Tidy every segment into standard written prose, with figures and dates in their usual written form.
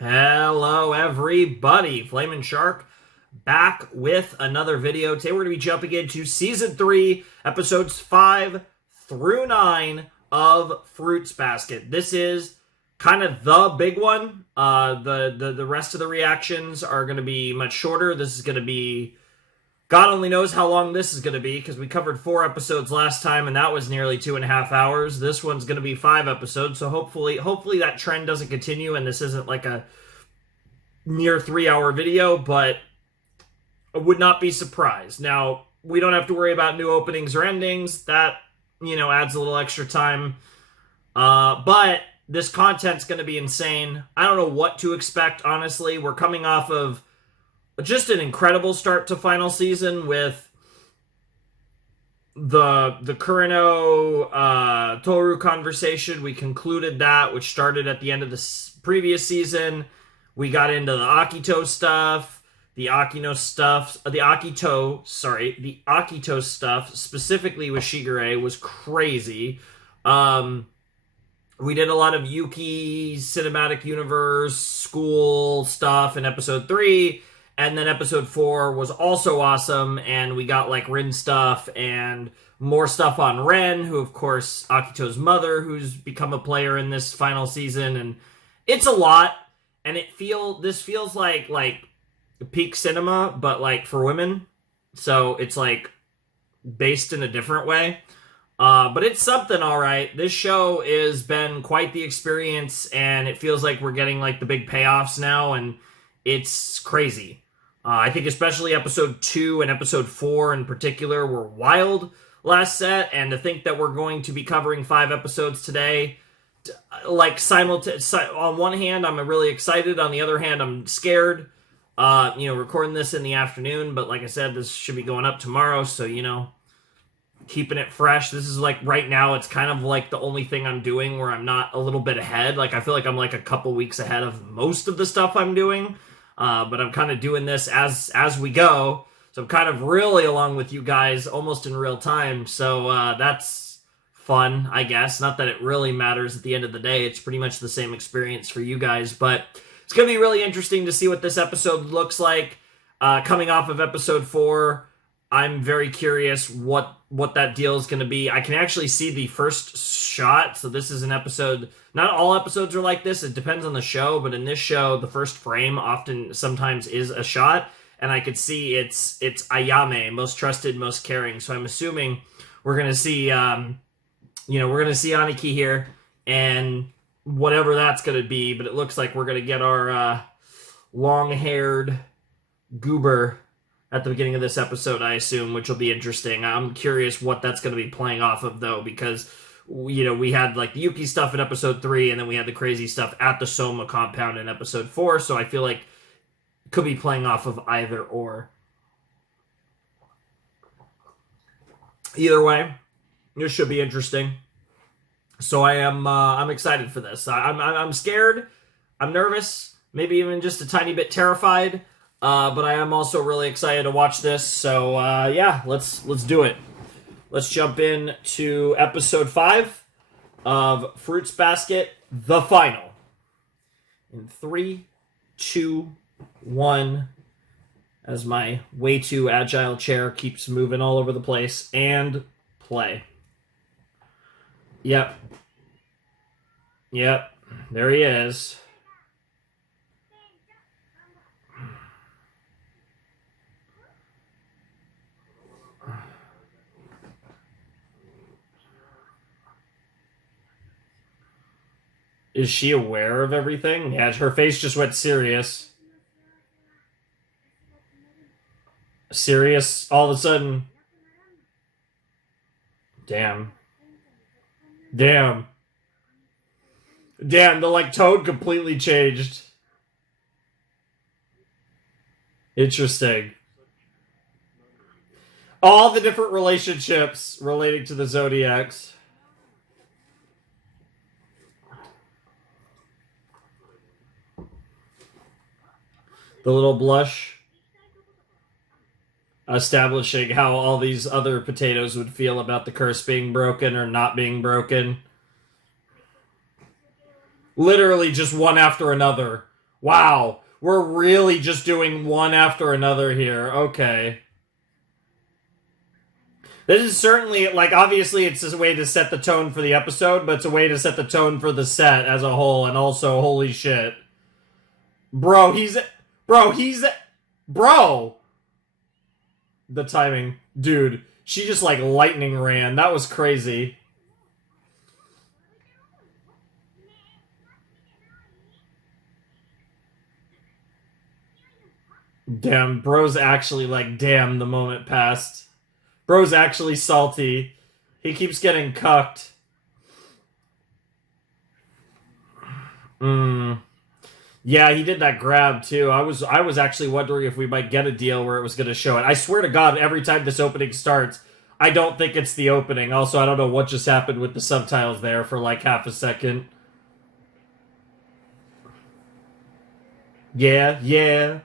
Hello everybody, Flamin' Shark back with another video. Today we're going to be jumping into Season 3, Episodes 5 through 9 of Fruits Basket. This is kind of the big one. The rest of the reactions are going to be much shorter. This is going to be... God only knows how long this is going to be, because we covered 4 episodes last time, and that was nearly 2.5 hours. This one's going to be 5 episodes, so hopefully that trend doesn't continue, and this isn't like a near 3-hour video, but I would not be surprised. Now, we don't have to worry about new openings or endings. That, adds a little extra time. But this content's going to be insane. I don't know what to expect, honestly. We're coming off of just an incredible start to final season with the Kureno Toru conversation. We concluded that, which started at the end of the previous season. We got into the Akito stuff, the Akito stuff, specifically with Shigure, was crazy. We did a lot of Yuki's cinematic universe, school stuff in episode 3. And then episode 4 was also awesome, and we got like Rin stuff and more stuff on Ren, who of course Akito's mother, who's become a player in this final season, and it's a lot. And this feels like peak cinema, but like for women. So it's like based in a different way. But it's something, all right. This show has been quite the experience, and it feels like we're getting like the big payoffs now, and it's crazy. I think especially episode 2 and episode 4 in particular were wild last set, and to think that we're going to be covering 5 episodes today, like on one hand, I'm really excited. On the other hand, I'm scared. Recording this in the afternoon, but like I said, this should be going up tomorrow, so, keeping it fresh. This is like, right now, it's kind of like the only thing I'm doing where I'm not a little bit ahead. Like, I feel like I'm like a couple weeks ahead of most of the stuff I'm doing. But I'm kind of doing this as we go. So I'm kind of really along with you guys almost in real time. So that's fun, I guess. Not that it really matters at the end of the day. It's pretty much the same experience for you guys. But it's going to be really interesting to see what this episode looks like. Coming off of episode 4, I'm very curious what that deal is going to be. I can actually see the first shot. So this is an episode... Not all episodes are like this. It depends on the show. But in this show, the first frame sometimes is a shot. And I could see it's Ayame, most trusted, most caring. So I'm assuming we're going to see, we're going to see Aniki here. And whatever that's going to be. But it looks like we're going to get our long-haired goober at the beginning of this episode, I assume, which will be interesting. I'm curious what that's going to be playing off of, though, because... we had like the Yuki stuff in episode 3, and then we had the crazy stuff at the Soma compound in episode 4, so I feel like it could be playing off of either or. Either way, this should be interesting. So I'm excited for this. I'm scared, I'm nervous, maybe even just a tiny bit terrified, but I am also really excited to watch this, so yeah, let's do it. Let's jump in to episode 5 of Fruits Basket, the final. In 3, 2, 1, as my way too agile chair keeps moving all over the place, and play. Yep, there he is. Is she aware of everything? Yeah, her face just went serious. Serious all of a sudden. Damn, the tone completely changed. Interesting. All the different relationships relating to the Zodiacs. The little blush. establishing how all these other potatoes would feel about the curse being broken or not being broken. Literally just one after another. Wow. We're really just doing one after another here. Okay. This is certainly, like, obviously it's a way to set the tone for the episode, but it's a way to set the tone for the set as a whole, and also, holy shit. Bro, he's. Bro, he's. Bro! The timing. Dude, she just, like, lightning ran. That was crazy. Damn, bro's actually, like, damn, the moment passed. Bro's actually salty. He keeps getting cucked. Mmm. Yeah, he did that grab too. I was actually wondering if we might get a deal where it was going to show it. I swear to God, every time this opening starts, I don't think it's the opening. Also, I don't know what just happened with the subtitles there for like half a second. Yeah, yeah.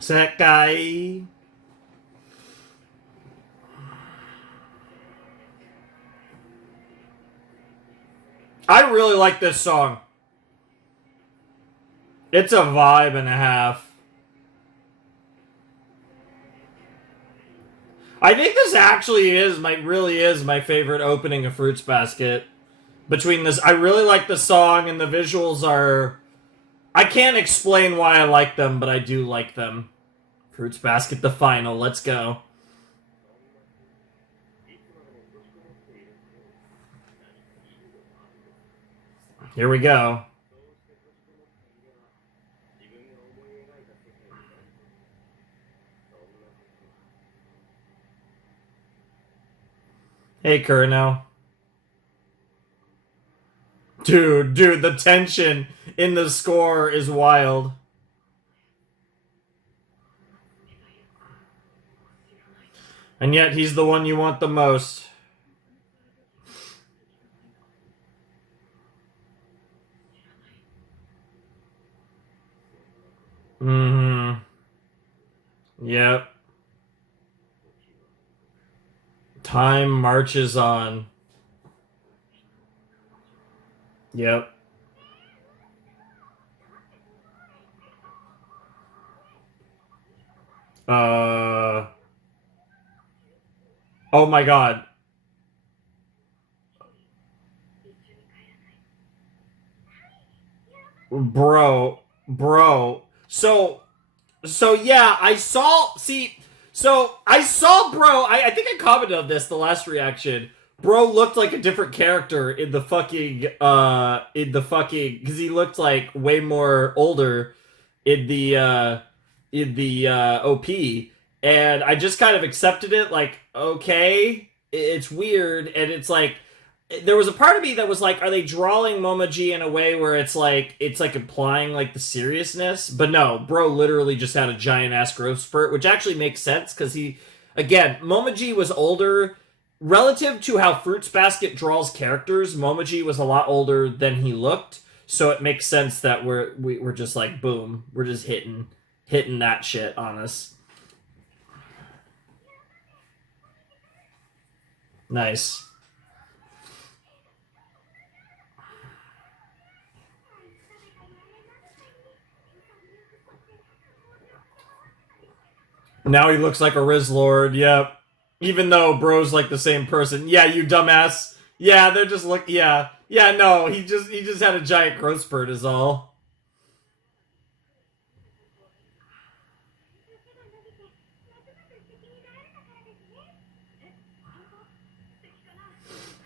Sekai. I really like this song. It's a vibe and a half. I think this actually really is my favorite opening of Fruits Basket. Between this, I really like the song and the visuals are. I can't explain why I like them, but I do like them. Fruits Basket, the final. Let's go. Here we go. Hey, Kurno. Dude, the tension in the score is wild. And yet he's the one you want the most. Mm-hmm. Yep. Time marches on. Yep. Uh. Oh my god. Bro. So yeah, I saw. See, so I saw bro. I think I commented on this the last reaction. Bro looked like a different character in the fucking because he looked like way more older in the OP, and I just kind of accepted it. Like, okay, it's weird, and it's like there was a part of me that was like, are they drawing Momo G in a way where it's like implying like the seriousness? But no, bro literally just had a giant ass growth spurt, which actually makes sense because he, again, Momo G was older relative to how Fruits Basket draws characters. Momo G was a lot older than he looked, so it makes sense that we're just like boom, we're just hitting that shit on us. Nice. Now he looks like a Riz Lord. Yep. Even though bro's like the same person. Yeah, you dumbass. Yeah, they're just look. Yeah, yeah. No, he just had a giant growth spurt. Is all.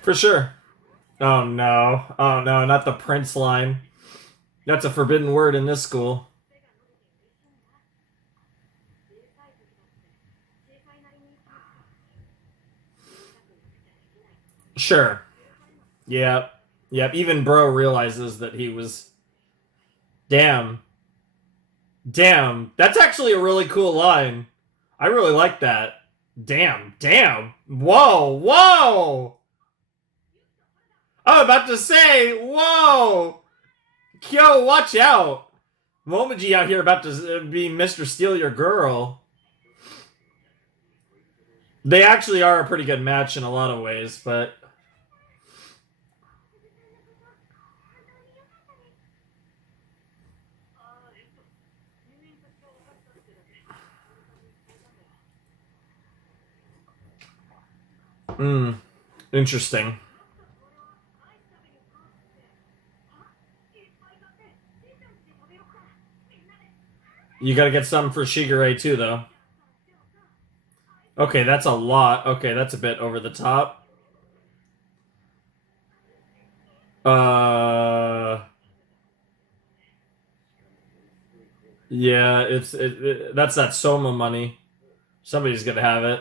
For sure. Oh no. Oh no, not the Prince line. That's a forbidden word in this school. Sure. Yep. Yep. Even Bro realizes that he was. Damn. Damn. That's actually a really cool line. I really like that. Damn. Damn. Whoa. Whoa. I'm about to say, whoa. Kyo, watch out. Momo G out here about to be Mr. Steal Your Girl. They actually are a pretty good match in a lot of ways, but. Interesting. You gotta get some for Shigure too, though. Okay, that's a lot. Okay, that's a bit over the top. Uh, yeah, that's that Soma money. Somebody's gonna have it.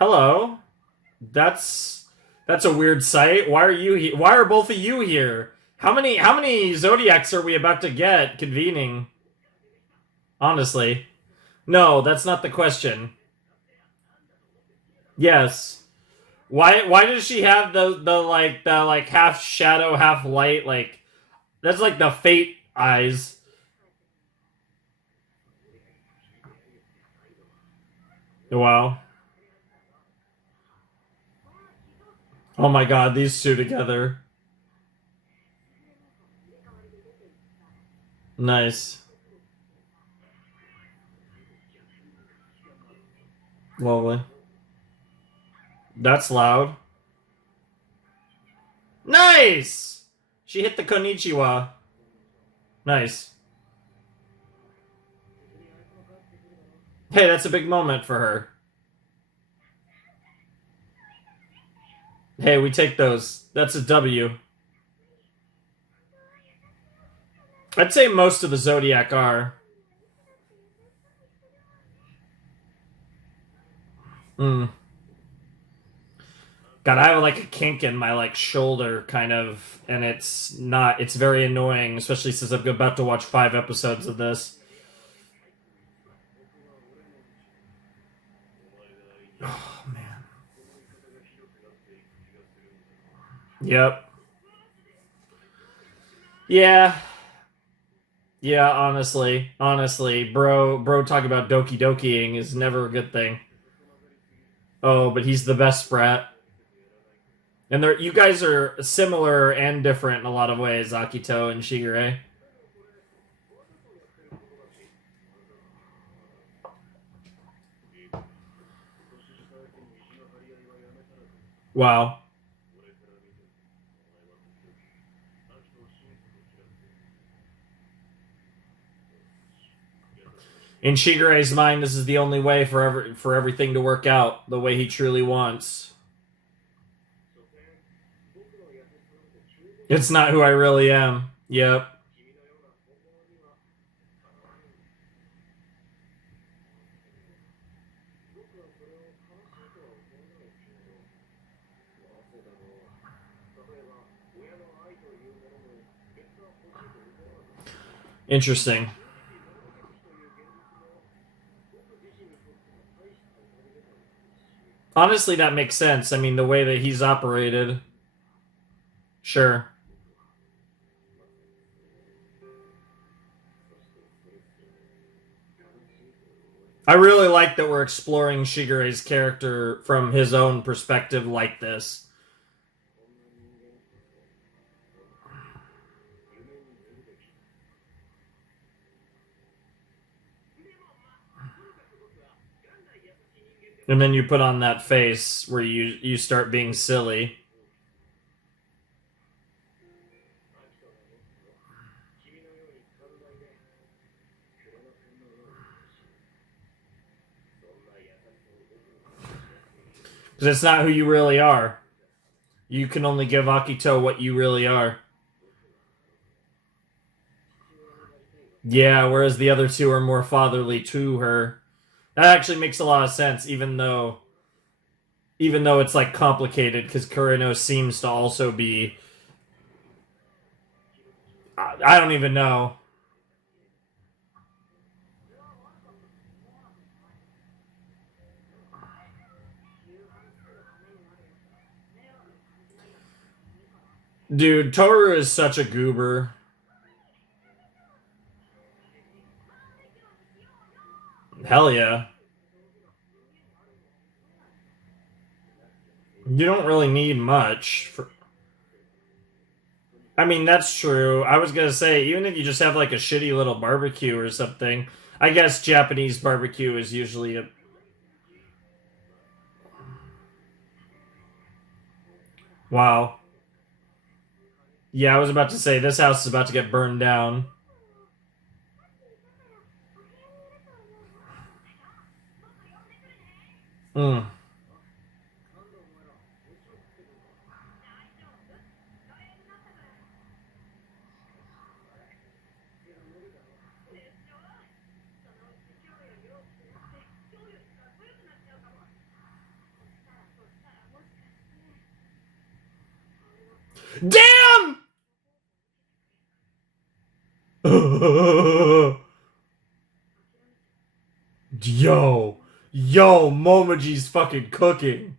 Hello. That's a weird sight. Why are you here? Why are both of you here? How many zodiacs are we about to get convening? Honestly. No, that's not the question. Yes. Why does she have the half shadow, half light, like that's like the fate eyes. Wow. Oh my god, these two together. Nice. Lovely. That's loud. Nice! She hit the konnichiwa. Nice. Hey, that's a big moment for her. Hey, we take those. That's a W. I'd say most of the Zodiac are. Hmm. God, I have like a kink in my like shoulder, kind of, and it's not. It's very annoying, especially since I'm about to watch 5 episodes of this. Oh man. Yep. Yeah. Yeah. Honestly, bro, talk about Doki Dokiing is never a good thing. Oh, but he's the best sprat. And you guys are similar and different in a lot of ways, Akito and Shigure. Wow. In Shigure's mind, this is the only way for everything to work out the way he truly wants. It's not who I really am. Yep. Interesting. Honestly, that makes sense. I mean, the way that he's operated. Sure. I really like that we're exploring Shigure's character from his own perspective like this. And then you put on that face where you start being silly. Because it's not who you really are. You can only give Akito what you really are. Yeah, whereas the other two are more fatherly to her. That actually makes a lot of sense, even though Even though it's like complicated because Kureno seems to also be. I don't even know. Dude, Toru is such a goober. Hell yeah. You don't really need much. I mean, that's true. I was gonna say, even if you just have like a shitty little barbecue or something, I guess Japanese barbecue is usually a. Wow. Yeah, I was about to say, this house is about to get burned down. Mm. Damn! Yo. Yo, Momoji's fucking cooking.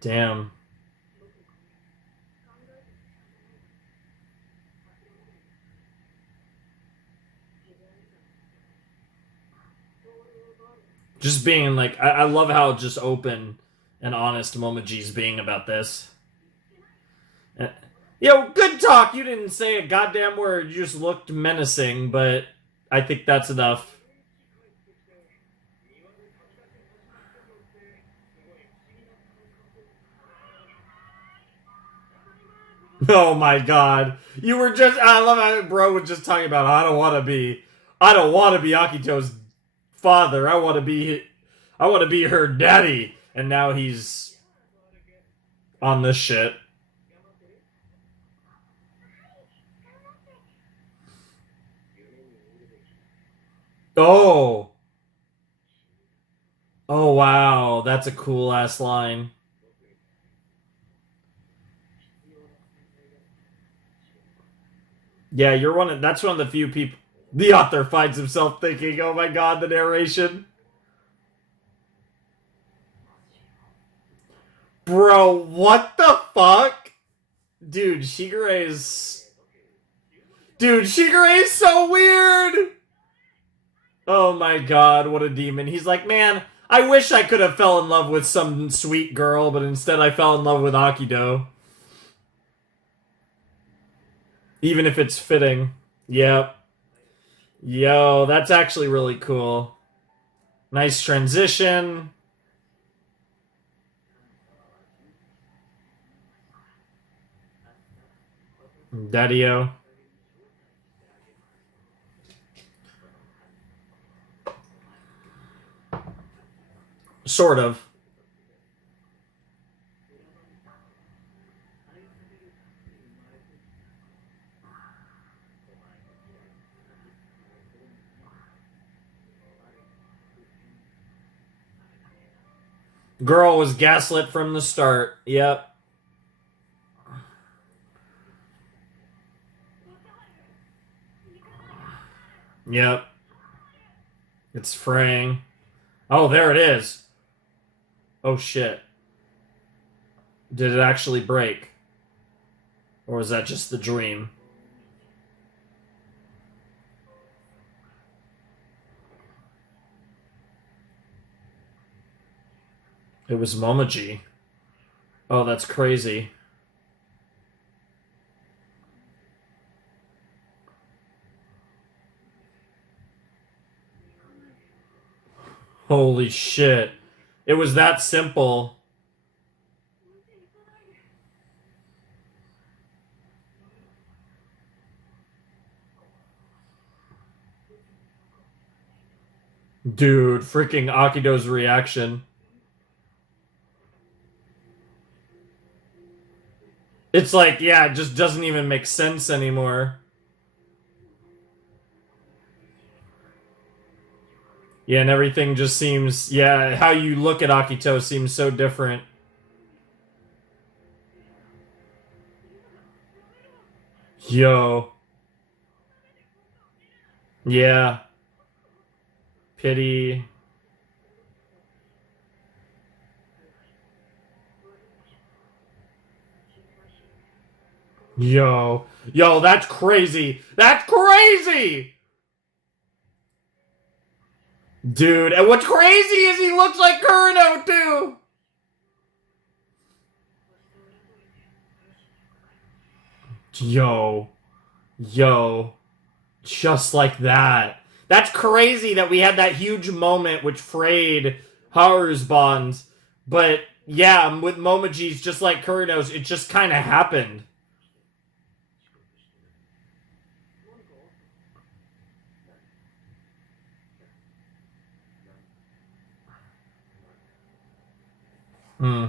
Damn. Just being like, I love how just open and honest Momoji's being about this. Uh, Yo, good talk. You didn't say a goddamn word. You just looked menacing, but I think that's enough. Oh my god. You were just I love how bro was just talking about I don't want to be Akito's father. I want to be her daddy. And now he's on this shit. Oh. Oh wow, that's a cool ass line. Yeah, that's one of the few people the author finds himself thinking, "Oh my god, the narration." Bro, what the fuck? Dude, Shigure is so weird. Oh my god, what a demon. He's like, "Man, I wish I could have fell in love with some sweet girl, but instead I fell in love with Akido." Even if it's fitting. Yep. Yo, that's actually really cool. Nice transition. Daddy-o. Sort of. Girl was gaslit from the start. Yep. Yep. It's fraying. Oh, there it is. Oh shit. Did it actually break? Or was that just the dream? It was Momo G. Oh, that's crazy. Holy shit. It was that simple. Dude, freaking Akido's reaction. It's like, yeah, it just doesn't even make sense anymore. Yeah, and everything just seems, yeah, how you look at Akito seems so different. Yo. Yeah. Pity. Yo. Yo, that's crazy. That's crazy! Dude, and what's crazy is he looks like Kurino, too! Yo. Yo. Just like that. That's crazy that we had that huge moment which frayed Haru's bonds. But yeah, with Momo G's just like Kurino's, it just kind of happened. Hmm.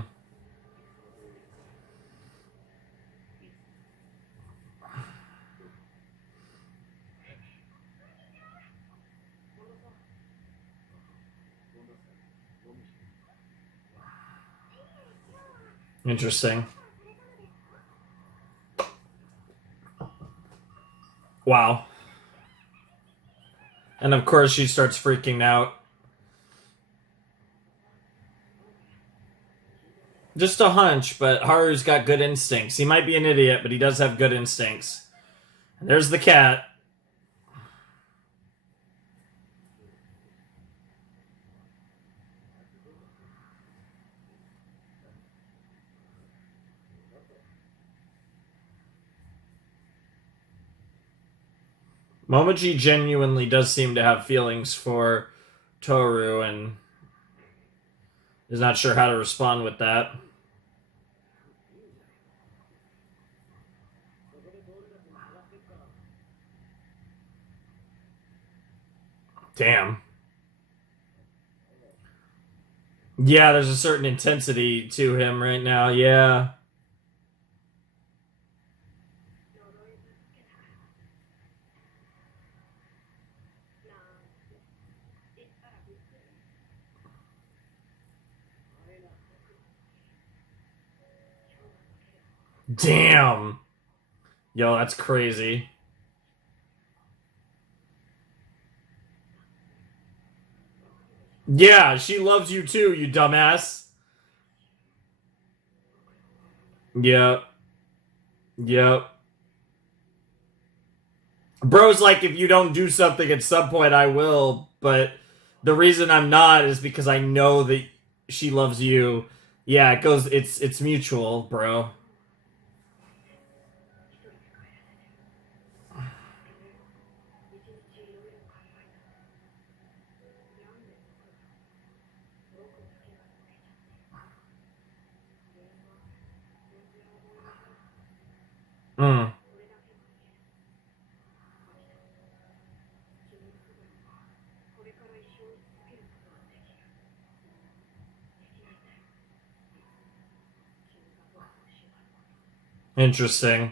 Interesting. Wow. And of course, she starts freaking out. Just a hunch, but Haru's got good instincts. He might be an idiot, but he does have good instincts. And there's the cat. Momoji genuinely does seem to have feelings for Toru and is not sure how to respond with that. Damn. Yeah, there's a certain intensity to him right now. Yeah. Damn. Yo, that's crazy. Yeah, she loves you too, you dumbass. Yep. Yep. Bro's like, if you don't do something at some point, I will. But the reason I'm not is because I know that she loves you. Yeah, it goes. It's mutual, bro. Mm, interesting.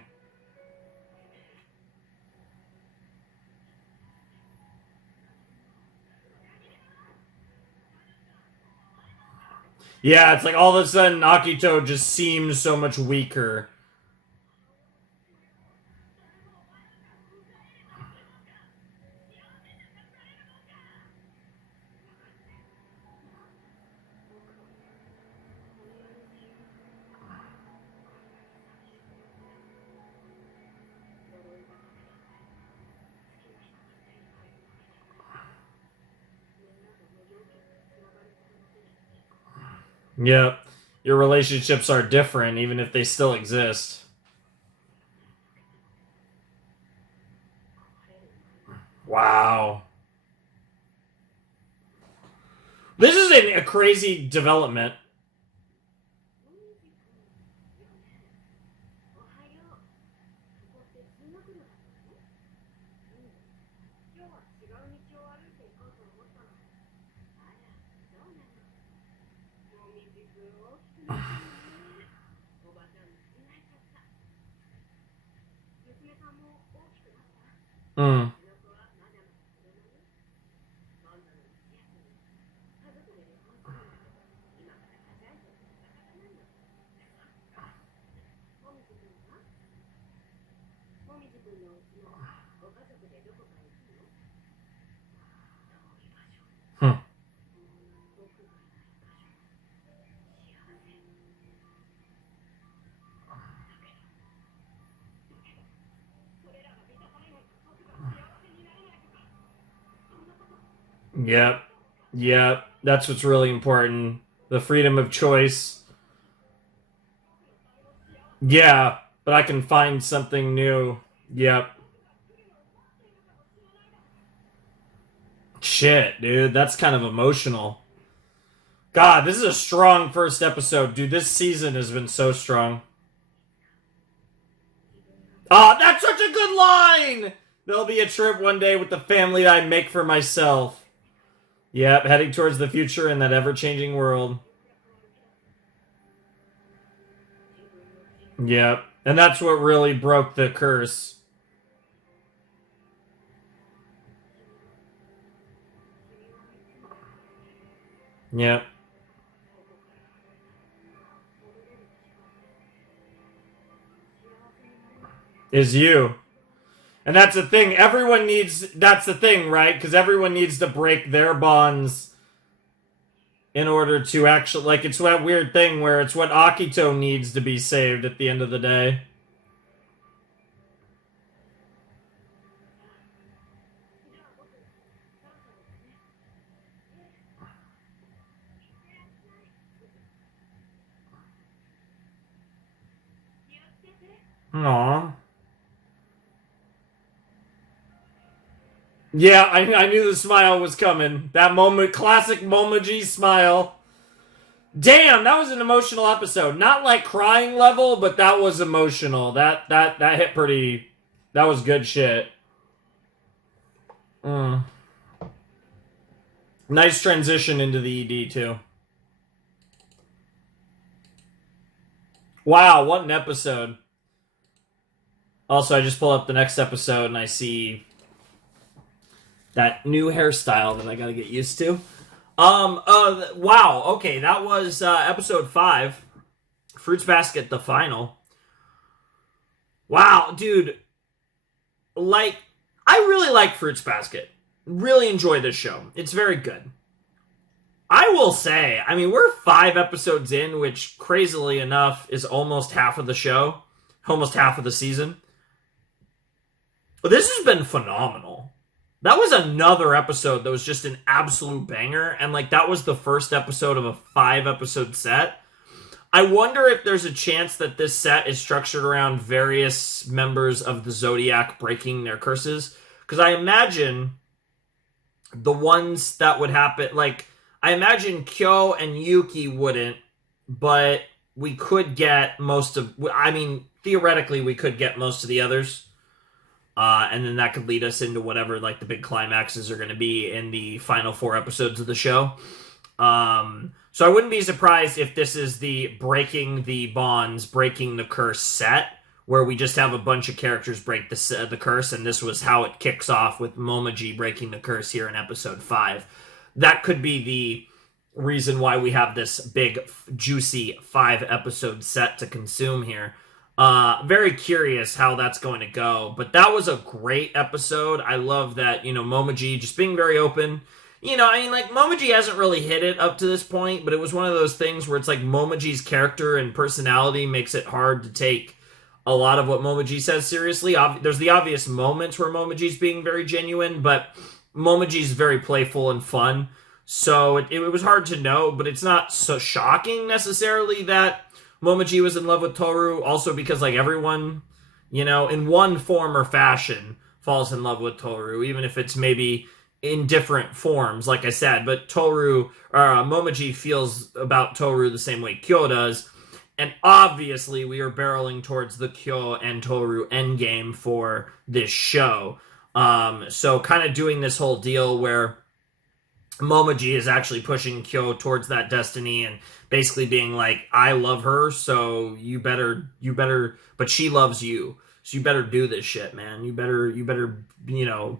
Yeah, it's like all of a sudden Akito just seems so much weaker. Yep. Your relationships are different, even if they still exist. Wow. This is a crazy development. Mm. Yep. Yep. That's what's really important. The freedom of choice. Yeah, but I can find something new. Yep. Shit, dude, that's kind of emotional. God, this is a strong first episode, dude. This season has been so strong. Oh, that's such a good line! There'll be a trip one day with the family I make for myself. Yep, heading towards the future in that ever-changing world. Yep. And that's what really broke the curse. Yep. Is you. And that's the thing. Everyone needs. That's the thing, right? Because everyone needs to break their bonds in order to actually. Like, it's that weird thing where it's what Akito needs to be saved at the end of the day. Aww. Yeah, I knew the smile was coming. That moment, classic Momo G smile. Damn, that was an emotional episode. Not like crying level, but that was emotional. That hit pretty. That was good shit. Mm. Nice transition into the ED too. Wow, what an episode. Also, I just pull up the next episode and I see that new hairstyle that I gotta get used to. Wow, okay, that was episode 5. Fruits Basket, the final. Wow, dude. Like, I really like Fruits Basket. Really enjoy this show. It's very good. I will say, I mean, we're 5 episodes in, which crazily enough is almost half of the show, almost half of the season. But this has been phenomenal. That was another episode that was just an absolute banger, and like that was the first episode of a 5-episode set. I wonder if there's a chance that this set is structured around various members of the Zodiac breaking their curses, because I imagine the ones that would happen, like I imagine Kyo and Yuki wouldn't, but we could get most of. I mean, theoretically, we could get most of the others. And then that could lead us into whatever like the big climaxes are going to be in the final 4 episodes of the show. So I wouldn't be surprised if this is the breaking the bonds, breaking the curse set, where we just have a bunch of characters break the curse, and this was how it kicks off with Momo G breaking the curse here in episode 5. That could be the reason why we have this big, juicy 5-episode set to consume here. Very curious how that's going to go, but that was a great episode. I love that, Momo G just being very open. I mean, like, Momo G hasn't really hit it up to this point, but it was one of those things where it's like Momo G's character and personality makes it hard to take a lot of what Momo G says seriously. There's the obvious moments where Momo G's being very genuine, but Momo G's very playful and fun, so it was hard to know, but it's not so shocking necessarily that Momo G was in love with Toru, also because like everyone, in one form or fashion falls in love with Toru, even if it's maybe in different forms, like I said. But Momo G feels about Toru the same way Kyo does, and obviously we are barreling towards the Kyo and Toru endgame for this show. So kind of doing this whole deal where Momo G is actually pushing Kyo towards that destiny and basically being like, I love her, so you better, but she loves you, so you better do this shit, man. You better,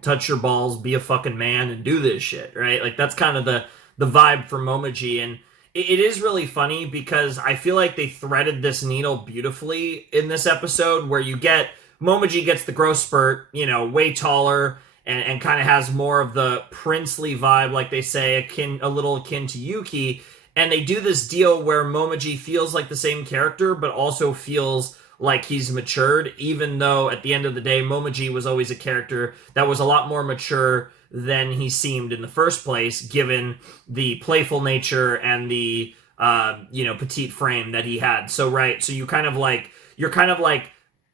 touch your balls, be a fucking man, and do this shit, right? Like, that's kind of the vibe for Momo G, and it is really funny because I feel like they threaded this needle beautifully in this episode, where you get, Momo G gets the growth spurt, way taller, and kind of has more of the princely vibe, like they say, a little akin to Yuki. And they do this deal where Momo G feels like the same character, but also feels like he's matured, even though at the end of the day, Momo G was always a character that was a lot more mature than he seemed in the first place, given the playful nature and the petite frame that he had. So right, so you're kind of like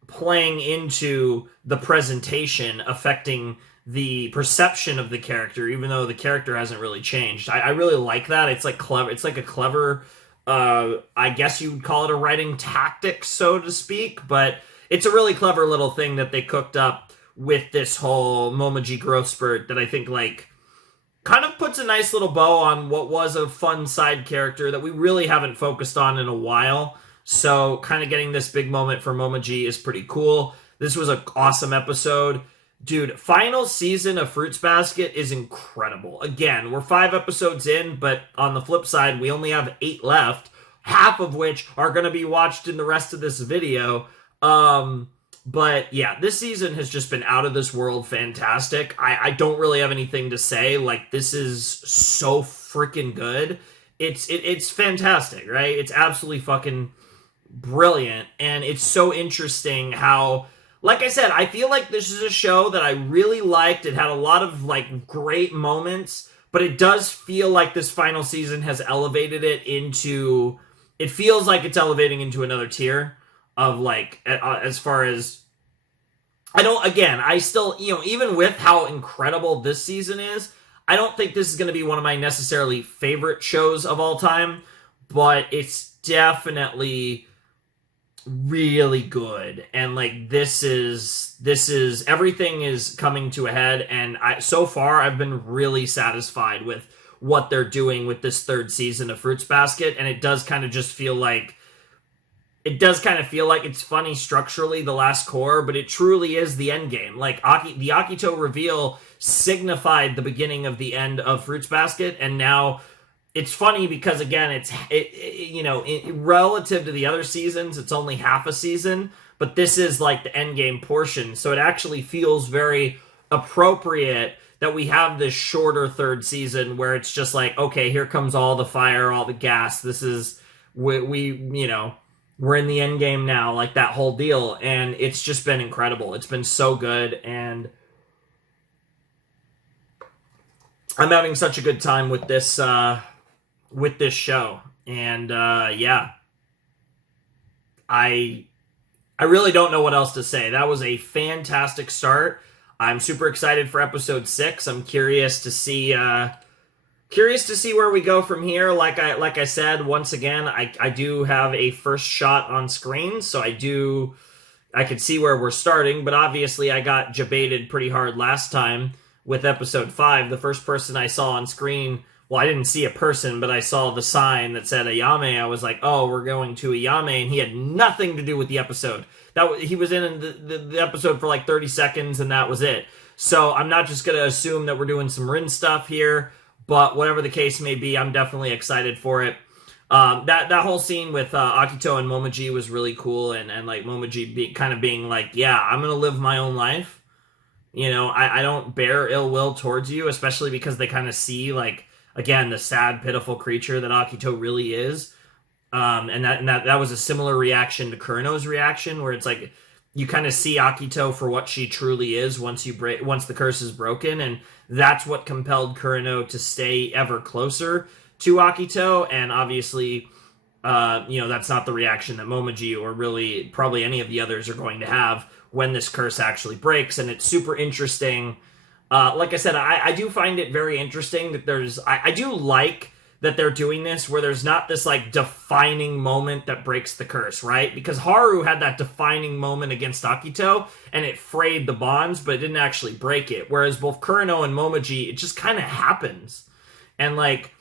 playing into the presentation affecting the perception of the character, even though the character hasn't really changed. I really like that. It's like clever. It's like a clever, I guess you would call it a writing tactic, so to speak, but it's a really clever little thing that they cooked up with this whole Momo G growth spurt that I think like kind of puts a nice little bow on what was a fun side character that we really haven't focused on in a while. So kind of getting this big moment for Momo G is pretty cool. This was an awesome episode. Dude, final season of Fruits Basket is incredible. Again, we're 5 episodes in, but on the flip side, we only have 8 left, half of which are going to be watched in the rest of this video. But yeah, this season has just been out of this world fantastic. I don't really have anything to say. Like, this is so freaking good. It's fantastic, right? It's absolutely fucking brilliant. And it's so interesting how, like I said, I feel like this is a show that I really liked. It had a lot of like great moments, but it does feel like this final season has elevated it into, it feels like it's elevating into another tier of like, as far as, I still, even with how incredible this season is, I don't think this is going to be one of my necessarily favorite shows of all time, but it's definitely really good. And like, this is everything is coming to a head, and so far I've been really satisfied with what they're doing with this 3rd season of Fruits Basket, and it does kind of feel like it's funny structurally, the last core, but it truly is the end game. Like, the Akito reveal signified the beginning of the end of Fruits Basket, and now it's funny because, again, relative to the other seasons, it's only half a season, but this is like the end game portion, so it actually feels very appropriate that we have this shorter 3rd season where it's just like, okay, here comes all the fire, all the gas. This is, we're in the end game now, like that whole deal, and it's just been incredible. It's been so good, and I'm having such a good time with this show. And yeah, I really don't know what else to say. That was a fantastic start. I'm super excited for episode 6. I'm curious to see where we go from here. Like I said, once again, I do have a first shot on screen, so I could see where we're starting, but obviously I got jebaited pretty hard last time with episode 5. The first person I saw on screen, well, I didn't see a person, but I saw the sign that said Ayame. I was like, oh, we're going to Ayame, and he had nothing to do with the episode. He was in the episode for like 30 seconds, and that was it. So I'm not just going to assume that we're doing some Rin stuff here, but whatever the case may be, I'm definitely excited for it. That whole scene with Akito and Momo G was really cool, and like Momo G being like, yeah, I'm gonna live my own life. I don't bear ill will towards you, especially because they kind of see, like, again, the sad, pitiful creature that Akito really is. And that was a similar reaction to Kureno's reaction, where it's like you kind of see Akito for what she truly is once the curse is broken, and that's what compelled Kureno to stay ever closer to Akito. And obviously, that's not the reaction that Momo G or really probably any of the others are going to have when this curse actually breaks. And it's super interesting. Like I said, I do find it very interesting that I do like that they're doing this where there's not this like defining moment that breaks the curse, right? Because Haru had that defining moment against Akito and it frayed the bonds, but it didn't actually break it. Whereas both Kureno and Momo G, it just kind of happens. And like,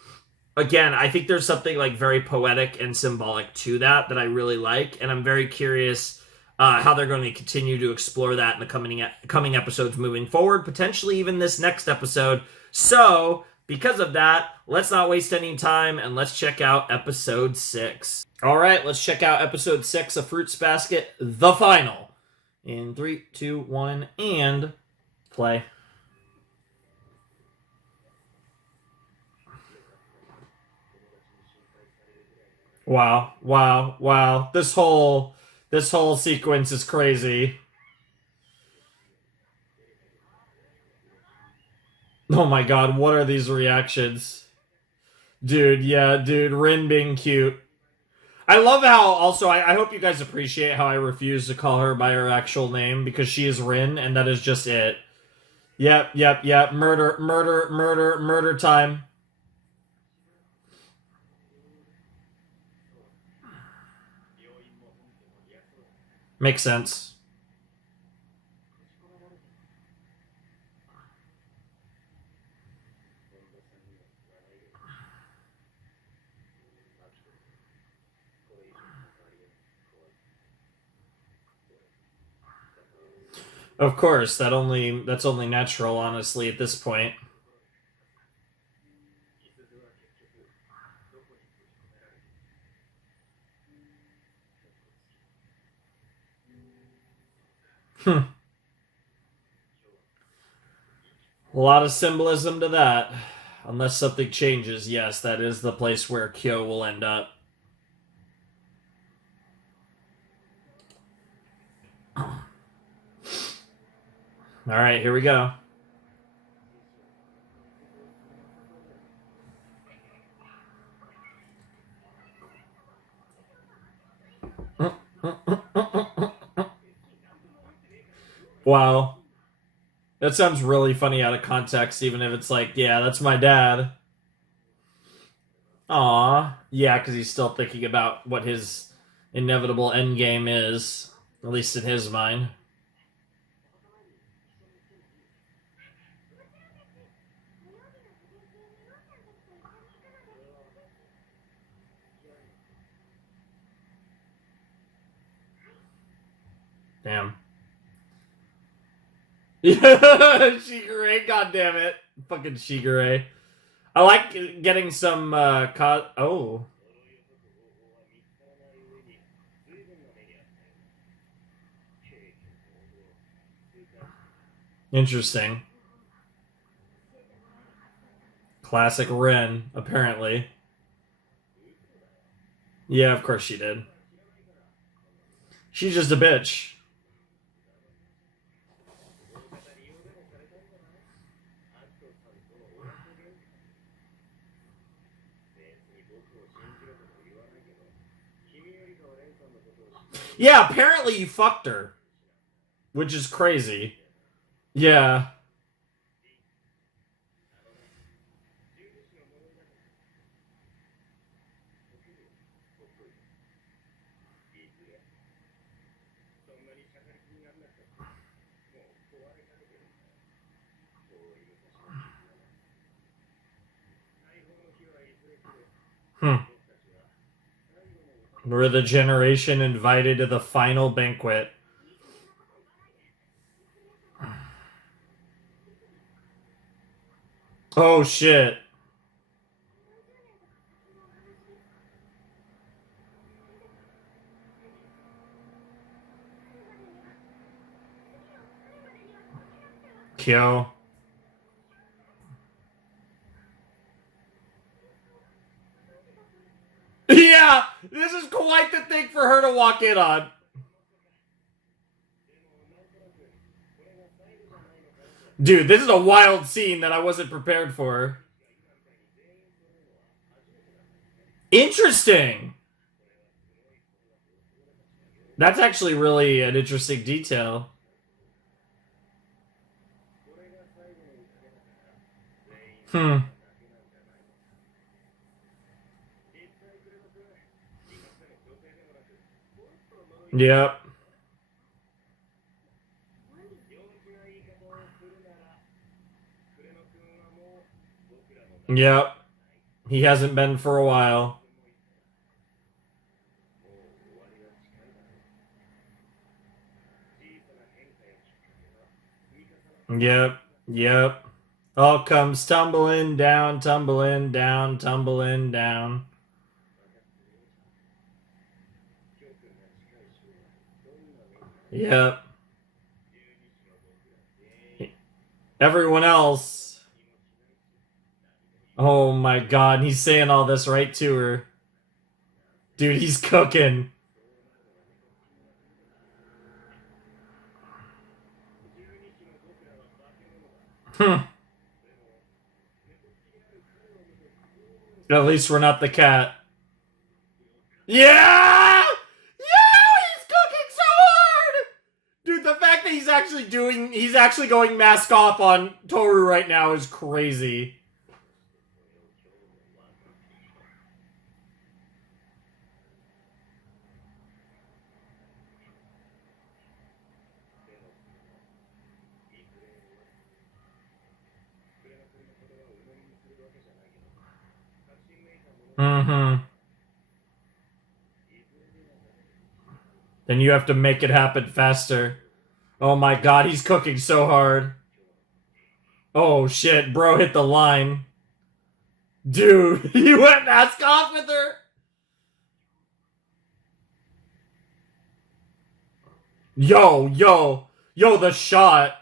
again, I think there's something like very poetic and symbolic to that I really like. And I'm very curious how they're going to continue to explore that in the coming episodes moving forward, potentially even this next episode. So, because of that, let's not waste any time and let's check out episode 6. All right, let's check out episode 6 of Fruits Basket, the final. In 3, 2, 1, and play. Wow. This whole This whole sequence is crazy. Oh my god, what are these reactions? Dude, yeah, dude, Rin being cute. I love how, also, I hope you guys appreciate how I refuse to call her by her actual name because she is Rin, and that is just it. Yep, yep, yep. Murder, murder, murder, murder time. Makes sense. Of course, that's only natural, honestly, at this point. Hmm. A lot of symbolism to that. Unless something changes, yes, that is the place where Kyo will end up. Alright, here we go. Wow. That sounds really funny out of context, even if it's like, yeah, that's my dad. Aw. Yeah, because he's still thinking about what his inevitable endgame is, at least in his mind. Damn. Yeah, Shigure, goddammit. Fucking Shigure. I like getting some, oh. Interesting. Classic Ren, apparently. Yeah, of course she did. She's just a bitch. Yeah, apparently you fucked her, which is crazy. Yeah. Hmm. We're the generation invited to the final banquet. Oh shit. Kyo. Yeah, this is quite the thing for her to walk in on. Dude, this is a wild scene that I wasn't prepared for. Interesting. That's actually really an interesting detail. Hmm. Yep. Yep. He hasn't been for a while. Yep. Yep. All comes tumbling down, tumbling down, tumbling down. Yep. Everyone else. Oh my god, he's saying all this right to her. Dude, he's cooking. Hmm. At least we're not the cat. Yeah! Yeah! He's cooking so hard! Dude, the fact that he's actually going mask off on Toru right now is crazy. Mm-hmm. Then you have to make it happen faster. Oh my god, he's cooking so hard. Oh shit, bro hit the line. Dude, he went mask off with her. Yo, the shot.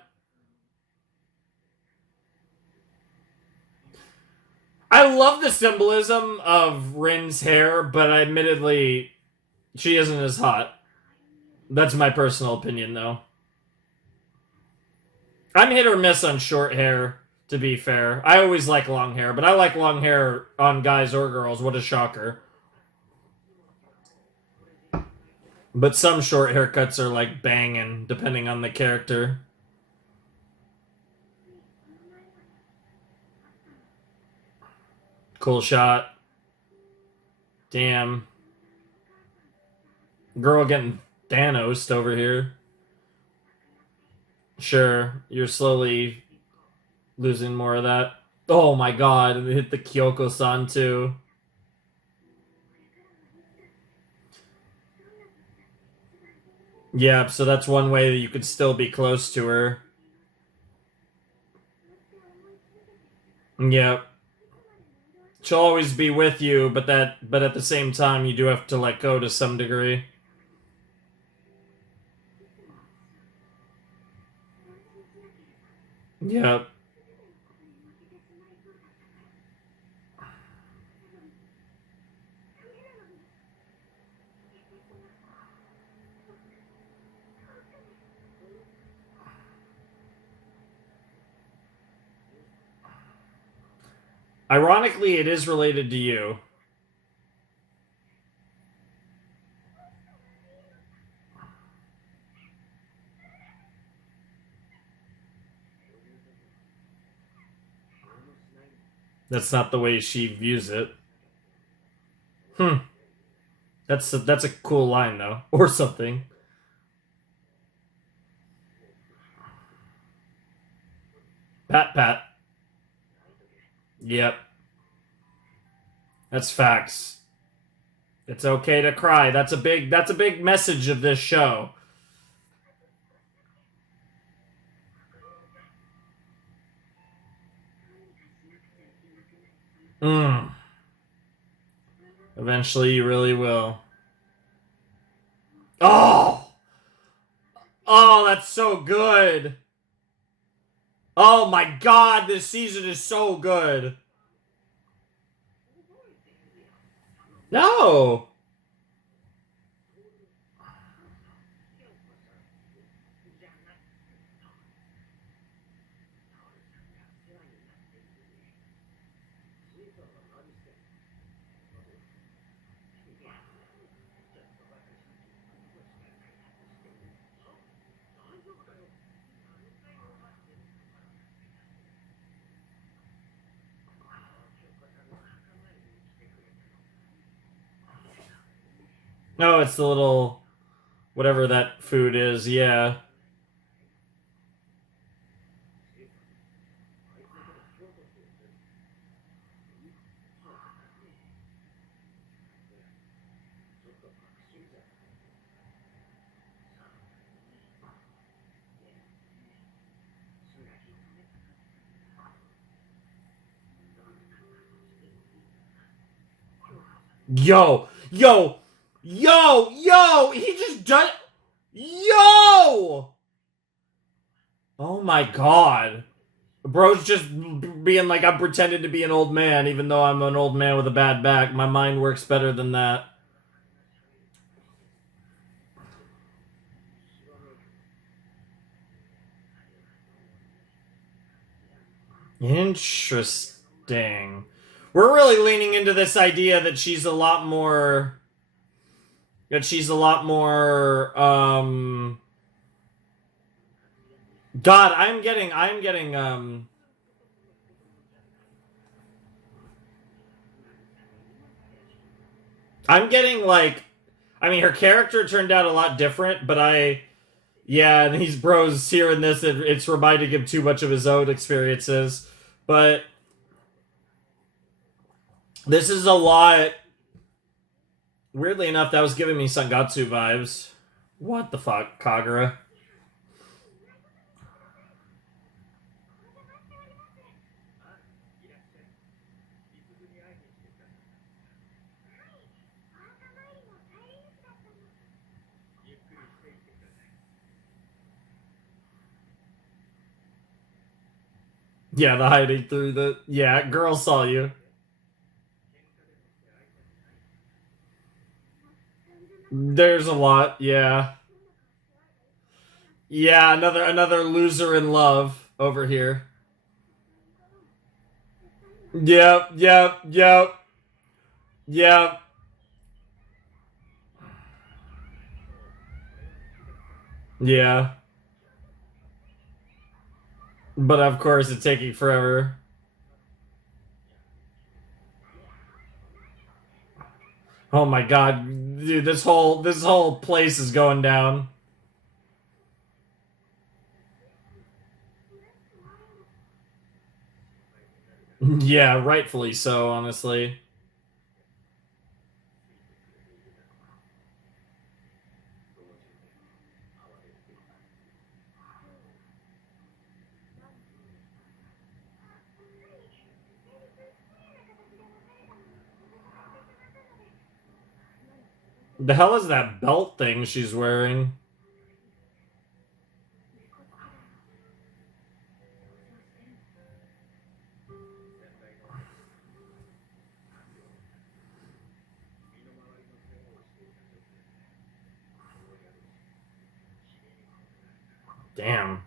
I love the symbolism of Rin's hair, but admittedly, she isn't as hot. That's my personal opinion, though. I'm hit or miss on short hair, to be fair. I always like long hair, but I like long hair on guys or girls. What a shocker. But some short haircuts are like banging, depending on the character. Cool shot. Damn. Girl getting Thanos over here. Sure, you're slowly losing more of that. Oh my god, and it hit the Kyoko-san too. Yeah, so that's one way that you could still be close to her. Yep. She'll always be with you, but at the same time you do have to let go to some degree. Yep. Ironically, it is related to you. That's not the way she views it. Hmm. That's a cool line though, or something. Pat pat. Yep. That's facts. It's okay to cry. That's a big message of this show. Mm. Eventually you really will. Oh! Oh, that's so good. Oh my god, this season is so good. No. No, it's the little whatever that food is. Yeah. Yo, he just done. Yo! Oh my god. Bro's just being like, I'm pretending to be an old man, even though I'm an old man with a bad back. My mind works better than that. Interesting. We're really leaning into this idea that she's a lot more. That she's a lot more. God, I'm getting like. I mean, her character turned out a lot different, but yeah, and he's bros here in this. It's reminding him too much of his own experiences, but this is a lot. Weirdly enough, that was giving me Sangatsu vibes. What the fuck, Kagura? Yeah, the hiding through the. Yeah, girl saw you. There's a lot, yeah. Yeah, another loser in love over here. Yep, yep, yep, yep. Yeah. But of course it's taking forever. Oh my god, dude, this whole place is going down. Yeah, rightfully so, honestly. The hell is that belt thing she's wearing? Damn.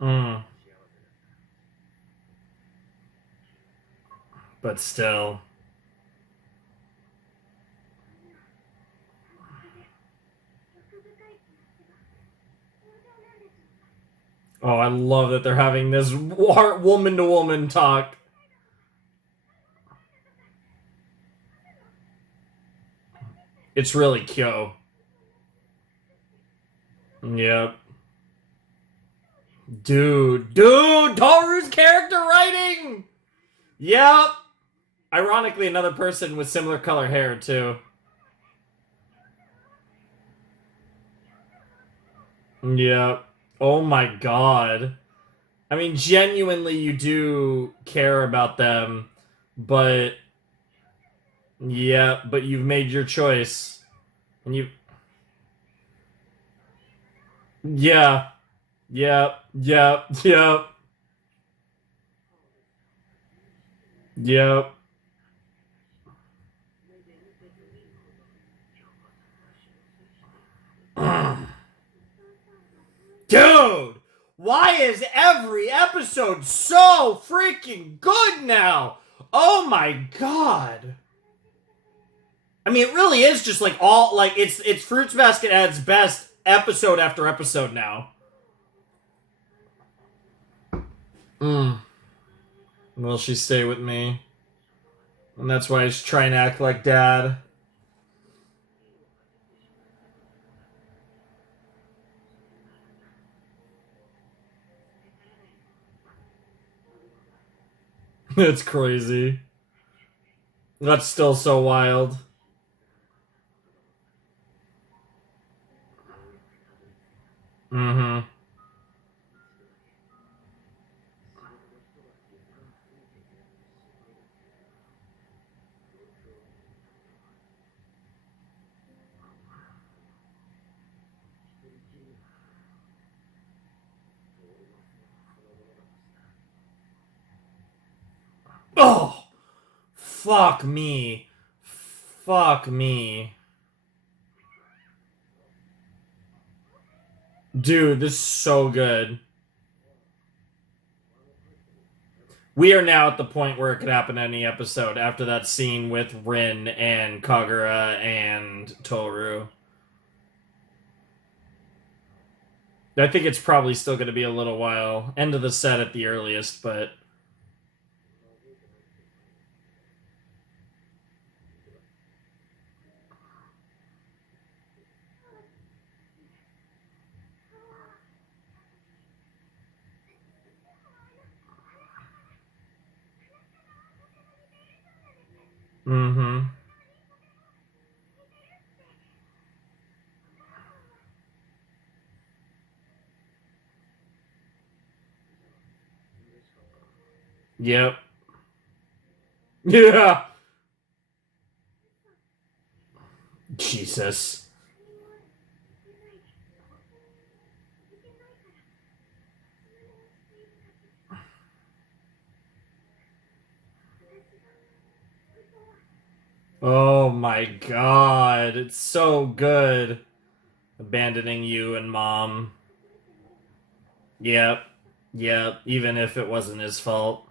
Mm, but still. Oh, I love that they're having this woman to woman talk. It's really Kyo. Yep. Dude, Toru's character writing! Yep. Ironically, another person with similar color hair, too. Yep. Oh my god. I mean, genuinely, you do care about them, but yeah, but you've made your choice. And you. Yeah. Yep. Yep. Yep. Yep. Dude, why is every episode so freaking good now? Oh my god. I mean, it really is just like all like it's Fruits Basket at its best episode after episode now. Mm. Will she stay with me? And that's why he's trying to act like dad. It's crazy. That's still so wild. Mm-hmm. Oh, fuck me. Fuck me. Dude, this is so good. We are now at the point where it could happen any episode after that scene with Rin and Kagura and Toru. I think it's probably still going to be a little while. End of the set at the earliest, but. Mm hmm. Yep. Yeah. Jesus. Oh my god. It's so good. Abandoning you and mom. Yep. Yep. Even if it wasn't his fault.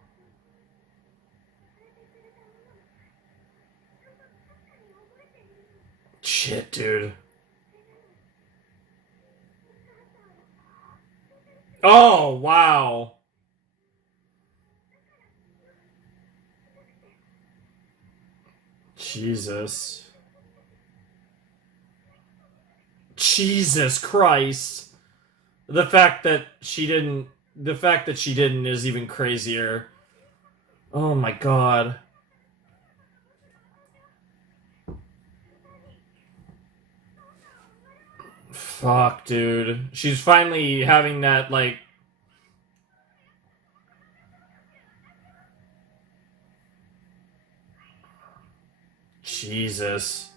Shit, dude. Oh, wow. Jesus. Jesus Christ. The fact that she didn't. The fact that she didn't is even crazier. Oh my god. Fuck, dude. She's finally having that, like. Jesus.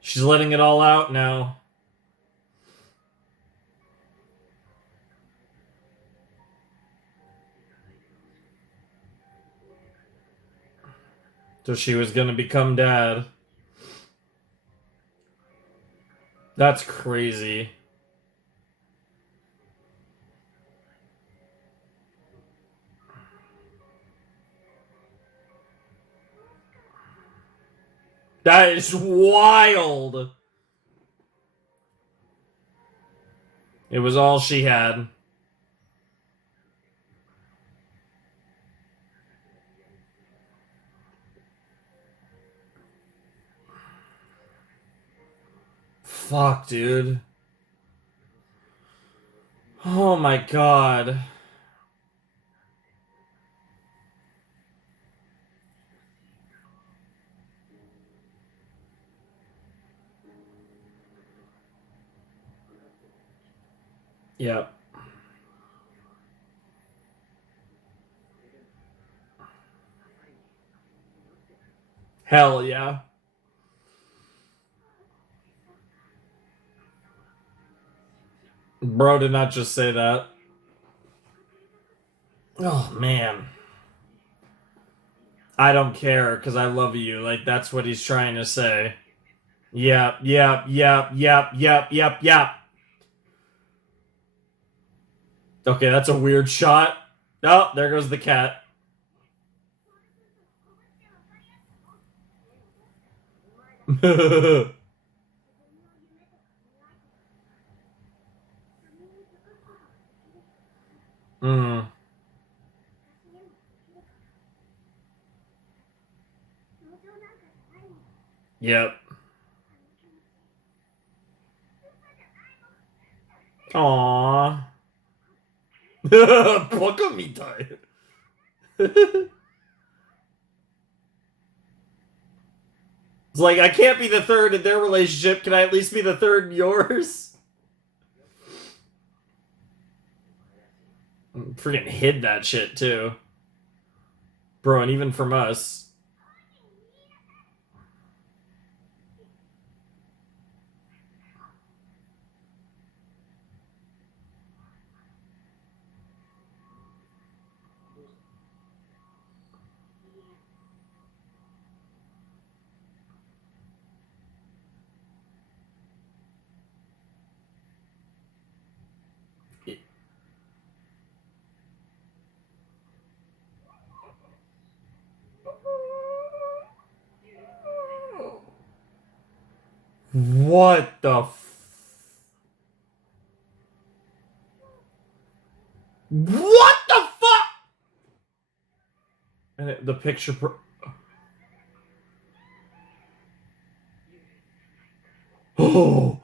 She's letting it all out now. So she was gonna become dad. That's crazy. That is wild. It was all she had. Fuck, dude. Oh my god. Yep. Hell yeah. Bro did not just say that. Oh man. I don't care because I love you. Like, that's what he's trying to say. Yep, yep, yep, yep, yep, yep, yep. Okay, that's a weird shot. Oh, there goes the cat. Mm. Yep. Aww. Baka mitai. It's like, I can't be the third in their relationship. Can I at least be the third in yours? Freaking hid that shit, too. Bro, and even from us. What the What the fuck? And the picture Oh.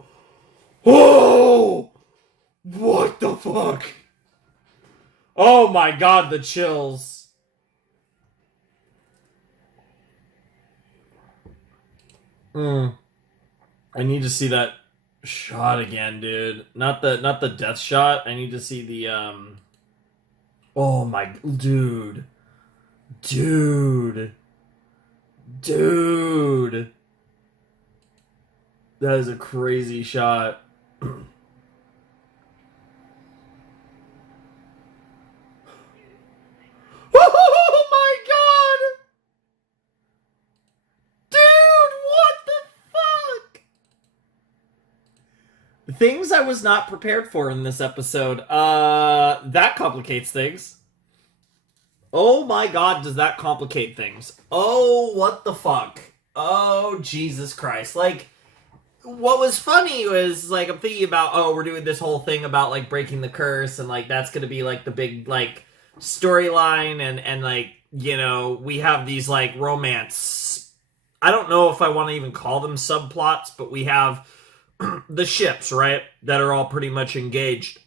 Oh! What the fuck? Oh my god, the chills. Mm. I need to see that shot again, dude. Not the death shot. I need to see the. Oh my dude. Dude. Dude. That is a crazy shot. Oh my god! Dude, what the fuck? Things I was not prepared for in this episode. That complicates things. Oh my god, does that complicate things? Oh, what the fuck? Oh, Jesus Christ. Like, what was funny was, like, I'm thinking about, oh, we're doing this whole thing about, like, breaking the curse, and, like, that's gonna be, like, the big, like, storyline, and, like, you know, we have these, like, romance. I don't know if I want to even call them subplots, but we have the ships, right, that are all pretty much engaged.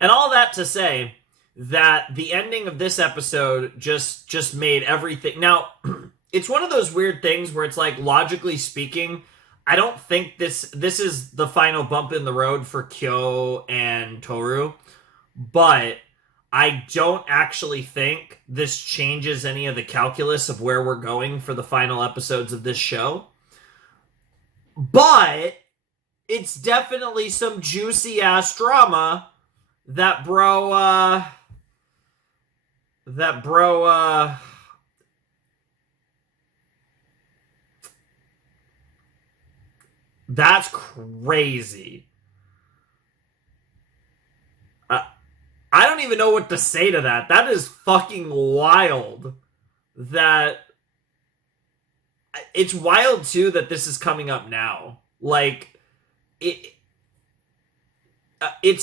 And all that to say that the ending of this episode just made everything. Now, it's one of those weird things where it's like, logically speaking, I don't think this is the final bump in the road for Kyo and Toru, but I don't actually think this changes any of the calculus of where we're going for the final episodes of this show. But it's definitely some juicy ass drama that bro that's crazy. I don't even know what to say to that. That is fucking wild. That it's wild too that this is coming up now. Like it's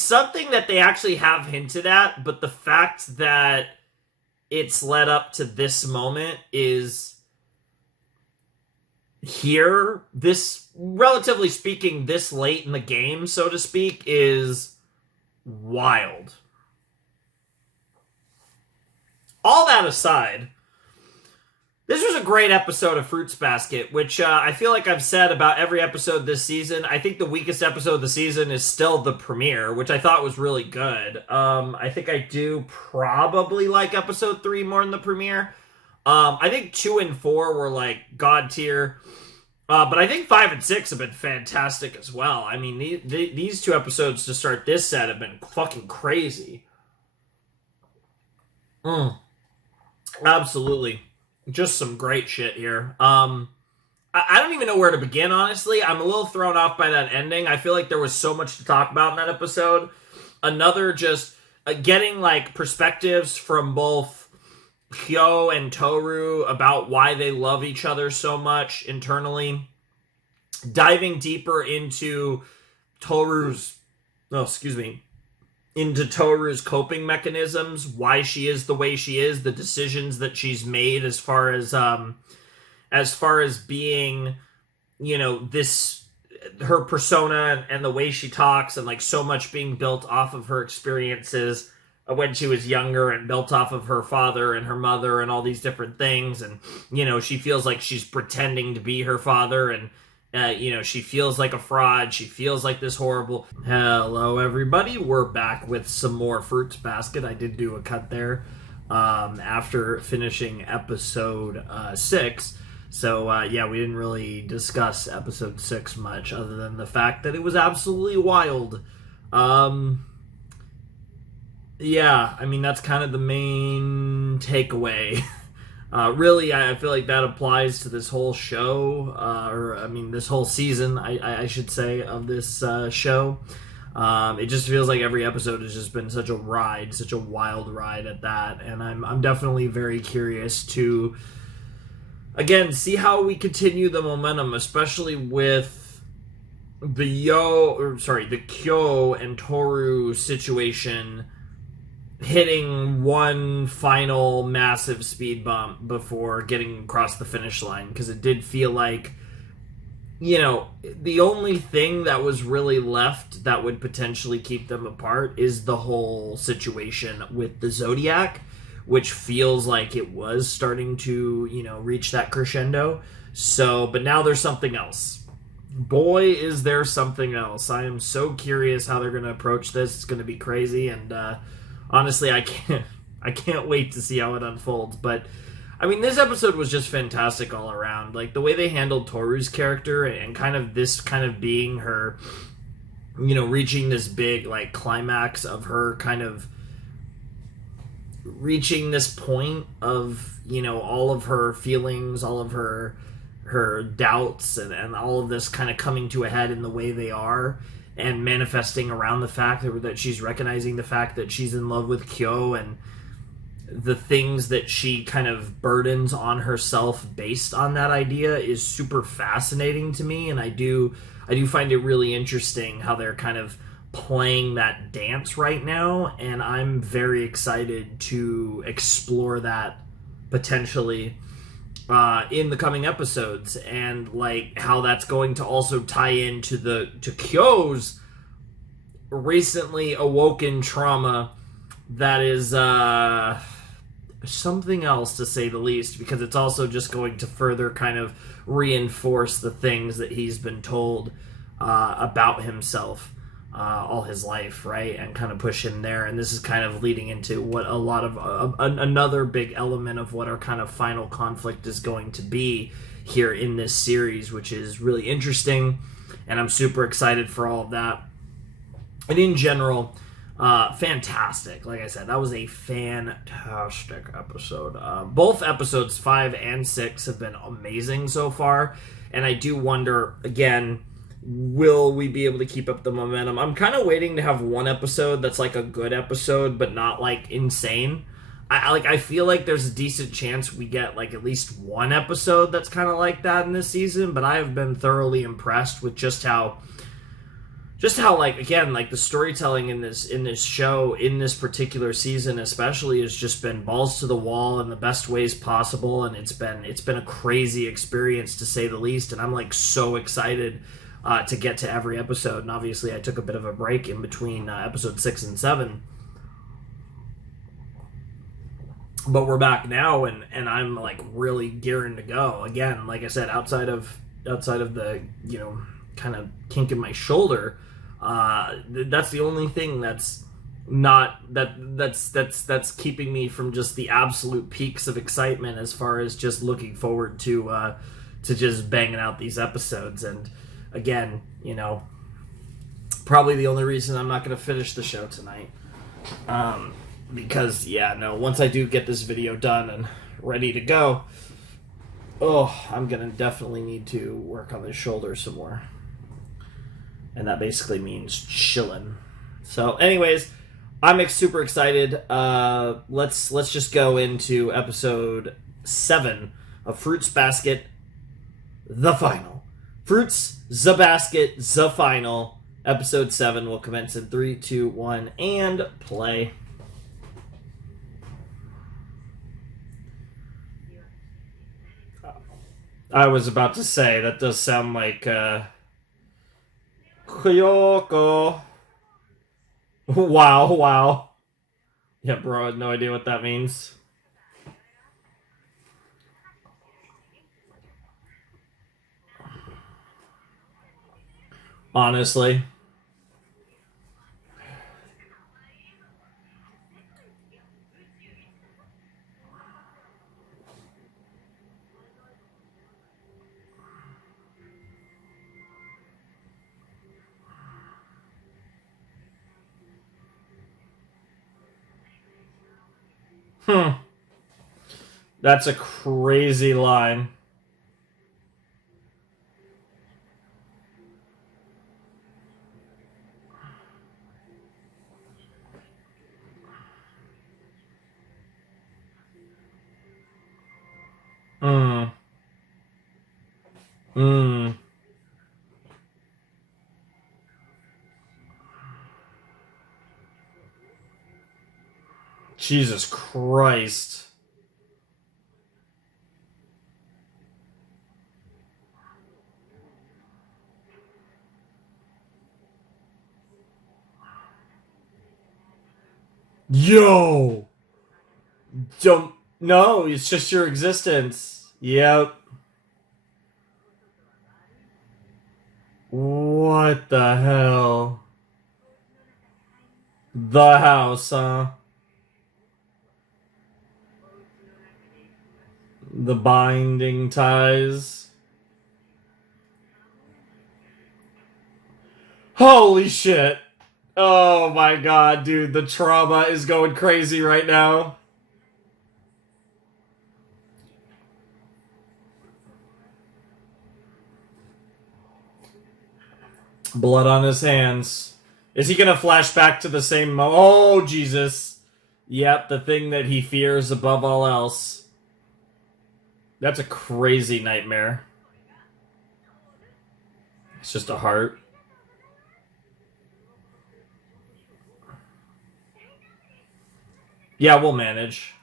something that they actually have hinted at, but the fact that it's led up to this moment is here, this, relatively speaking, this late in the game, so to speak, is wild. All that aside, this was a great episode of Fruits Basket, which I feel like I've said about every episode this season. I think the weakest episode of the season is still the premiere, which I thought was really good. I think I do probably like episode 3 more than the premiere. I think 2 and 4 were like god tier. But I think 5 and 6 have been fantastic as well. I mean, these 2 episodes to start this set have been fucking crazy. Absolutely. Just some great shit here. I don't even know where to begin, honestly. I'm a little thrown off by that ending. I feel like there was so much to talk about in that episode. Another just getting, like, perspectives from both Hyo and Toru about why they love each other so much internally. Diving deeper into into Toru's coping mechanisms, why she is the way she is, the decisions that she's made as far as being, you know, this, her persona and the way she talks, and like so much being built off of her experiences when she was younger and built off of her father and her mother and all these different things. And, you know, she feels like she's pretending to be her father, and you know, she feels like a fraud. She feels like this horrible... Hello, everybody. We're back with some more Fruits Basket. I did do a cut there after finishing episode 6. So, yeah, we didn't really discuss episode 6 much, other than the fact that it was absolutely wild. Yeah, I mean, that's kind of the main takeaway. Really, I feel like that applies to this whole show, or I mean, this whole season, I should say, of this show. It just feels like every episode has just been such a ride, such a wild ride at that, and I'm definitely very curious to again, see how we continue the momentum, especially with the the Kyo and Toru situation hitting one final massive speed bump before getting across the finish line, because it did feel like, the only thing that was really left that would potentially keep them apart is the whole situation with the Zodiac, which feels like it was starting to, reach that crescendo. So, but now there's something else. Boy, is there something else. I am so curious how they're going to approach this. It's going to be crazy, and honestly, I can't wait to see how it unfolds. But I mean, this episode was just fantastic all around. Like, the way they handled Toru's character and kind of this kind of being her, reaching this big, like, climax of her kind of reaching this point of, all of her feelings, all of her doubts, and all of this kind of coming to a head in the way they are, and manifesting around the fact that she's recognizing the fact that she's in love with Kyo, and the things that she kind of burdens on herself based on that idea is super fascinating to me. And I do find it really interesting how they're kind of playing that dance right now, and I'm very excited to explore that potentially in the coming episodes, and like how that's going to also tie into to Kyo's recently awoken trauma that is something else, to say the least, because it's also just going to further kind of reinforce the things that he's been told about himself all his life, right? And kind of push him there. And this is kind of leading into what a lot of another big element of what our kind of final conflict is going to be here in this series, which is really interesting, and I'm super excited for all of that. And in general, fantastic. Like I said, that was a fantastic episode. Both episodes 5 and 6 have been amazing so far, and I do wonder, again, will we be able to keep up the momentum? I'm kind of waiting to have one episode that's like a good episode, but not like insane. I feel like there's a decent chance we get like at least one episode that's kind of like that in this season, but I have been thoroughly impressed with just how like, again, like the storytelling in this show, in this particular season especially, has just been balls to the wall in the best ways possible, and it's been a crazy experience, to say the least. And I'm like so excited to get to every episode. And obviously I took a bit of a break in between episode 6 and 7, but we're back now, and I'm like really gearing to go again. Like I said, outside of the kind of kink in my shoulder, that's the only thing that's keeping me from just the absolute peaks of excitement, as far as just looking forward to just banging out these episodes. And again, probably the only reason I'm not going to finish the show tonight, because once I do get this video done and ready to go, I'm going to definitely need to work on this shoulder some more. And that basically means chilling. So anyways, I'm super excited. Let's just go into episode 7 of Fruits Basket, the final. Fruits, the Basket, the final. Episode 7 will commence in 3, 2, 1, and play. I was about to say, that does sound like Kyoko. Wow. Yeah, bro, I have no idea what that means. Honestly. That's a crazy line. Hmm. Mm. Jesus Christ. Yo! Don't. No, it's just your existence. Yep. What the hell? The house, huh? The binding ties. Holy shit. Oh my god, dude. The trauma is going crazy right now. Blood on his hands. Is he gonna flash back to the same Oh, Jesus. Yep, the thing that he fears above all else. That's a crazy nightmare. It's just a heart. Yeah, we'll manage.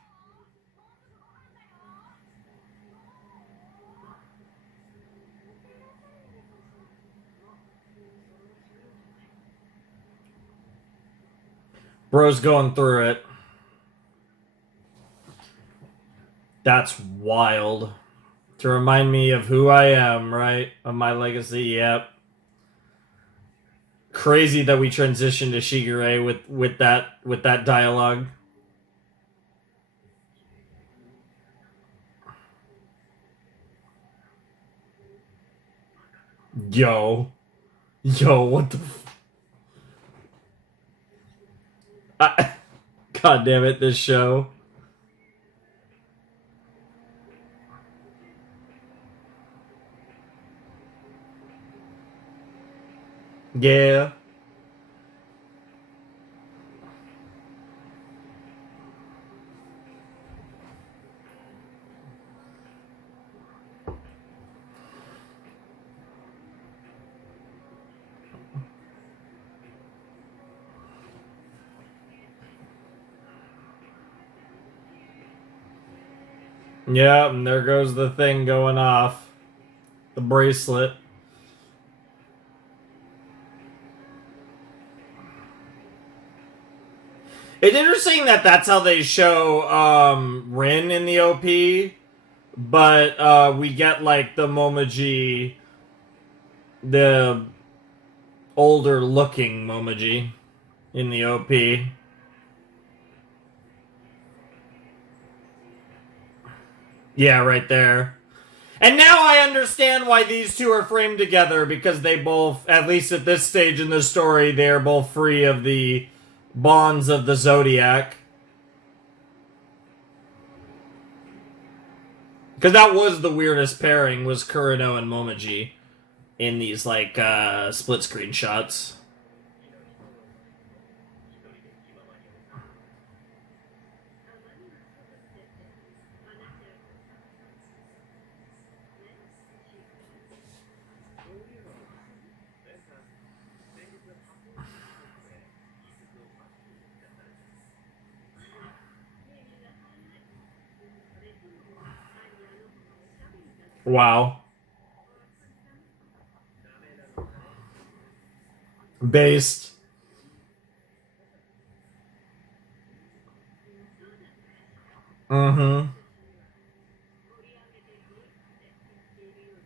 Bro's going through it. That's wild. To remind me of who I am, right? Of my legacy, yep. Crazy that we transitioned to Shigure with that dialogue. Yo. Yo, what the God damn it, this show. Yeah. Yeah, and there goes the thing going off. The bracelet. It's interesting that that's how they show Rin in the OP, but we get like the Momo G, the older looking Momo G in the OP. Yeah, right there. And now I understand why these two are framed together, because they both, at least at this stage in the story, they are both free of the bonds of the Zodiac. Because that was the weirdest pairing, was Kurino and Momoji in these like split screen shots. Wow. Based. Mm-hmm.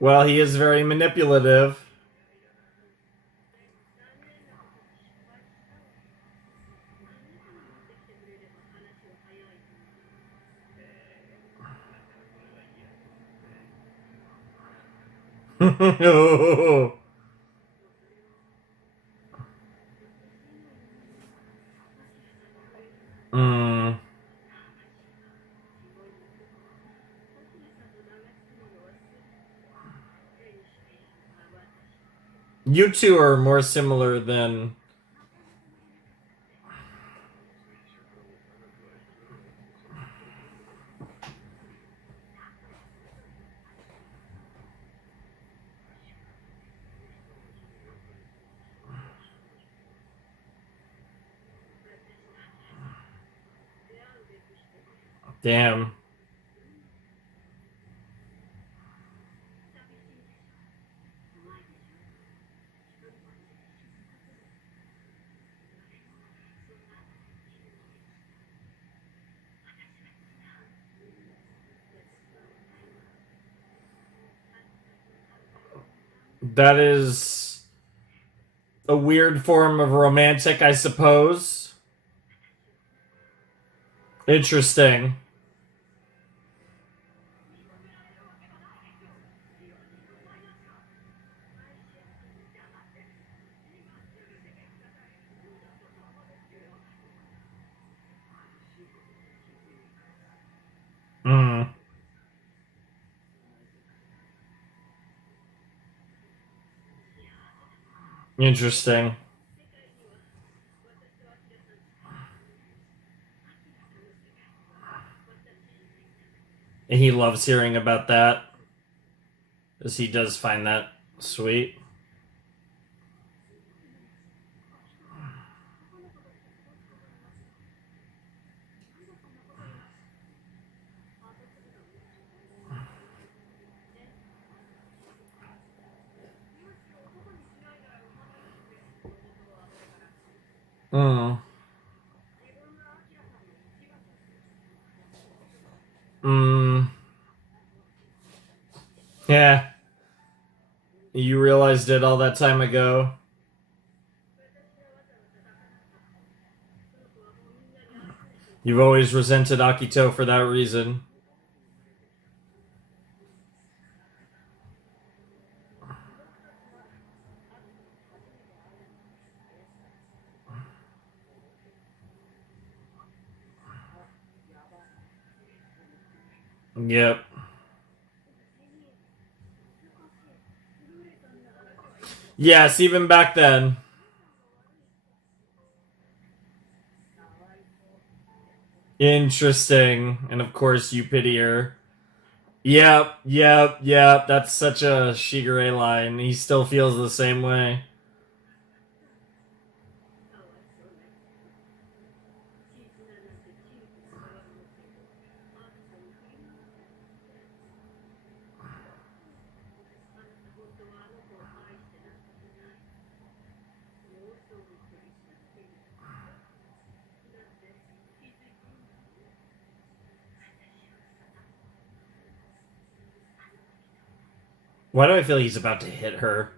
Well, he is very manipulative. mm. You two are more similar than. Damn. That is a weird form of romantic, I suppose. Interesting. Hmm. Interesting. And he loves hearing about that, as he does find that sweet. Mm. Mm. Yeah. You realized it all that time ago. You've always resented Akito for that reason. Yep. Yes, even back then. Interesting. And of course, you pity her. Yep, yep, yep. That's such a Shigure line. He still feels the same way. Why do I feel he's about to hit her?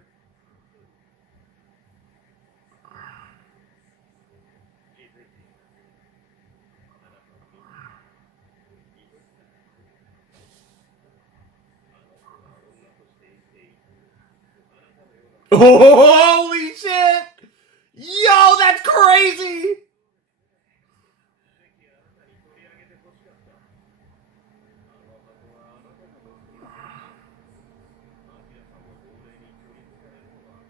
Oh, holy shit! Yo, that's crazy!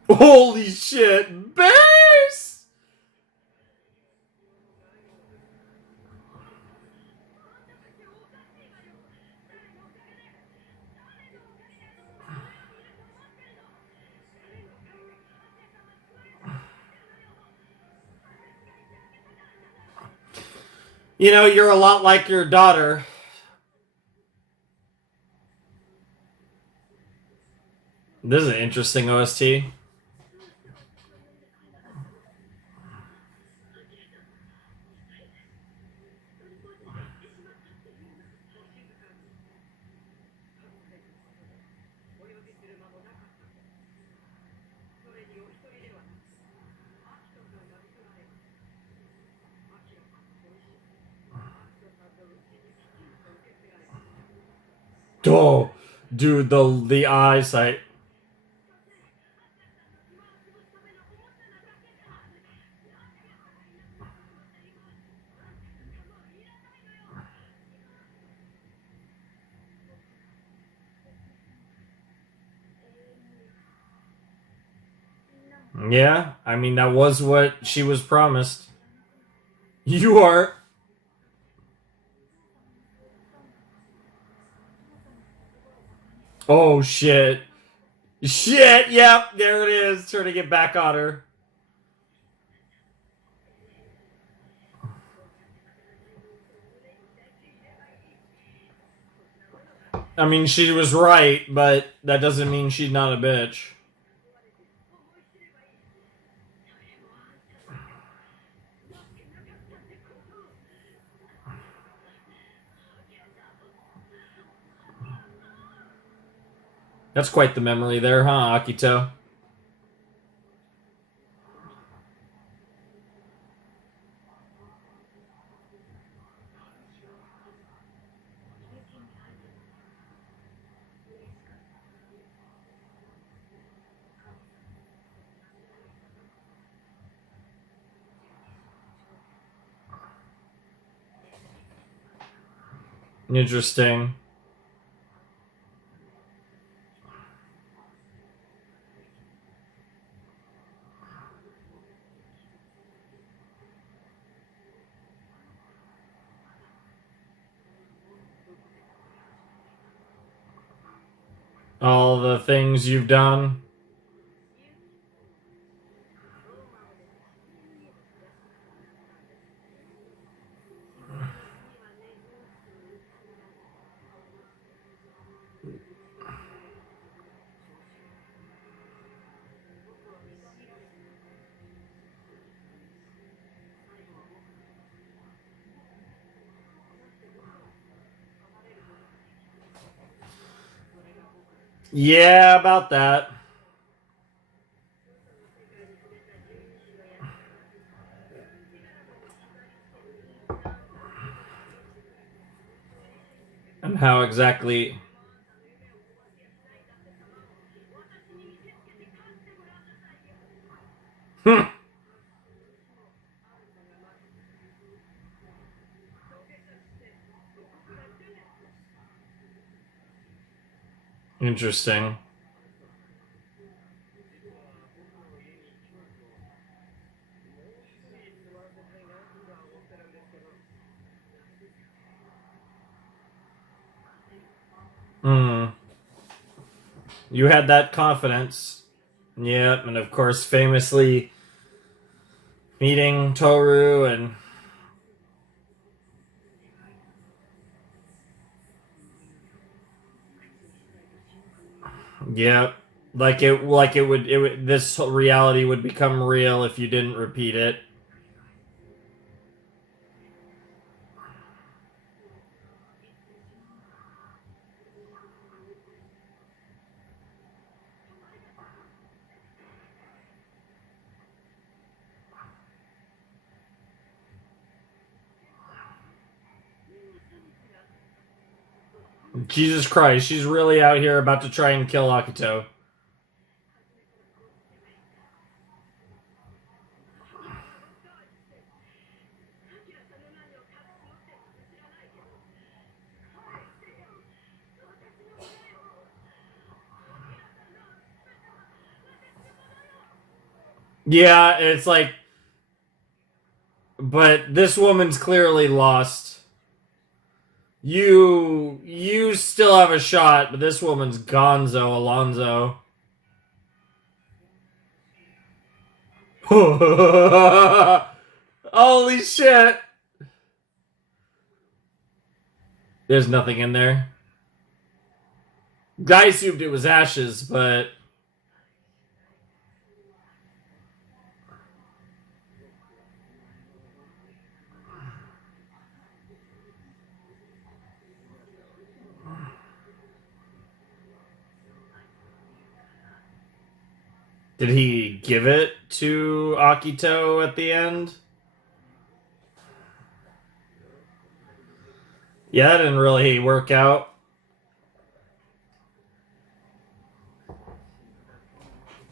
Holy shit! Base! You know, you're a lot like your daughter. This is an interesting OST. Oh, dude, the eyesight. Yeah, I mean that was what she was promised. You are. Oh shit. Shit, yep, there it is. Trying to get back on her. I mean, she was right, but that doesn't mean she's not a bitch. That's quite the memory there, huh, Akito? Interesting. All the things you've done. Yeah, about that. And how exactly. Interesting. Hmm. You had that confidence. Yep, and of course, famously meeting Toru and yep, like it would this reality would become real if you didn't repeat it. Jesus Christ, she's really out here about to try and kill Akito. Yeah, it's like, but this woman's clearly lost. You still have a shot, but this woman's Gonzo Alonzo. Holy shit! There's nothing in there. I assumed it was ashes, but did he give it to Akito at the end? Yeah, that didn't really work out.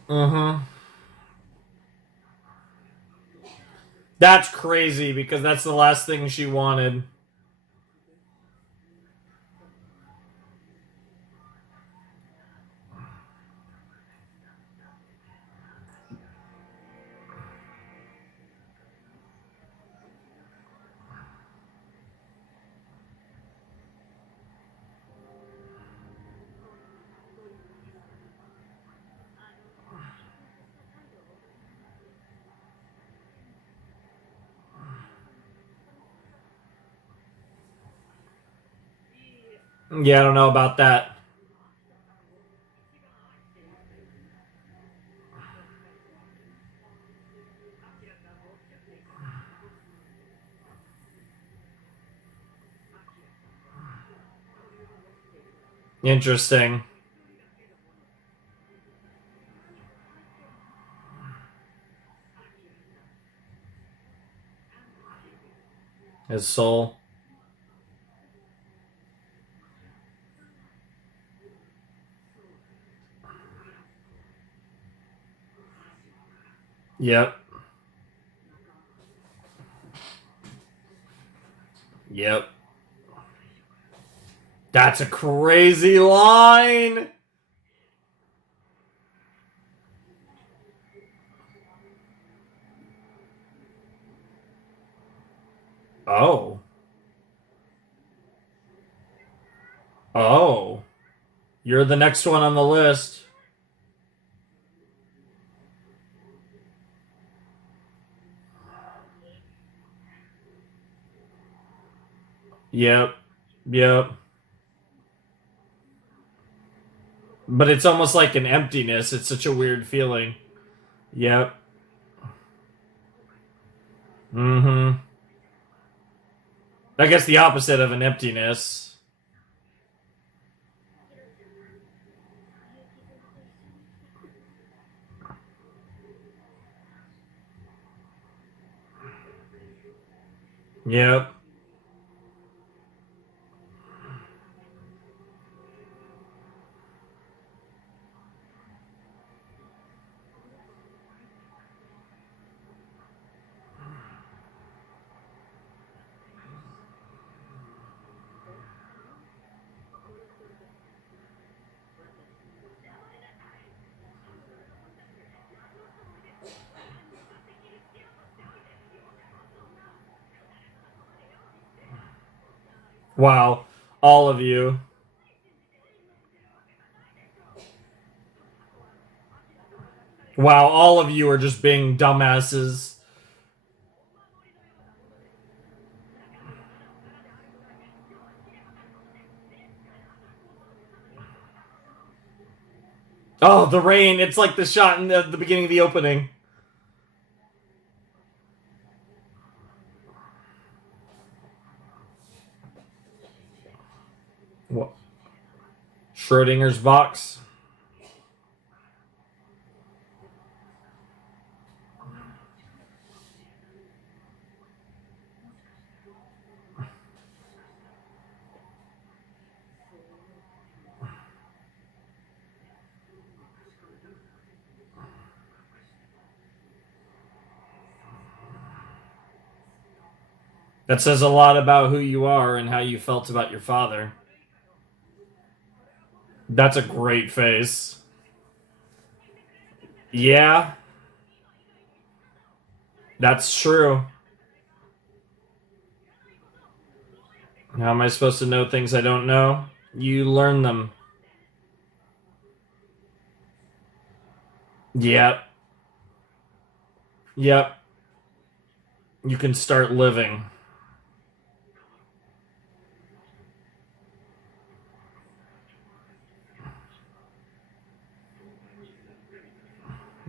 Mm-hmm. That's crazy because that's the last thing she wanted. Yeah, I don't know about that. Interesting. His soul. Yep. Yep. That's a crazy line. Oh. Oh. You're the next one on the list. Yep. Yep. But it's almost like an emptiness. It's such a weird feeling. Yep. Mm-hmm. I guess the opposite of an emptiness. Yep. Wow. All of you. Wow, all of you are just being dumbasses. Oh, the rain. It's like the shot in the beginning of the opening. What? Schrodinger's box. That says a lot about who you are and how you felt about your father. That's a great face. Yeah, that's true. How am I supposed to know things I don't know? You learn them. Yep. Yep. You can start living.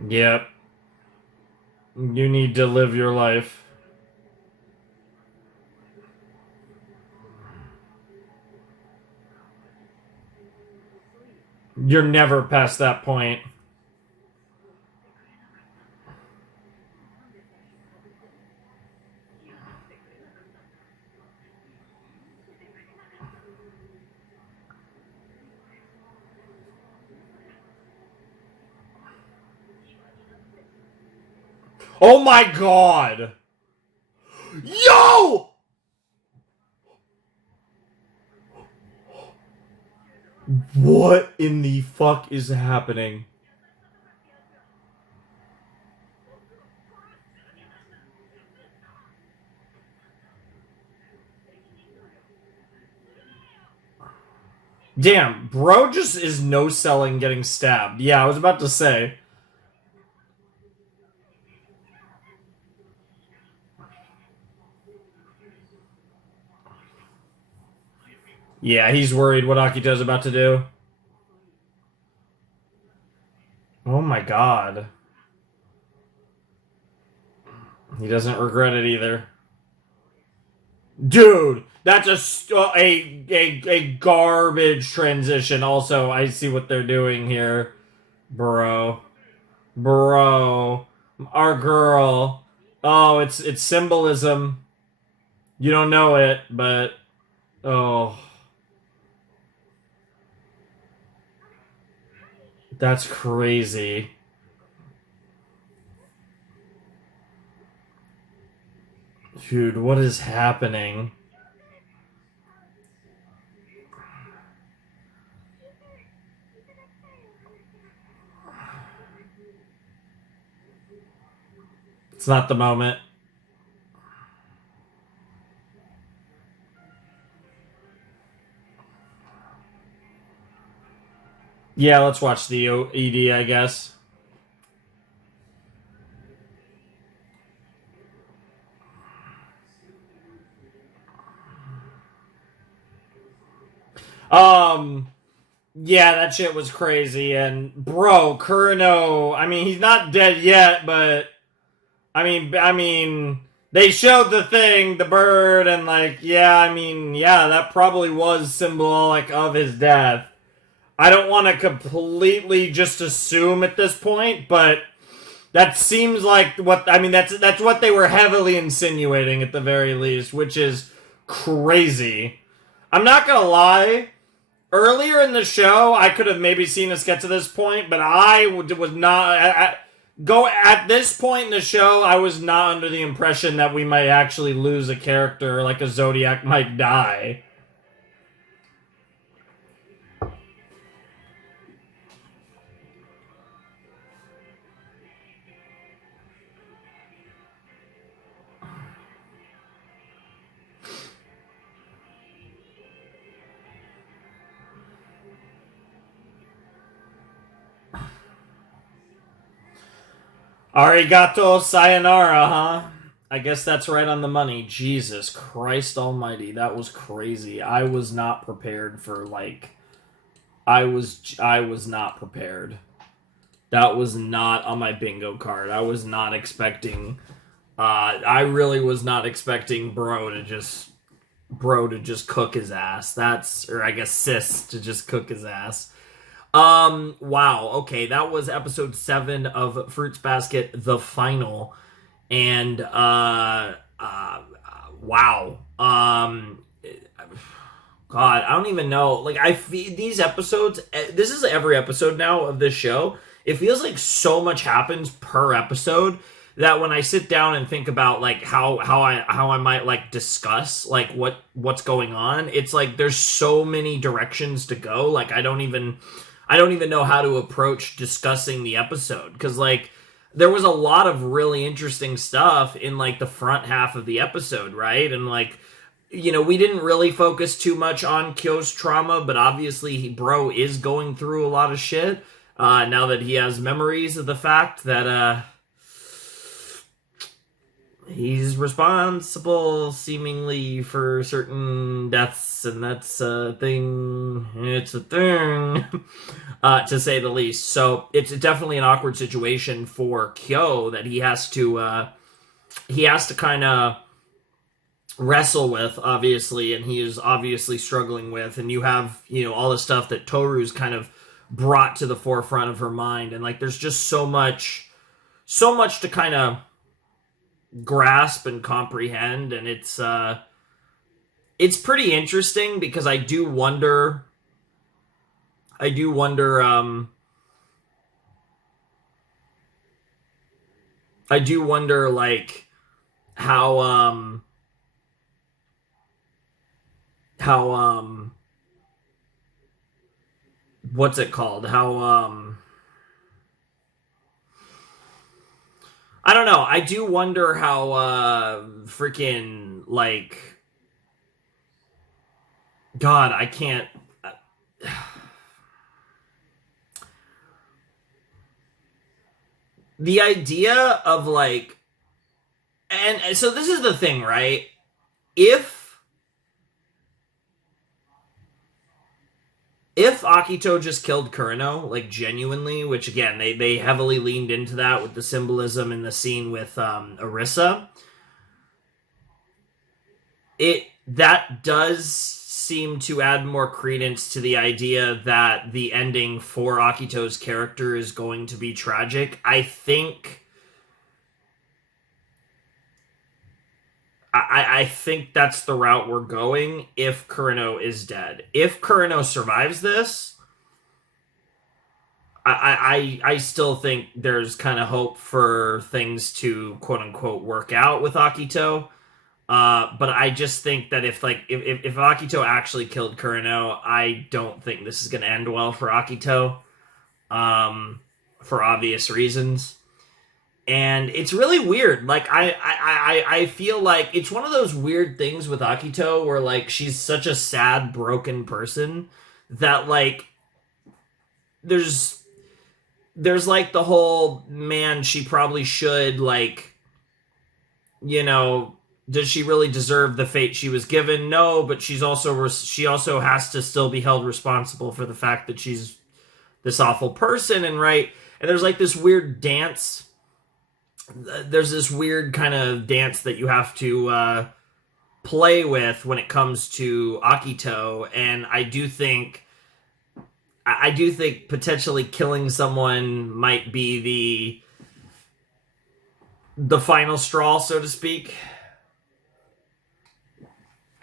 Yep. You need to live your life. You're never past that point. Oh my god! Yo! What in the fuck is happening? Damn, bro just is no selling getting stabbed. Yeah, I was about to say. Yeah, he's worried what Akito's about to do. Oh my god. He doesn't regret it either. Dude, that's a garbage transition. Also, I see what they're doing here, bro. Bro, our girl. Oh, it's symbolism. You don't know it, but oh, that's crazy. Dude, what is happening? It's not the moment. Yeah, let's watch the ED, I guess. Um, yeah, that shit was crazy. And bro, Kurino, I mean, he's not dead yet, but I mean, they showed the thing, the bird, and like, yeah, I mean, yeah, that probably was symbolic of his death. I don't want to completely just assume at this point, but that seems like what I mean. That's what they were heavily insinuating at the very least, which is crazy. I'm not gonna lie. Earlier in the show, I could have maybe seen us get to this point, but was not. Go at this point in the show, I was not under the impression that we might actually lose a character, like a Zodiac might die. Arigato sayonara, huh? I guess that's right on the money. Jesus Christ almighty, that was crazy. I was not prepared for like I was not prepared. That was not on my bingo card. I was not expecting I really was not expecting bro to just cook his ass. That's or I guess sis to just cook his ass. Wow. Okay, that was episode 7 of Fruits Basket, the final, and wow. God, I don't even know. Like I feel these episodes. This is every episode now of this show. It feels like so much happens per episode that when I sit down and think about like how I might like discuss like what's going on, it's like there's so many directions to go. Like I don't even know how to approach discussing the episode because like there was a lot of really interesting stuff in like the front half of the episode, right? And like we didn't really focus too much on Kyo's trauma, but obviously bro is going through a lot of shit now that he has memories of the fact that he's responsible seemingly for certain deaths, and that's a thing. It's a thing, to say the least. So it's definitely an awkward situation for Kyo that he has to kind of wrestle with, obviously, and he is obviously struggling with. And you have all the stuff that Toru's kind of brought to the forefront of her mind, and like there's just so much to kind of grasp and comprehend, and it's pretty interesting because I do wonder like how what's it called, how I don't know. I do wonder how freaking like God, I can't the idea of like and so this is the thing, right? If if Akito just killed Kureno, like genuinely, which again they heavily leaned into that with the symbolism in the scene with Arisa, that does seem to add more credence to the idea that the ending for Akito's character is going to be tragic. I think that's the route we're going if Kureno is dead. If Kureno survives this, I still think there's kind of hope for things to quote unquote work out with Akito. But I just think that if Akito actually killed Kureno, I don't think this is going to end well for Akito, for obvious reasons. And it's really weird. Like I feel like it's one of those weird things with Akito where like she's such a sad, broken person that like there's like the whole man. She probably should like, you know, does she really deserve the fate she was given? No, but she also has to still be held responsible for the fact that she's this awful person, and right. And there's like this weird dance. There's this weird kind of dance that you have to play with when it comes to Akito, and I do think potentially killing someone might be the final straw, so to speak,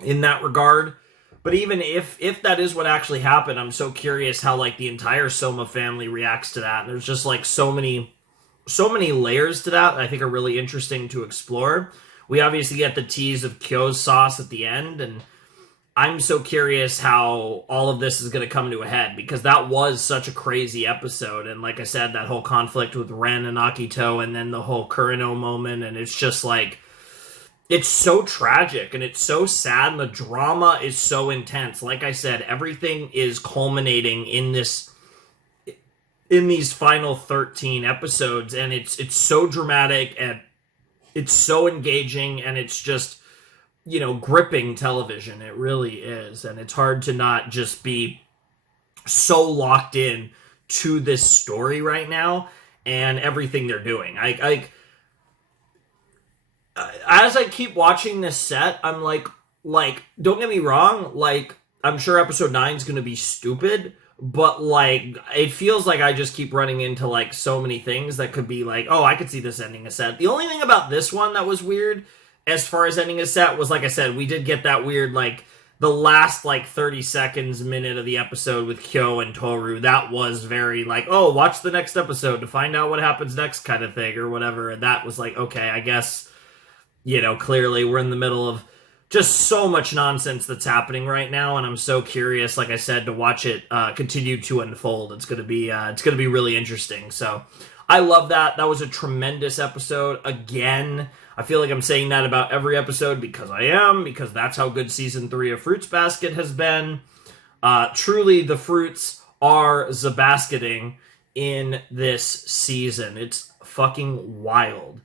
in that regard. But even if that is what actually happened, I'm so curious how like the entire Soma family reacts to that. And there's just like so many layers to that I think are really interesting to explore. We obviously get the tease of Kyo's sauce at the end, and I'm so curious how all of this is going to come to a head, because that was such a crazy episode. And like I said, that whole conflict with Ren and Akito, and then the whole Kureno moment, and it's just like, it's so tragic and it's so sad, and the drama is so intense. Like I said, everything is culminating in these final 13 episodes, and it's so dramatic and it's so engaging, and it's just, you know, gripping television. It really is. And it's hard to not just be so locked in to this story right now and everything they're doing. As I keep watching this set, I'm like, don't get me wrong, like, I'm sure episode 9 is going to be stupid, but like, it feels like I just keep running into like so many things that could be like, oh, I could see this ending a set. The only thing about this one that was weird as far as ending a set was, like I said, we did get that weird, like, the last like 30 seconds, minute of the episode with Kyo and Toru. That was very like, oh, watch the next episode to find out what happens next kind of thing or whatever. And that was like, okay, I guess, you know, clearly we're in the middle of just so much nonsense that's happening right now, and I'm so curious, like I said, to watch it continue to unfold. It's gonna be really interesting. So I love that. That was a tremendous episode. Again, I feel like I'm saying that about every episode because that's how good season 3 of Fruits Basket has been. Truly, the fruits are zabasketing in this season. It's fucking wild.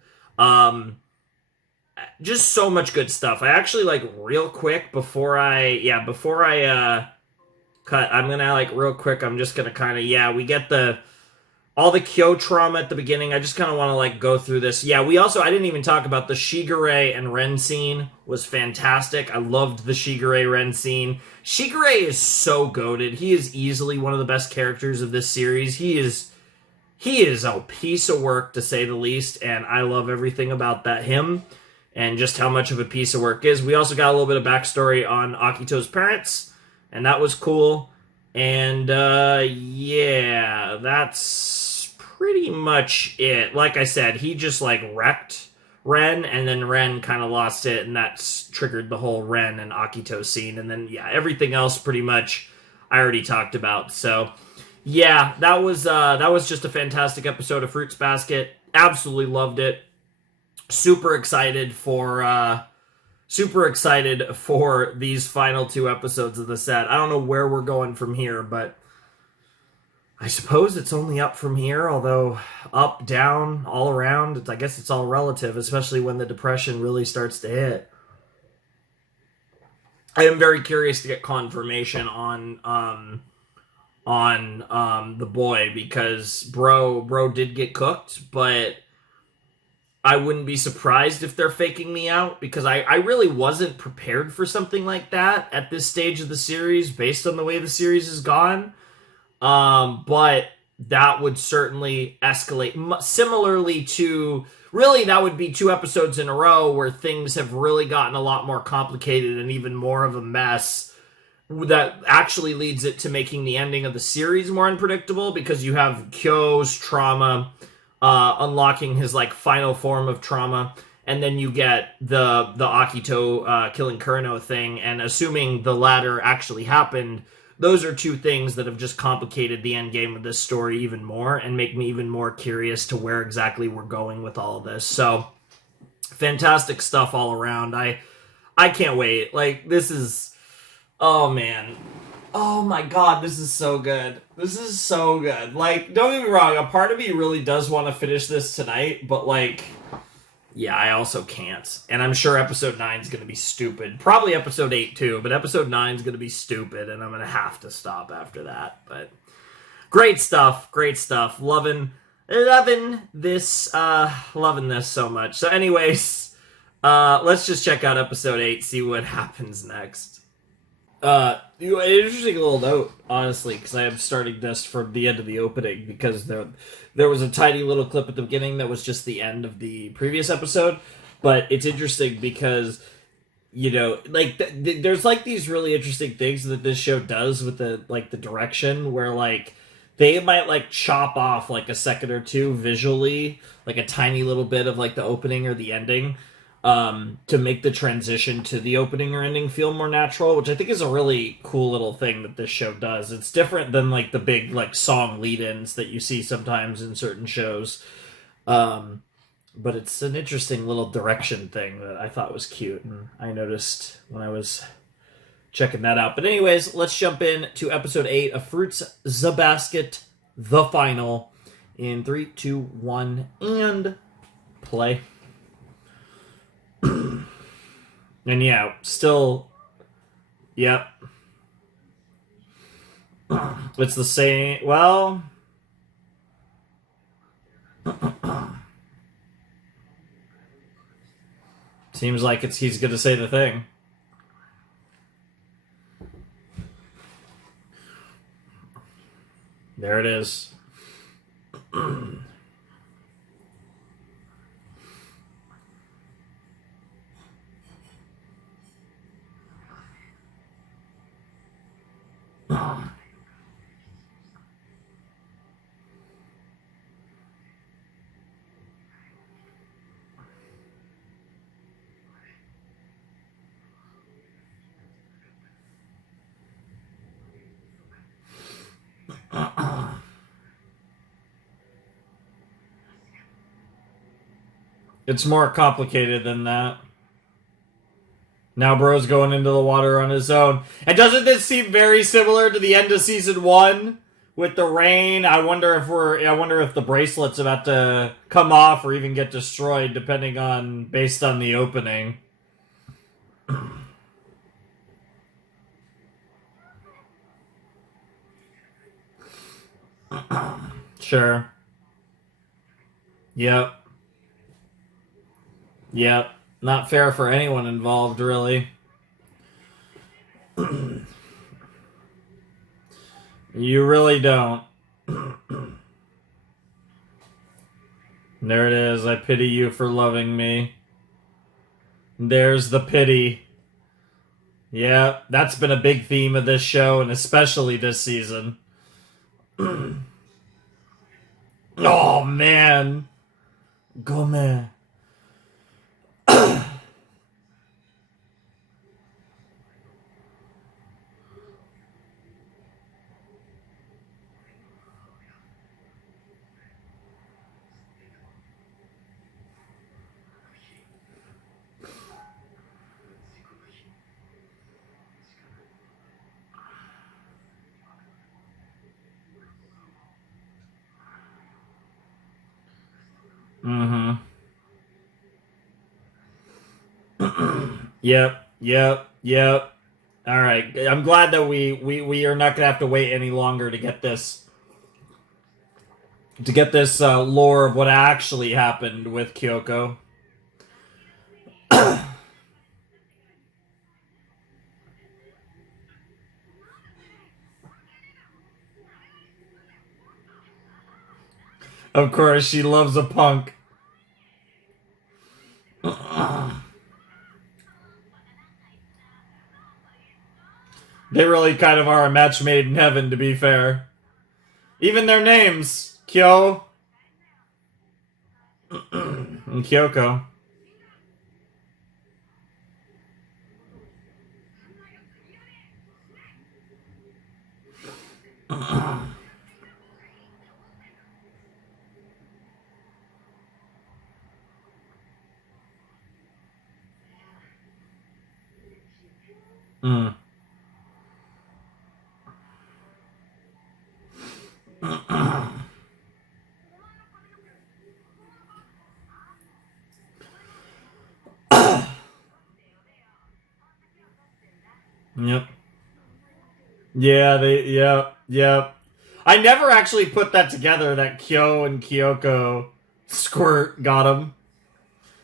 Just so much good stuff. I actually, like, real quick before I cut, I'm gonna, like, real quick, I'm just gonna kind of, we get all the Kyo trauma at the beginning. I just kind of want to, like, go through this. I didn't even talk about the Shigure and Ren scene was fantastic. I loved the Shigure Ren scene. Shigure is so goated. He is easily one of the best characters of this series. He is a piece of work, to say the least, and I love everything about him and just how much of a piece of work is. We also got a little bit of backstory on Akito's parents, and that was cool. And, that's pretty much it. Like I said, he just, like, wrecked Ren, and then Ren kind of lost it, and that's triggered the whole Ren and Akito scene. And then, everything else pretty much I already talked about. So, that was just a fantastic episode of Fruits Basket. Absolutely loved it. Super excited for these final 2 episodes of the set. I don't know where we're going from here, but I suppose it's only up from here, although up, down, all around, I guess it's all relative, especially when the depression really starts to hit. I am very curious to get confirmation on on the boy, because bro did get cooked, but I wouldn't be surprised if they're faking me out, because I really wasn't prepared for something like that at this stage of the series based on the way the series has gone. But that would certainly escalate. Similarly to, really, that would be two episodes in a row where things have really gotten a lot more complicated and even more of a mess. That actually leads it to making the ending of the series more unpredictable, because you have Kyo's trauma, unlocking his like final form of trauma, and then you get the Akito killing Kureno thing, and assuming the latter actually happened, those are two things that have just complicated the end game of this story even more and make me even more curious to where exactly we're going with all of this. So fantastic stuff all around. I can't wait. Like, this is, oh man. Oh my god, this is so good. This is so good. Like, don't get me wrong, a part of me really does want to finish this tonight, but like, yeah, I also can't. And I'm sure episode 9 is going to be stupid. Probably episode 8 too, but episode 9 is going to be stupid, and I'm going to have to stop after that. But great stuff. Great stuff. Loving this so much. So anyways, let's just check out episode 8, see what happens next. An interesting little note, honestly, because I am starting this from the end of the opening, because there was a tiny little clip at the beginning that was just the end of the previous episode, but it's interesting because, you know, like there's like these really interesting things that this show does with the direction, where like they might like chop off like a second or two visually, like a tiny little bit of like the opening or the ending, to make the transition to the opening or ending feel more natural, which I think is a really cool little thing that this show does. It's different than like the big like song lead-ins that you see sometimes in certain shows, but it's an interesting little direction thing that I thought was cute, and I noticed when I was checking that out. But anyways, let's jump in to episode 8 of Fruits the Basket, the final, in 3, 2, 1, and play. And yeah, still, yep. It's the same, well, seems like he's gonna say the thing. There it is. It's more complicated than that. Now bro's going into the water on his own. And doesn't this seem very similar to the end of season 1 with the rain? I wonder if the bracelet's about to come off or even get destroyed, depending on, based on the opening. Sure. Yep. Yep. Not fair for anyone involved, really. You really don't. There it is. I pity you for loving me. There's the pity. Yeah, that's been a big theme of this show, and especially this season. Oh, man. Gome. Mm-hmm. Yep, yep, yep. All right. I'm glad that we are not gonna have to wait any longer to get this lore of what actually happened with Kyoko. Of course, she loves a punk. They really kind of are a match made in heaven, to be fair. Even their names, Kyo and Kyoko. Mm. Yep. Yeah, yep, yep. I never actually put that together that Kyo and Kyoko squirt got him.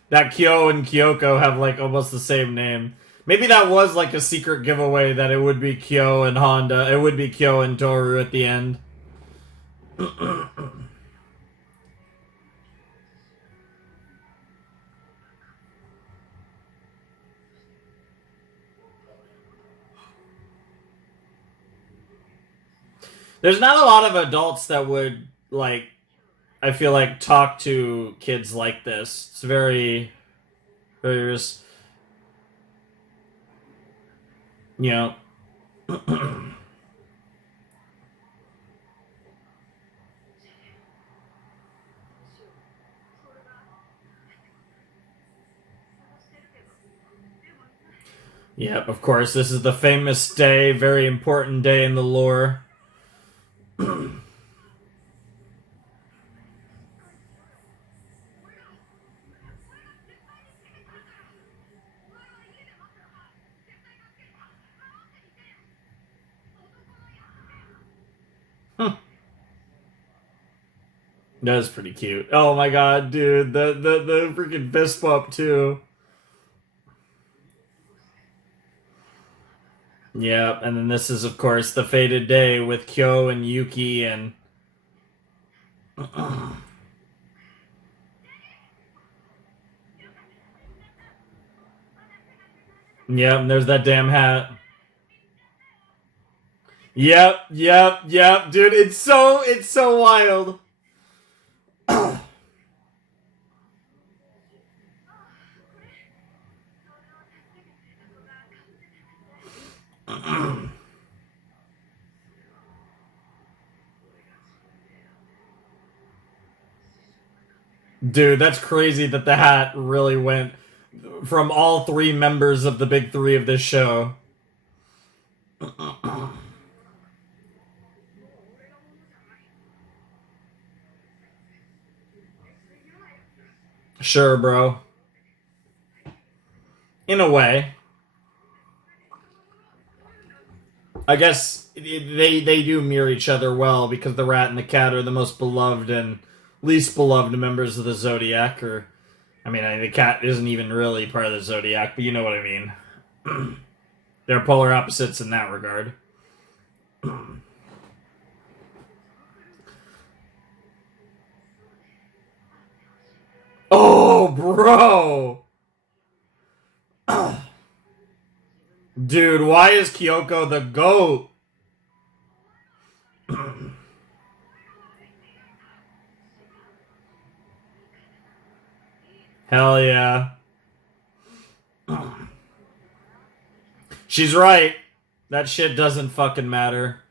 That Kyo and Kyoko have like almost the same name. Maybe that was like a secret giveaway that it would be Kyo and Honda. It would be Kyo and Toru at the end. There's not a lot of adults that would like I feel like talk to kids like this. It's very very just you know Yep, of course, this is the famous day, very important day in the lore. That is pretty cute. Oh my god, dude, the freaking fist bump too. Yeah, and then this is of course the fated day with Kyo and Yuki and Yep, and there's that damn hat. Yep, yep, yep, dude, it's so wild. Dude, that's crazy that the hat really went from all three members of the big three of this show. Sure, bro. In a way. I guess they do mirror each other well because the rat and the cat are the most beloved and least beloved members of the Zodiac. Or, I mean, the cat isn't even really part of the Zodiac, but you know what I mean. They're polar opposites in that regard. Oh, bro! Dude, why is Kyoko the GOAT? Hell yeah. She's right. That shit doesn't fucking matter.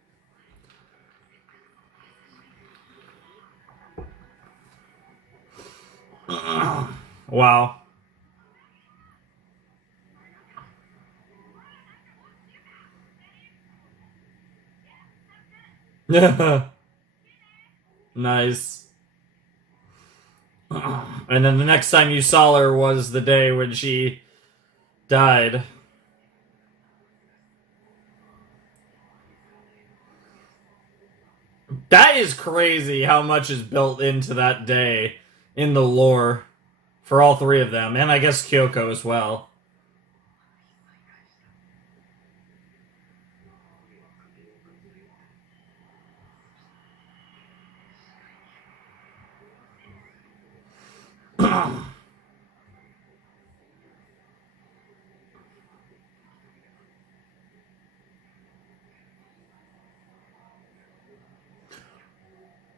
Wow. Nice. And then the next time you saw her was the day when she died. That is crazy how much is built into that day in the lore for all three of them, and I guess Kyoko as well.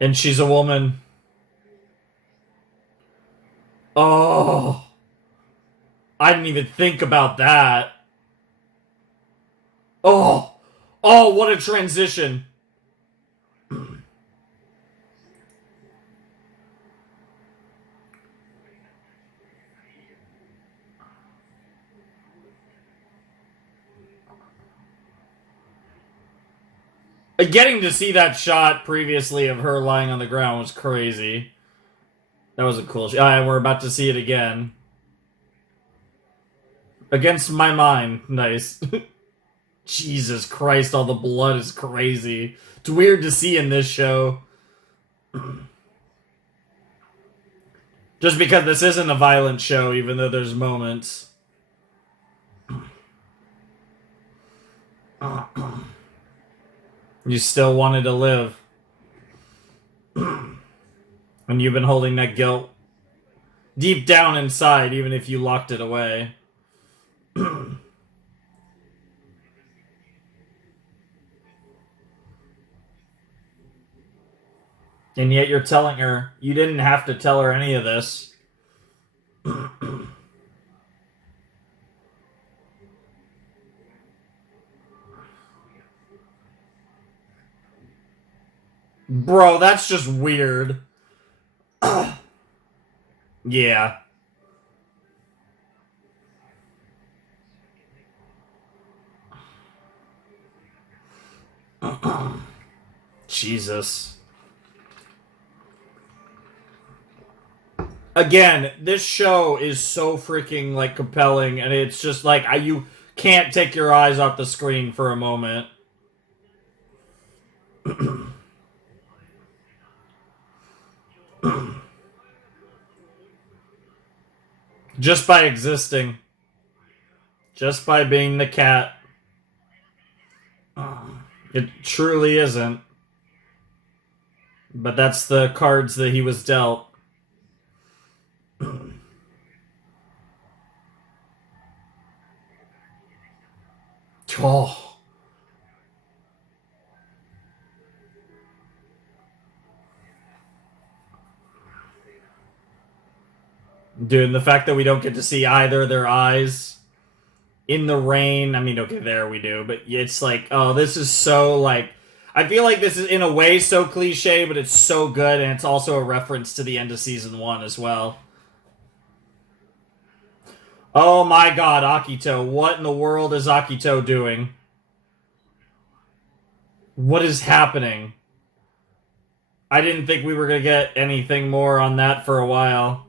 And she's a woman. Oh, I didn't even think about that. Oh, oh, what a transition. Getting to see that shot previously of her lying on the ground was crazy. That was a cool shot. And we're about to see it again. Against my mind. Nice. Jesus Christ, all the blood is crazy. It's weird to see in this show. Just because this isn't a violent show, even though there's moments. You still wanted to live. And you've been holding that guilt deep down inside, even if you locked it away. And yet you're telling her you didn't have to tell her any of this. Bro, that's just weird. Yeah. Jesus. Again, this show is so freaking like compelling, and it's just like you can't take your eyes off the screen for a moment. Just by existing. Just by being the cat. It truly isn't. But that's the cards that he was dealt. Oh. Dude, and the fact that we don't get to see either of their eyes in the rain. I mean, okay, there we do, but it's like, oh, this is so like. I feel like this is in a way so cliche, but it's so good, and it's also a reference to the end of season 1 as well. Oh my god, Akito. What in the world is Akito doing? What is happening? I didn't think we were going to get anything more on that for a while.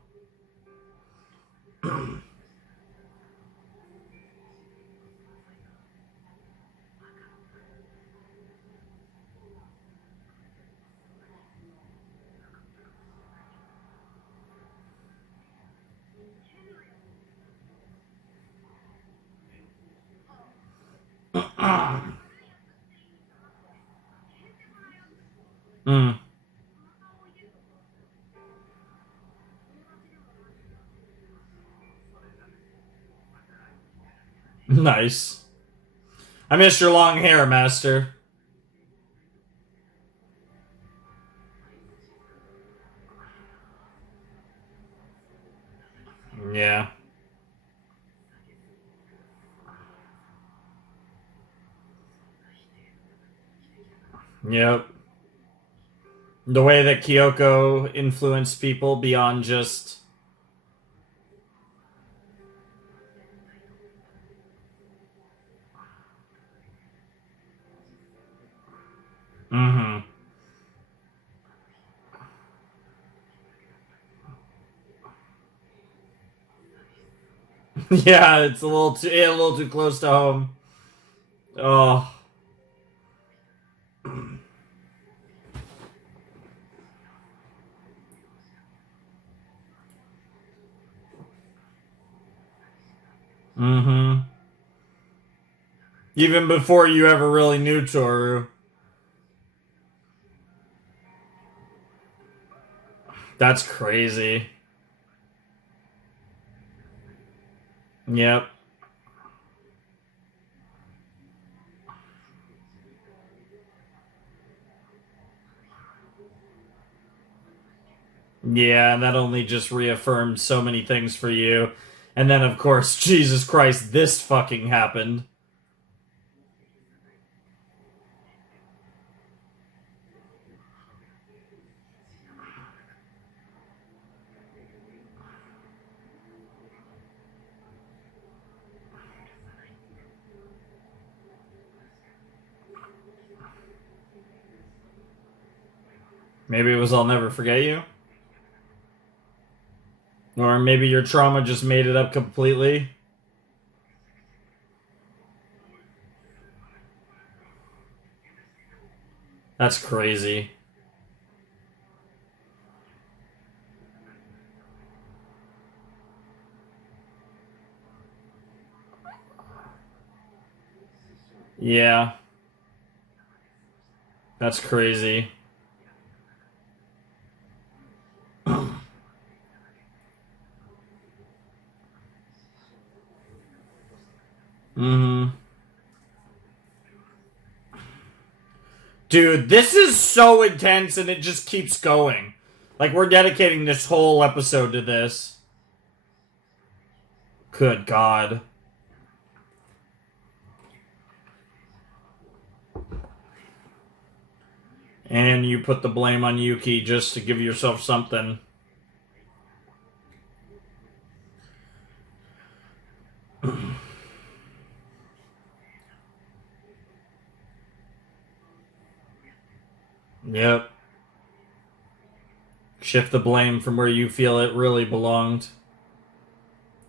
Mm. Nice. I miss your long hair, Master. Yeah. Yep. The way that Kyoko influenced people beyond just. Mm-hmm. Yeah, it's a little too close to home. Oh. Mm-hmm. Even before you ever really knew Toru. That's crazy. Yep. Yeah, and that only just reaffirmed so many things for you. And then, of course, Jesus Christ, this fucking happened. Maybe it was I'll never forget you. Or maybe your trauma just made it up completely. That's crazy. Yeah, that's crazy. Mm-hmm. Dude, this is so intense and it just keeps going. Like, we're dedicating this whole episode to this. Good God. And you put the blame on Yuki just to give yourself something. Yep. Shift the blame from where you feel it really belonged.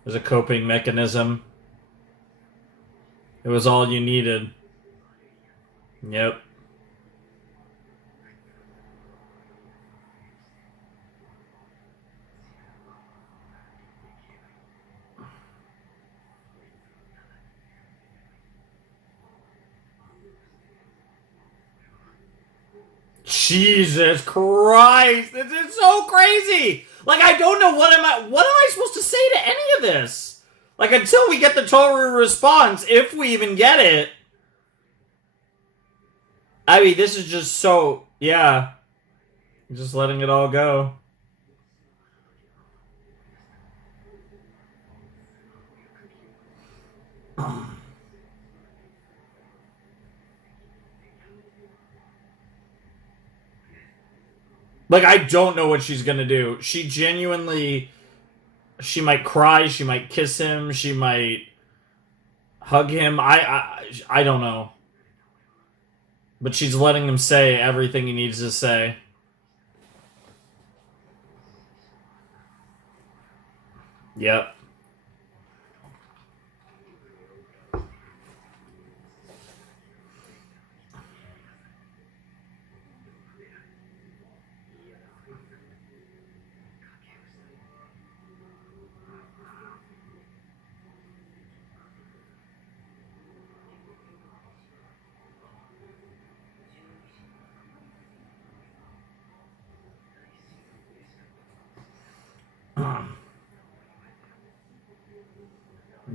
As a coping mechanism. It was all you needed. Yep. Jesus Christ! This is so crazy! Like, I don't know what am I supposed to say to any of this? Like, until we get the Toru response, if we even get it. I mean, this is just so, yeah. Just letting it all go. Like, I don't know what she's gonna do. She genuinely, she might cry, she might kiss him, she might hug him. I don't know. But she's letting him say everything he needs to say. Yep.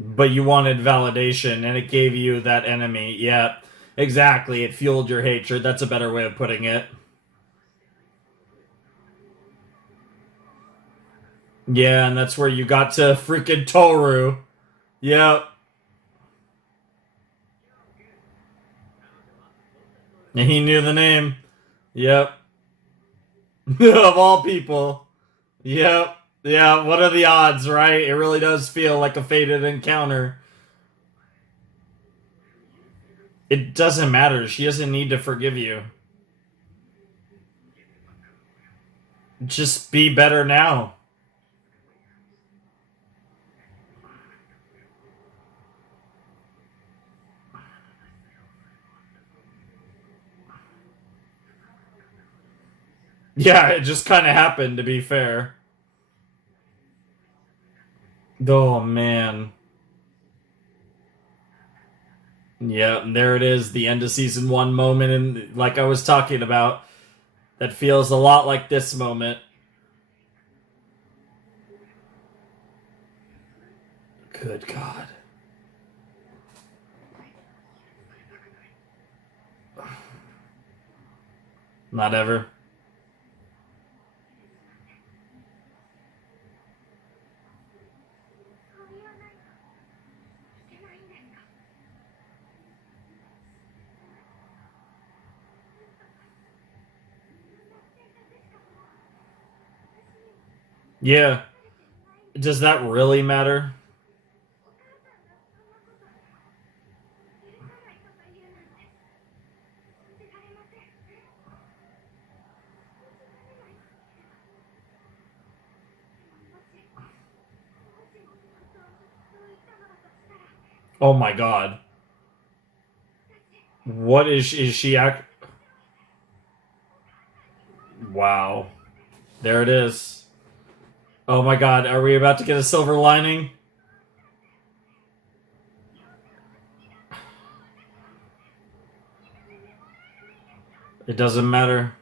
But you wanted validation, and it gave you that enemy. Yeah, exactly. It fueled your hatred. That's a better way of putting it. Yeah, and that's where you got to freaking Toru. Yep. And he knew the name. Yep. Of all people. Yep. Yeah, what are the odds, right? It really does feel like a fated encounter. It doesn't matter. She doesn't need to forgive you. Just be better now. Yeah, it just kind of happened, to be fair. Oh, man. Yeah, and there it is, the end of season one moment, and like I was talking about, that feels a lot like this moment. Good God. Not ever. Yeah. Does that really matter? Oh my God. What is she act? Wow. There it is. Oh my God. Are we about to get a silver lining? It doesn't matter.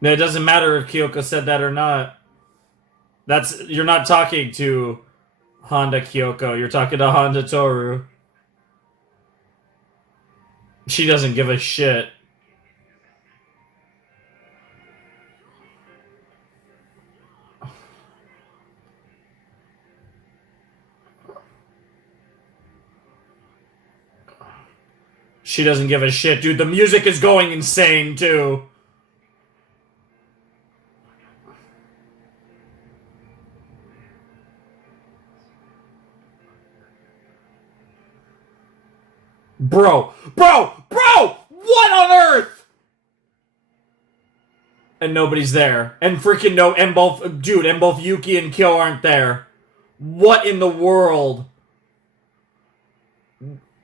No, it doesn't matter if Kyoko said that or not. That's you're not talking to Honda Kyoko. You're talking to Honda Toru. She doesn't give a shit. She doesn't give a shit, dude. The music is going insane too. Bro, what on earth? And nobody's there. And freaking no, and both Yuki and Kyo aren't there. What in the world?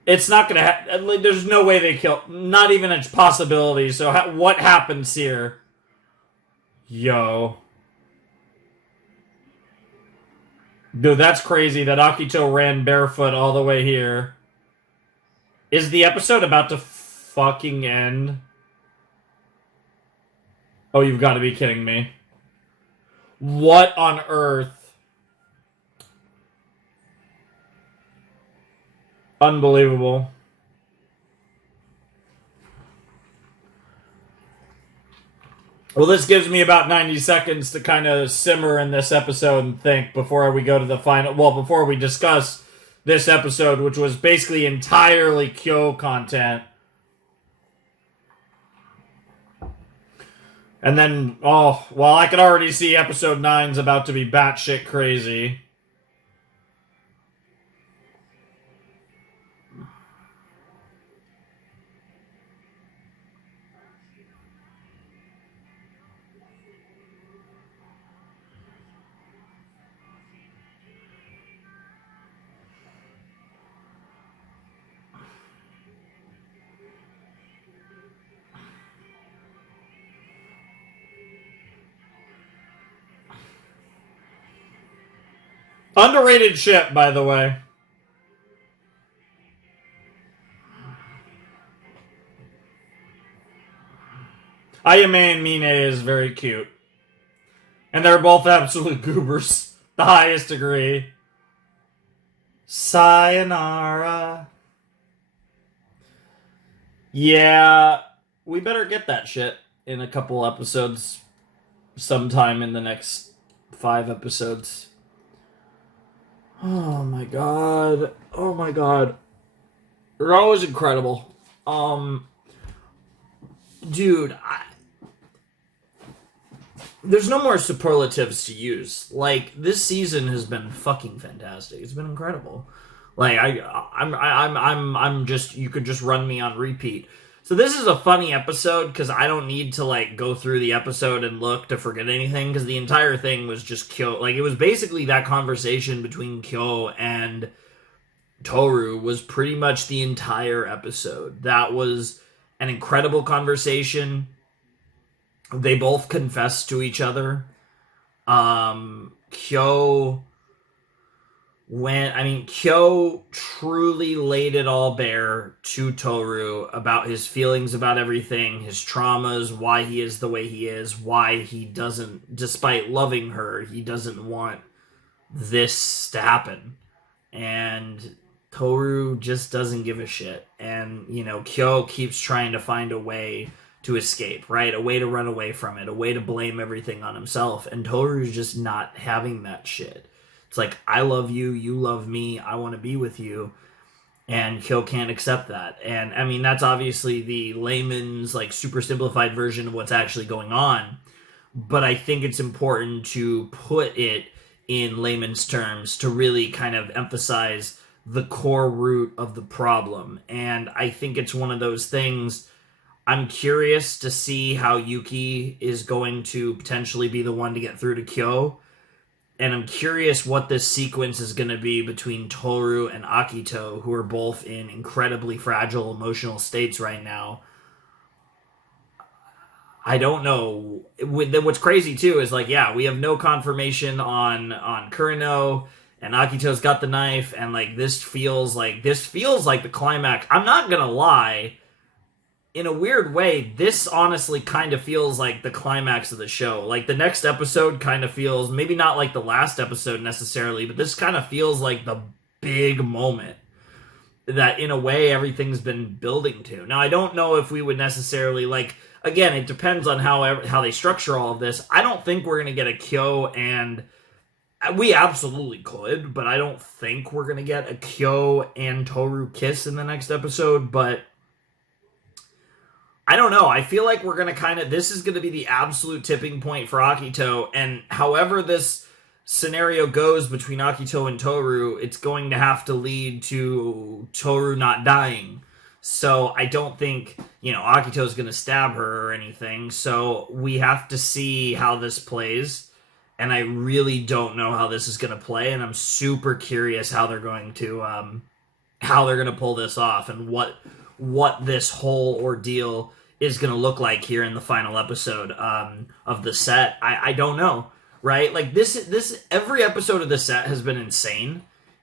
It's not gonna happen. There's no way they kill. Not even a possibility. So what happens here? Yo. Dude, that's crazy that Akito ran barefoot all the way here. Is the episode about to fucking end? Oh, you've got to be kidding me. What on earth? Unbelievable. Well, this gives me about 90 seconds to kind of simmer in this episode and think before we go to the final. Well, before we discuss this episode, which was basically entirely Kyo content. And then, oh, well, I can already see episode 9's about to be batshit crazy. Underrated ship, by the way. Ayame and Mine is very cute. And they're both absolute goobers. The highest degree. Sayonara. Yeah, we better get that shit in a couple episodes sometime in the next 5 episodes. Oh my god. Oh my god. They're always incredible. Dude, there's no more superlatives to use. Like, this season has been fucking fantastic. It's been incredible. Like, I'm just, you could just run me on repeat. So this is a funny episode because I don't need to like go through the episode and look to forget anything because the entire thing was just Kyo. Like, it was basically that conversation between Kyo and Toru was pretty much the entire episode. That was an incredible conversation. They both confessed to each other. Kyo Kyo truly laid it all bare to Toru about his feelings about everything, his traumas, why he is the way he is, why he doesn't, despite loving her, he doesn't want this to happen. And Toru just doesn't give a shit. And, Kyo keeps trying to find a way to escape, right? A way to run away from it, a way to blame everything on himself. And Toru's just not having that shit. It's like, I love you, you love me, I want to be with you. And Kyo can't accept that. And that's obviously the layman's, like, super simplified version of what's actually going on. But I think it's important to put it in layman's terms to really kind of emphasize the core root of the problem. And I think it's one of those things. I'm curious to see how Yuki is going to potentially be the one to get through to Kyo. And I'm curious what this sequence is going to be between Toru and Akito, who are both in incredibly fragile emotional states right now. I don't know. What's crazy too is, like, yeah, we have no confirmation on Kurino, and Akito's got the knife, and like this feels like the climax. I'm not gonna lie. In a weird way, this honestly kind of feels like the climax of the show. Like, the next episode kind of feels, maybe not like the last episode necessarily, but this kind of feels like the big moment that, in a way, everything's been building to. Now, I don't know if we would necessarily, like, again, it depends on how they structure all of this. I don't think we're going to get a Kyo, and we absolutely could, but I don't think we're going to get a Kyo and Toru kiss in the next episode, but I don't know. I feel like we're going to this is going to be the absolute tipping point for Akito, and however this scenario goes between Akito and Toru, it's going to have to lead to Toru not dying. So I don't think, Akito's going to stab her or anything. So we have to see how this plays. And I really don't know how this is going to play. And I'm super curious how they're going to pull this off, and what this whole ordeal is going to look like here in the final episode of the set. I don't know, right? Like, this every episode of the set has been insane,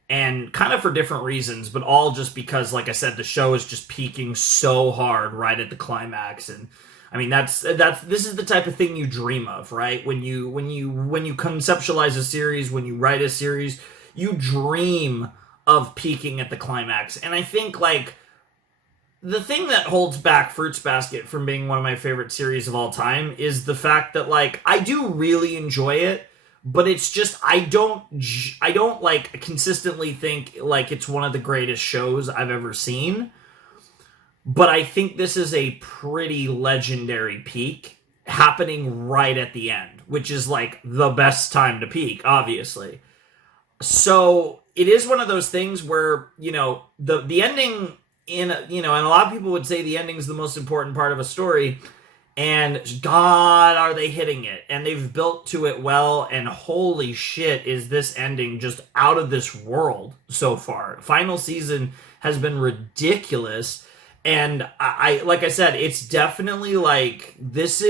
and kind of for different reasons, but all just because, like I said, the show is just peaking so hard right at the climax. And this is the type of thing you dream of, right? When you conceptualize a series, when you write a series, you dream of peaking at the climax. And I think, like, the thing that holds back Fruits Basket from being one of my favorite series of all time is the fact that, like, I do really enjoy it, but it's just, I don't like consistently think like it's one of the greatest shows I've ever seen. But I think this is a pretty legendary peak happening right at the end, which is like the best time to peak, obviously. So it is one of those things where, the ending and a lot of people would say the ending is the most important part of a story, and God, are they hitting it, and they've built to it well, and holy shit, is this ending just out of this world so far. Final season has been ridiculous, and I like I said, it's definitely like, this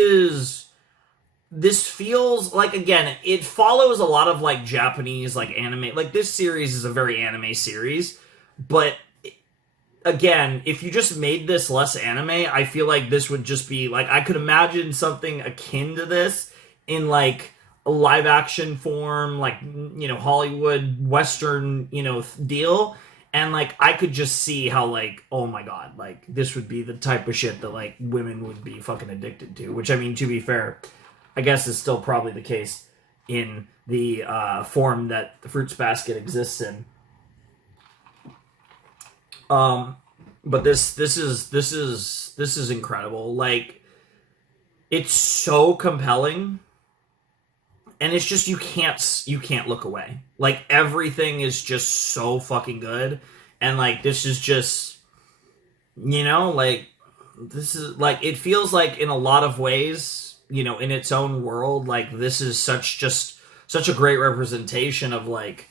feels like, again, it follows a lot of like Japanese like anime, like this series is a very anime series, but again, if you just made this less anime, I feel like this would just be like, I could imagine something akin to this in like a live action form, like, Hollywood Western, deal. And like, I could just see how, like, oh my God, like, this would be the type of shit that like women would be fucking addicted to, which, to be fair, I guess is still probably the case in the form that the Fruits Basket exists in. But this is incredible. Like, it's so compelling, and it's just, you can't look away. Like, everything is just so fucking good, and like, this is just, like, this is like, it feels like in a lot of ways, in its own world, like, this is such a great representation of like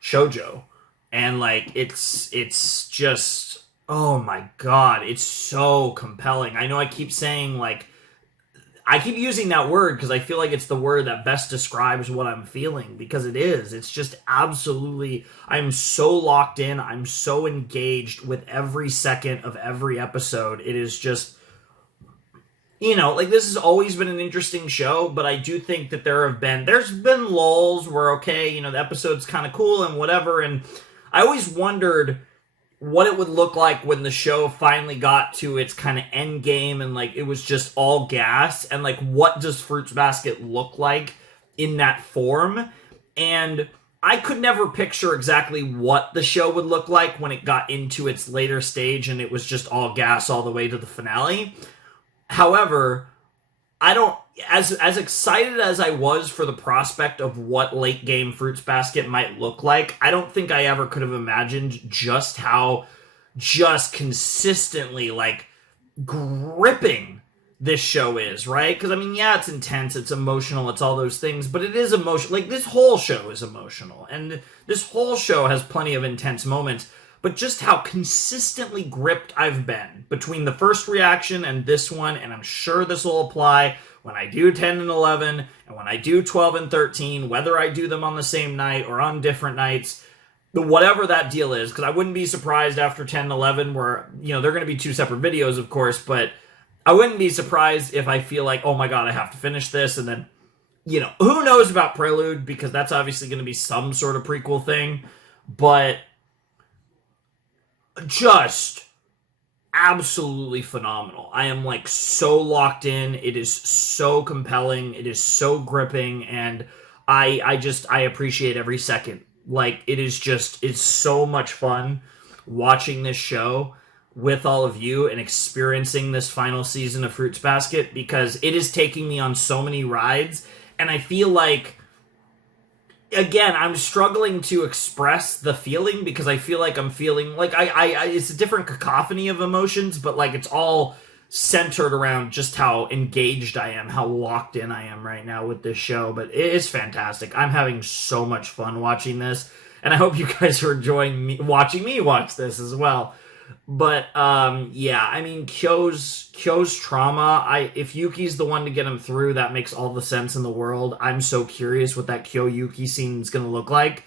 shoujo. And like, it's just, oh my God, it's so compelling. I know I keep saying, like, I keep using that word because I feel like it's the word that best describes what I'm feeling, because it is. It's just absolutely, I'm so locked in. I'm so engaged with every second of every episode. It is just, like, this has always been an interesting show, but I do think that there's been lulls where, okay, the episode's kind of cool and whatever, and I always wondered what it would look like when the show finally got to its kind of end game and, like, it was just all gas, and, like, what does Fruits Basket look like in that form? And I could never picture exactly what the show would look like when it got into its later stage and it was just all gas all the way to the finale. However, I don't, as excited as I was for the prospect of what late game Fruits Basket might look like, I don't think I ever could have imagined just how just consistently, like, gripping this show is, right? Because, I mean, yeah, it's intense, it's emotional, it's all those things, but it is emotional. Like, this whole show is emotional, and this whole show has plenty of intense moments, but just how consistently gripped I've been between the first reaction and this one, and I'm sure this will apply when I do 10 and 11, and when I do 12 and 13, whether I do them on the same night or on different nights, whatever that deal is, because I wouldn't be surprised after 10 and 11, where, they're going to be two separate videos, of course, but I wouldn't be surprised if I feel like, oh my god, I have to finish this, and then, who knows about Prelude, because that's obviously going to be some sort of prequel thing, but just absolutely phenomenal. I am, like, so locked in. It is so compelling. It is so gripping, and I appreciate every second. Like, it's so much fun watching this show with all of you and experiencing this final season of Fruits Basket, because it is taking me on so many rides, and I feel like, again, I'm struggling to express the feeling, because I feel like I'm feeling like I it's a different cacophony of emotions, but, like, it's all centered around just how engaged I am, how locked in I am right now with this show. But it is fantastic. I'm having so much fun watching this, and I hope you guys are enjoying watching me watch this as well. But yeah, I mean, Kyo's trauma, if Yuki's the one to get him through, that makes all the sense in the world. I'm so curious what that Kyo Yuki scene is going to look like.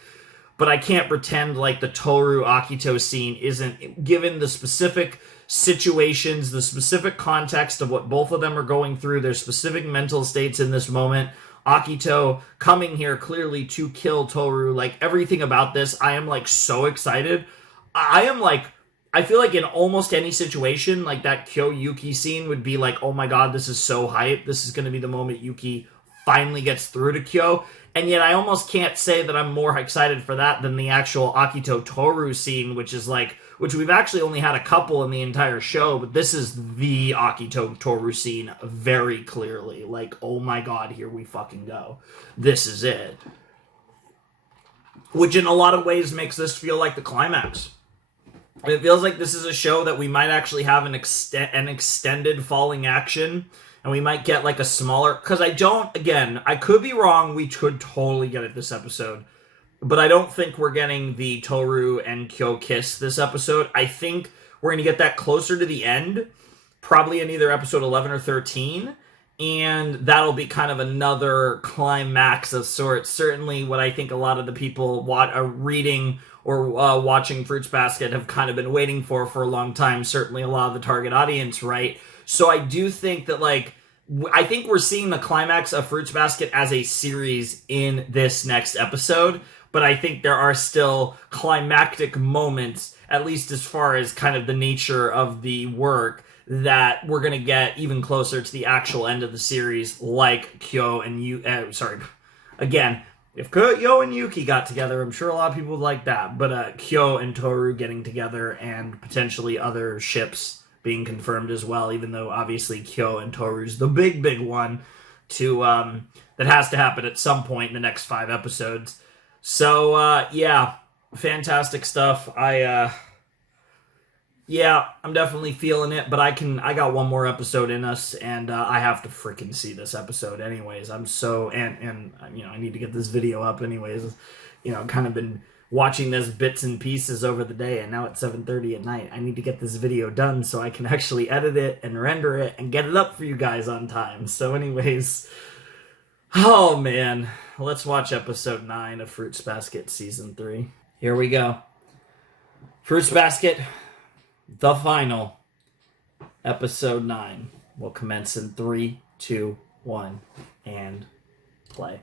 But I can't pretend like the Toru Akito scene isn't, given the specific situations, the specific context of what both of them are going through, their specific mental states in this moment. Akito coming here clearly to kill Toru, like, everything about this, I am, like, so excited. I feel like in almost any situation, like, that Kyo Yuki scene would be like, oh my god, this is so hype. This is going to be the moment Yuki finally gets through to Kyo. And yet I almost can't say that I'm more excited for that than the actual Akito Toru scene, which we've actually only had a couple in the entire show, but this is the Akito Toru scene very clearly. Like, oh my god, here we fucking go. This is it. Which in a lot of ways makes this feel like the climax. It feels like this is a show that we might actually have an extended falling action, and we might get, like, a smaller, because I could be wrong, we could totally get it this episode, but I don't think we're getting the Toru and Kyo kiss this episode. I think we're going to get that closer to the end, probably in either episode 11 or 13, and that'll be kind of another climax of sorts. Certainly what I think a lot of the people are reading or watching Fruits Basket have kind of been waiting for a long time. Certainly a lot of the target audience, right? So I do think that, like, I think we're seeing the climax of Fruits Basket as a series in this next episode, but I think there are still climactic moments, at least as far as kind of the nature of the work, that we're going to get even closer to the actual end of the series, like Kyo and again, if Kyo and Yuki got together, I'm sure a lot of people would like that. But Kyo and Toru getting together, and potentially other ships being confirmed as well, even though obviously Kyo and Toru's the big one that has to happen at some point in the next 5 episodes. So, yeah, fantastic stuff. Yeah, I'm definitely feeling it, but I got one more episode in us, and I have to freaking see this episode anyways. I'm so, and I need to get this video up anyways. Kind of been watching this bits and pieces over the day, and now it's 7:30 at night. I need to get this video done so I can actually edit it and render it and get it up for you guys on time. So anyways, oh man, let's watch episode 9 of Fruits Basket season 3. Here we go. Fruits Basket, the final, episode 9 will commence in 3, 2, 1, and play.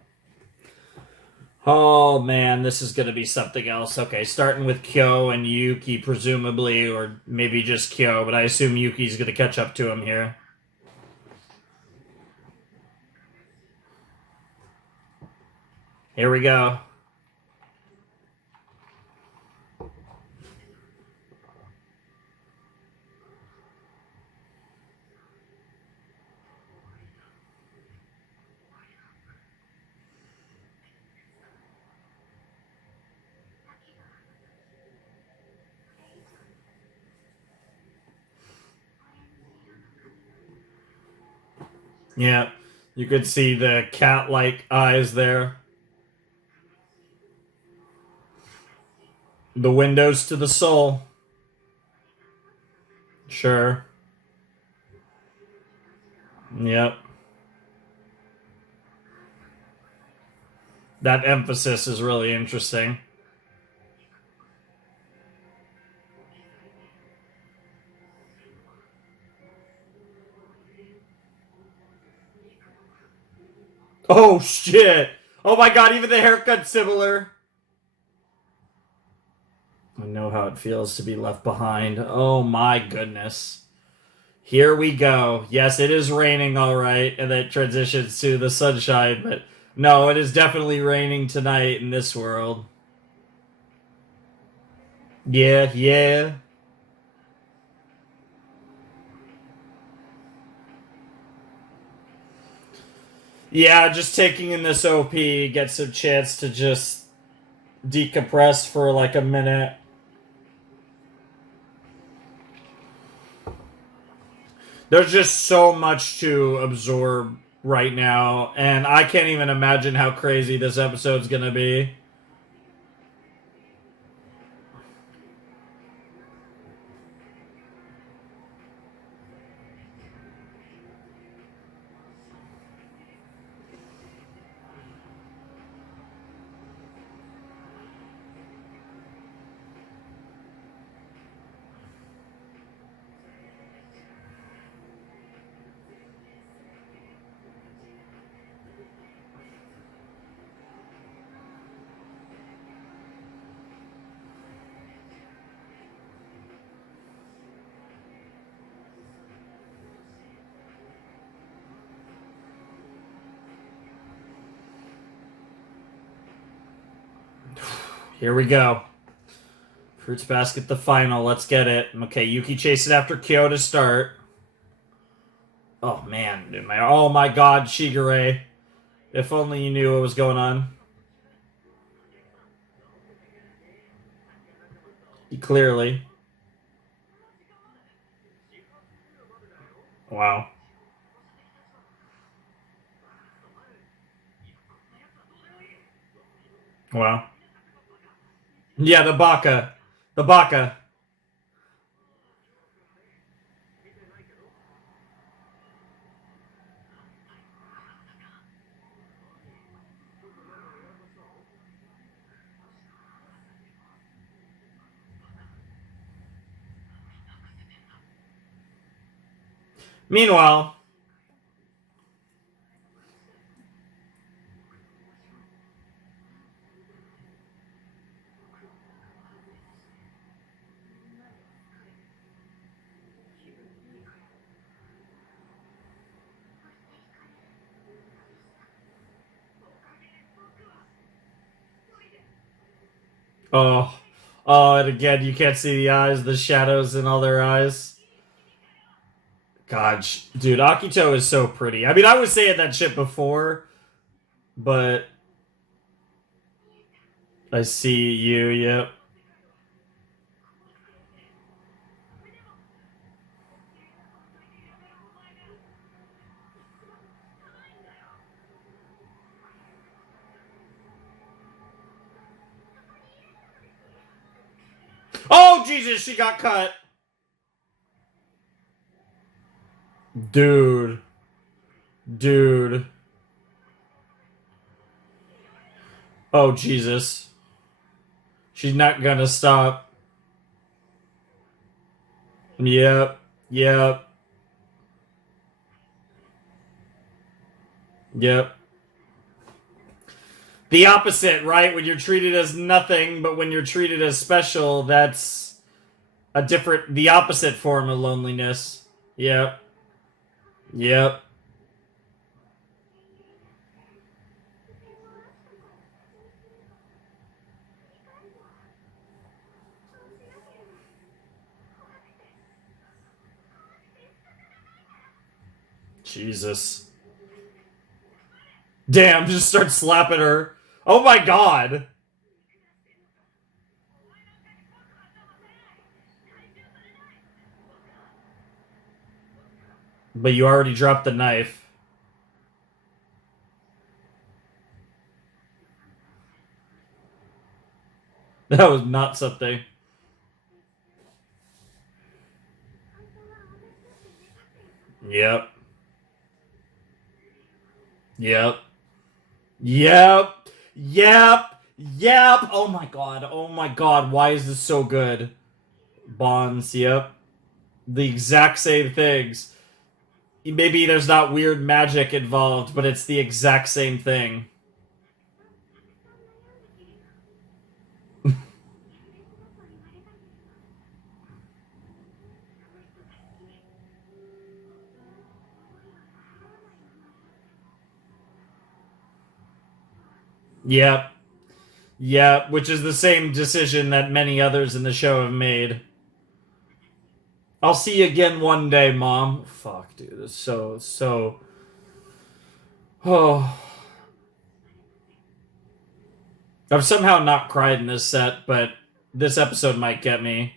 Oh man, this is gonna be something else. Okay, starting with Kyo and Yuki, presumably, or maybe just Kyo, but I assume Yuki's gonna catch up to him here. Here we go. Yeah, you could see the cat-like eyes there. The windows to the soul. Sure. Yep. That emphasis is really interesting. Oh shit! Oh my god, even the haircut's similar. I know how it feels to be left behind. Oh my goodness. Here we go. Yes, it is raining, all right, and then it transitions to the sunshine, but no, it is definitely raining tonight in this world. Yeah, yeah. Yeah, just taking in this OP gets a chance to just decompress for like a minute. There's just so much to absorb right now, and I can't even imagine how crazy this episode's gonna be. Here we go. Fruits Basket, the final. Let's get it. Okay, Yuki chasing after Kyo to start. Oh man, dude, oh my god, Shigure. If only you knew what was going on. Clearly. Wow. Wow. Yeah, the Baka. The Baka. Meanwhile, oh, oh, and again, you can't see the eyes, the shadows in all their eyes. Gosh, dude, Akito is so pretty. I mean, I was saying that shit before, but I see you, yep. Jesus, she got cut. Dude. Dude. Oh, Jesus. She's not gonna stop. Yep. Yep. Yep. The opposite, right? When you're treated as nothing, but when you're treated as special, that's the opposite form of loneliness. Yep. Yep. Jesus. Damn, just start slapping her. Oh my god. But you already dropped the knife. That was not something. Yep. Yep. Yep. Yep. Yep. Oh my god. Oh my god. Why is this so good? Bonds. Yep. The exact same things. Maybe there's not weird magic involved, but it's the exact same thing. Yep. Yep. Which is the same decision that many others in the show have made. I'll see you again one day, Mom. Fuck, dude. It's so. Oh. I've somehow not cried in this set, but this episode might get me.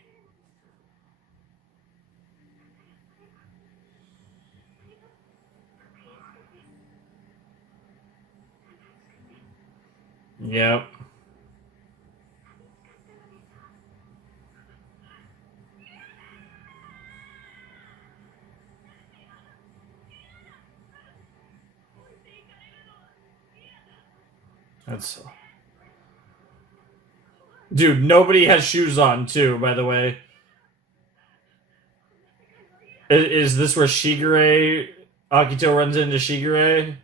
Yep. That's. Dude, nobody has shoes on, too, by the way. Is this where Shigure... Akito runs into Shigure?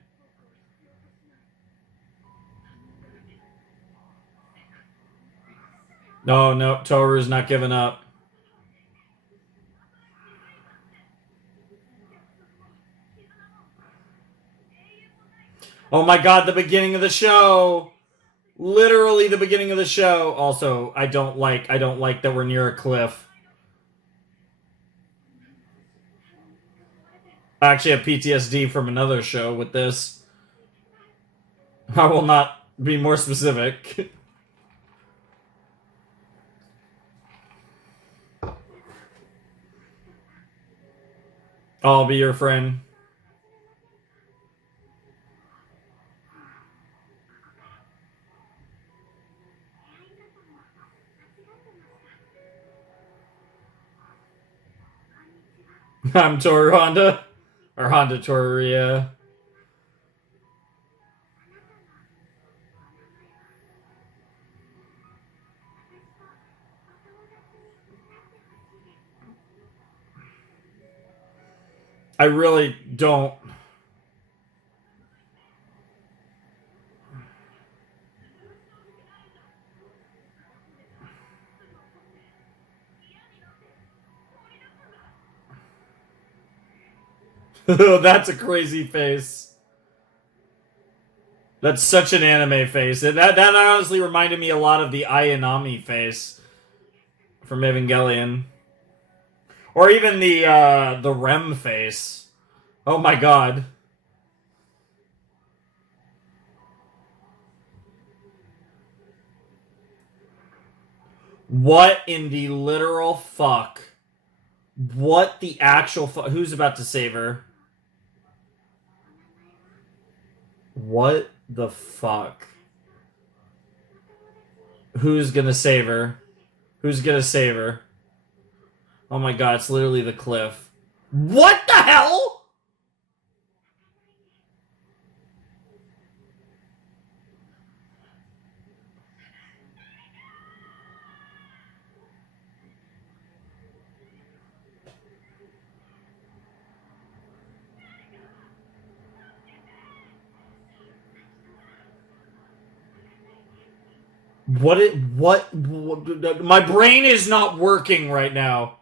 No, no, Toru's not giving up. Oh my god, the beginning of the show! Literally the beginning of the show. Also, I don't like that we're near a cliff. I actually have PTSD from another show with this. I will not be more specific. I'll be your friend. I'm Toru Honda. Or Honda Toru, yeah. I really don't. That's a crazy face. That's such an anime face. That honestly reminded me a lot of the Ayanami face from Evangelion. Or even the Rem face. Oh my god. What in the literal fuck? What the actual fuck? Who's about to save her? What the fuck? Who's gonna save her? Who's gonna save her? Oh my god, it's literally the cliff. What the hell? What? My brain is not working right now.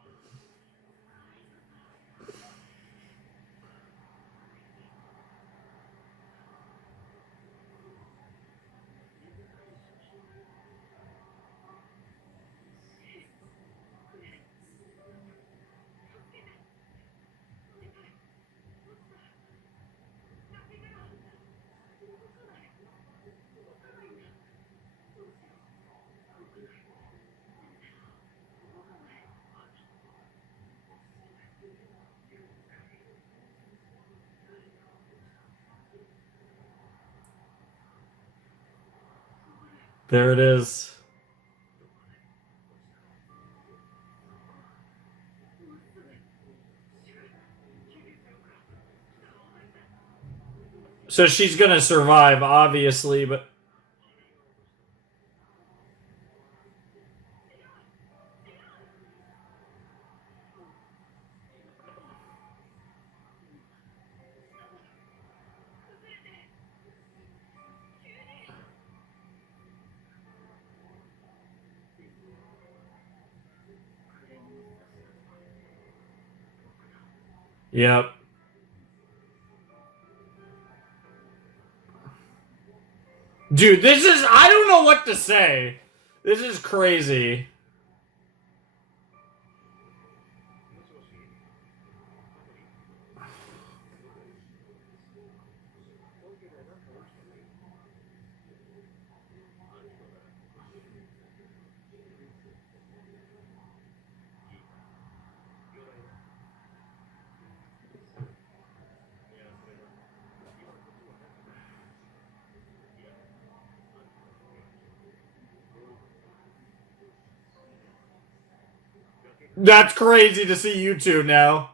There it is. So she's gonna survive, obviously, but yep. Dude, I don't know what to say. This is crazy. That's crazy to see you two now.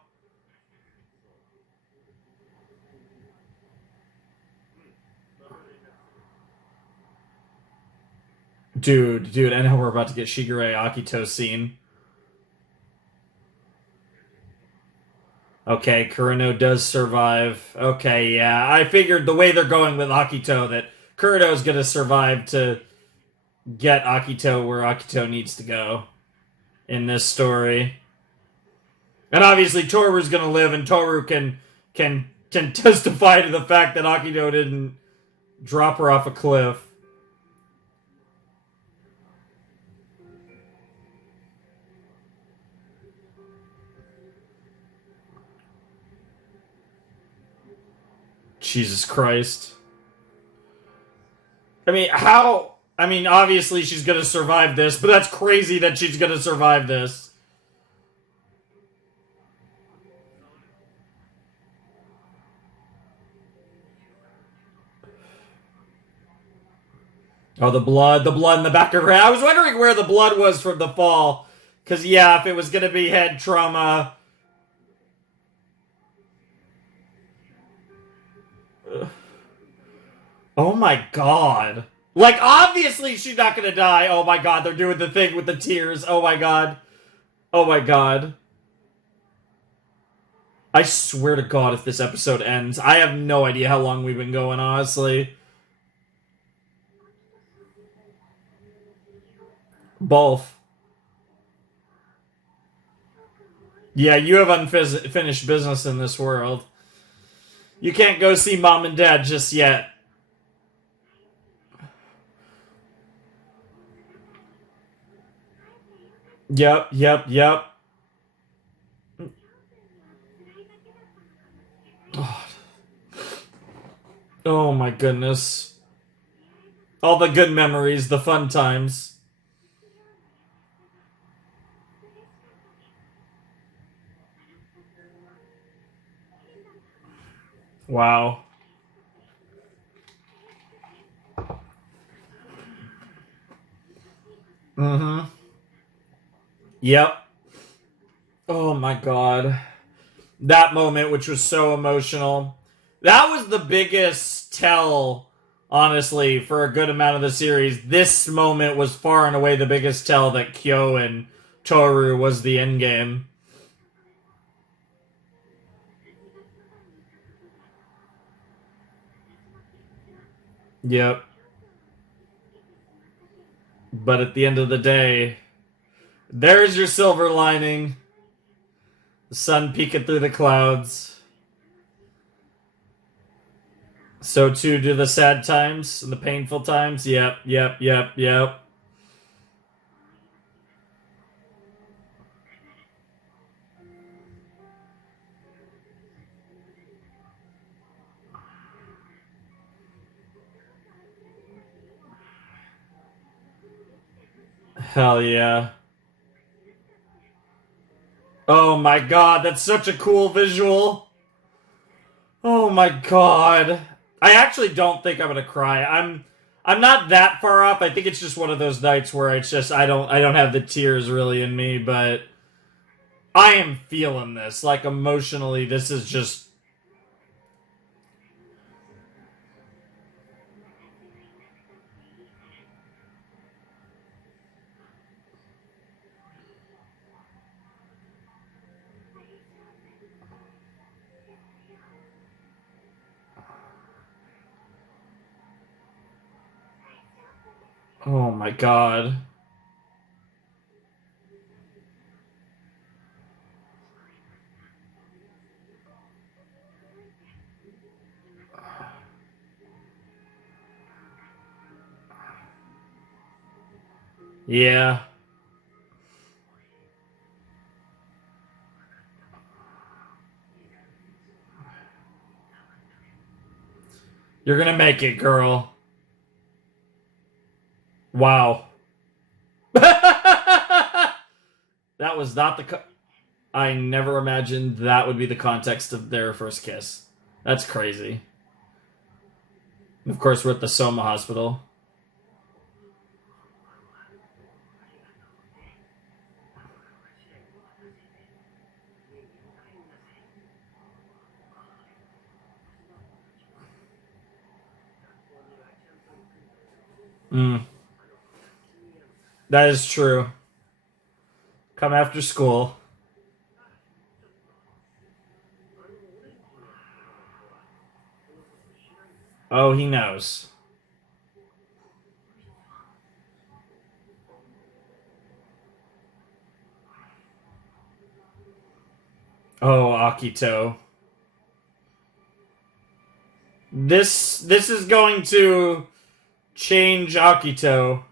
Dude, I know we're about to get Shigure Akito scene. Okay, Kurino does survive. Okay, yeah. I figured the way they're going with Akito that Kurino's gonna survive to get Akito where Akito needs to go in this story. And obviously Toru's gonna live and Toru can testify to the fact that Akito didn't drop her off a cliff. Jesus Christ. I mean, how? I mean, obviously she's gonna survive this, but that's crazy that she's gonna survive this. Oh, the blood in the back of her head. I was wondering where the blood was from the fall. Because, yeah, if it was gonna be head trauma. Oh my god. Like, obviously she's not gonna die. Oh my god, they're doing the thing with the tears. Oh my god. Oh my god. I swear to god if this episode ends, I have no idea how long we've been going, honestly. Both. Yeah, you have unfinished business in this world. You can't go see mom and dad just yet. Yep. Oh, oh my goodness. All the good memories, the fun times. Wow. Mm-hmm. Yep. Oh my god. That moment, which was so emotional. That was the biggest tell, honestly, for a good amount of the series. This moment was far and away the biggest tell that Kyo and Toru was the endgame. Yep. But at the end of the day, there's your silver lining. The sun peeking through the clouds. So too do the sad times and the painful times. Yep, yep, yep, yep. Hell yeah. Oh my god, that's such a cool visual. Oh my god. I actually don't think I'm gonna cry. I'm not that far off. I think it's just one of those nights where it's just I don't have the tears really in me, but I am feeling this. Like emotionally, this is just oh my god. Yeah. You're gonna make it, girl. Wow. That was not the I never imagined that would be the context of their first kiss. That's crazy. Of course, we're at the Soma Hospital. Mm, that is true. Come after school. Oh, he knows. Oh, Akito. This is going to change Akito.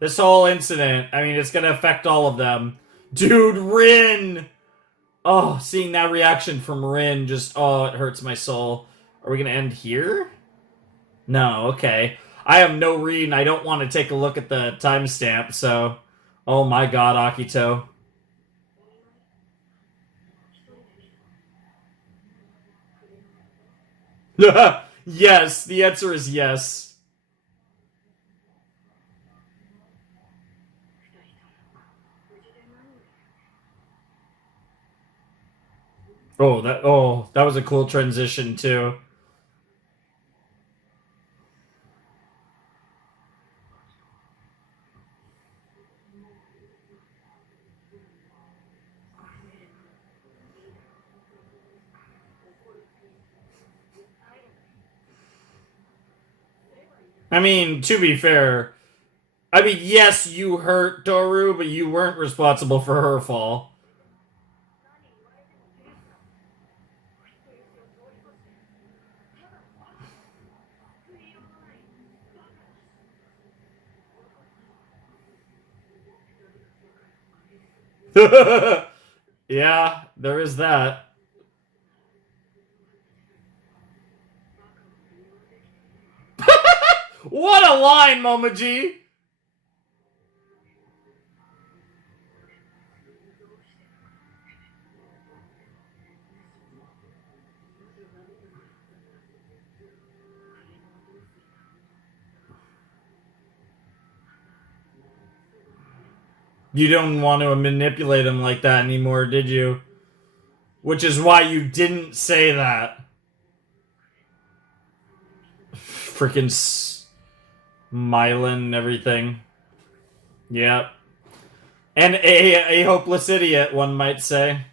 This whole incident. I mean, it's gonna affect all of them. Dude, Rin! Oh, seeing that reaction from Rin just oh, it hurts my soul. Are we gonna end here? No, okay. I have no read and I don't want to take a look at the timestamp, so oh my god, Akito. Yes, the answer is yes. Oh, that was a cool transition too. I mean, to be fair, I mean, yes, you hurt Toru, but you weren't responsible for her fall. Yeah, there is that. What a line, Momo G! You don't want to manipulate him like that anymore, did you? Which is why you didn't say that. Freaking Mylan and everything. Yep. And a hopeless idiot, one might say.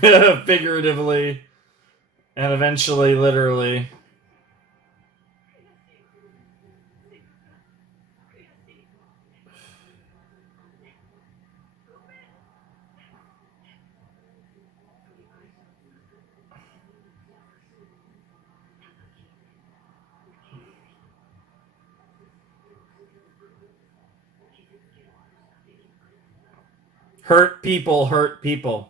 Figuratively. And eventually, literally. Hurt people hurt people.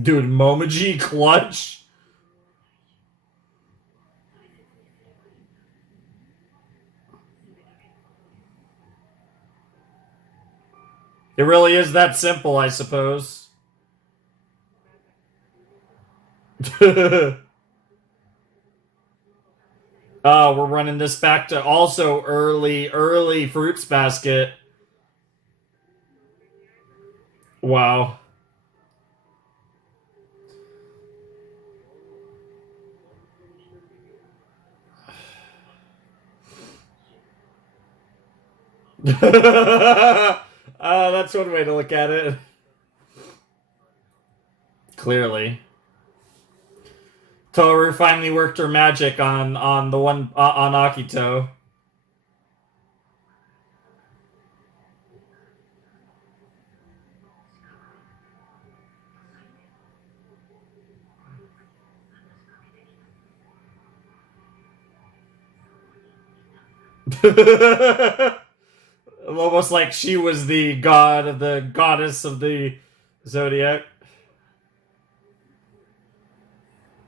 Dude, Momo G clutch. It really is that simple, I suppose. Oh, we're running this back to also early Fruits Basket. Wow. That's one way to look at it. Clearly. Toru finally worked her magic on the one on Akito. Almost like she was the goddess of the zodiac.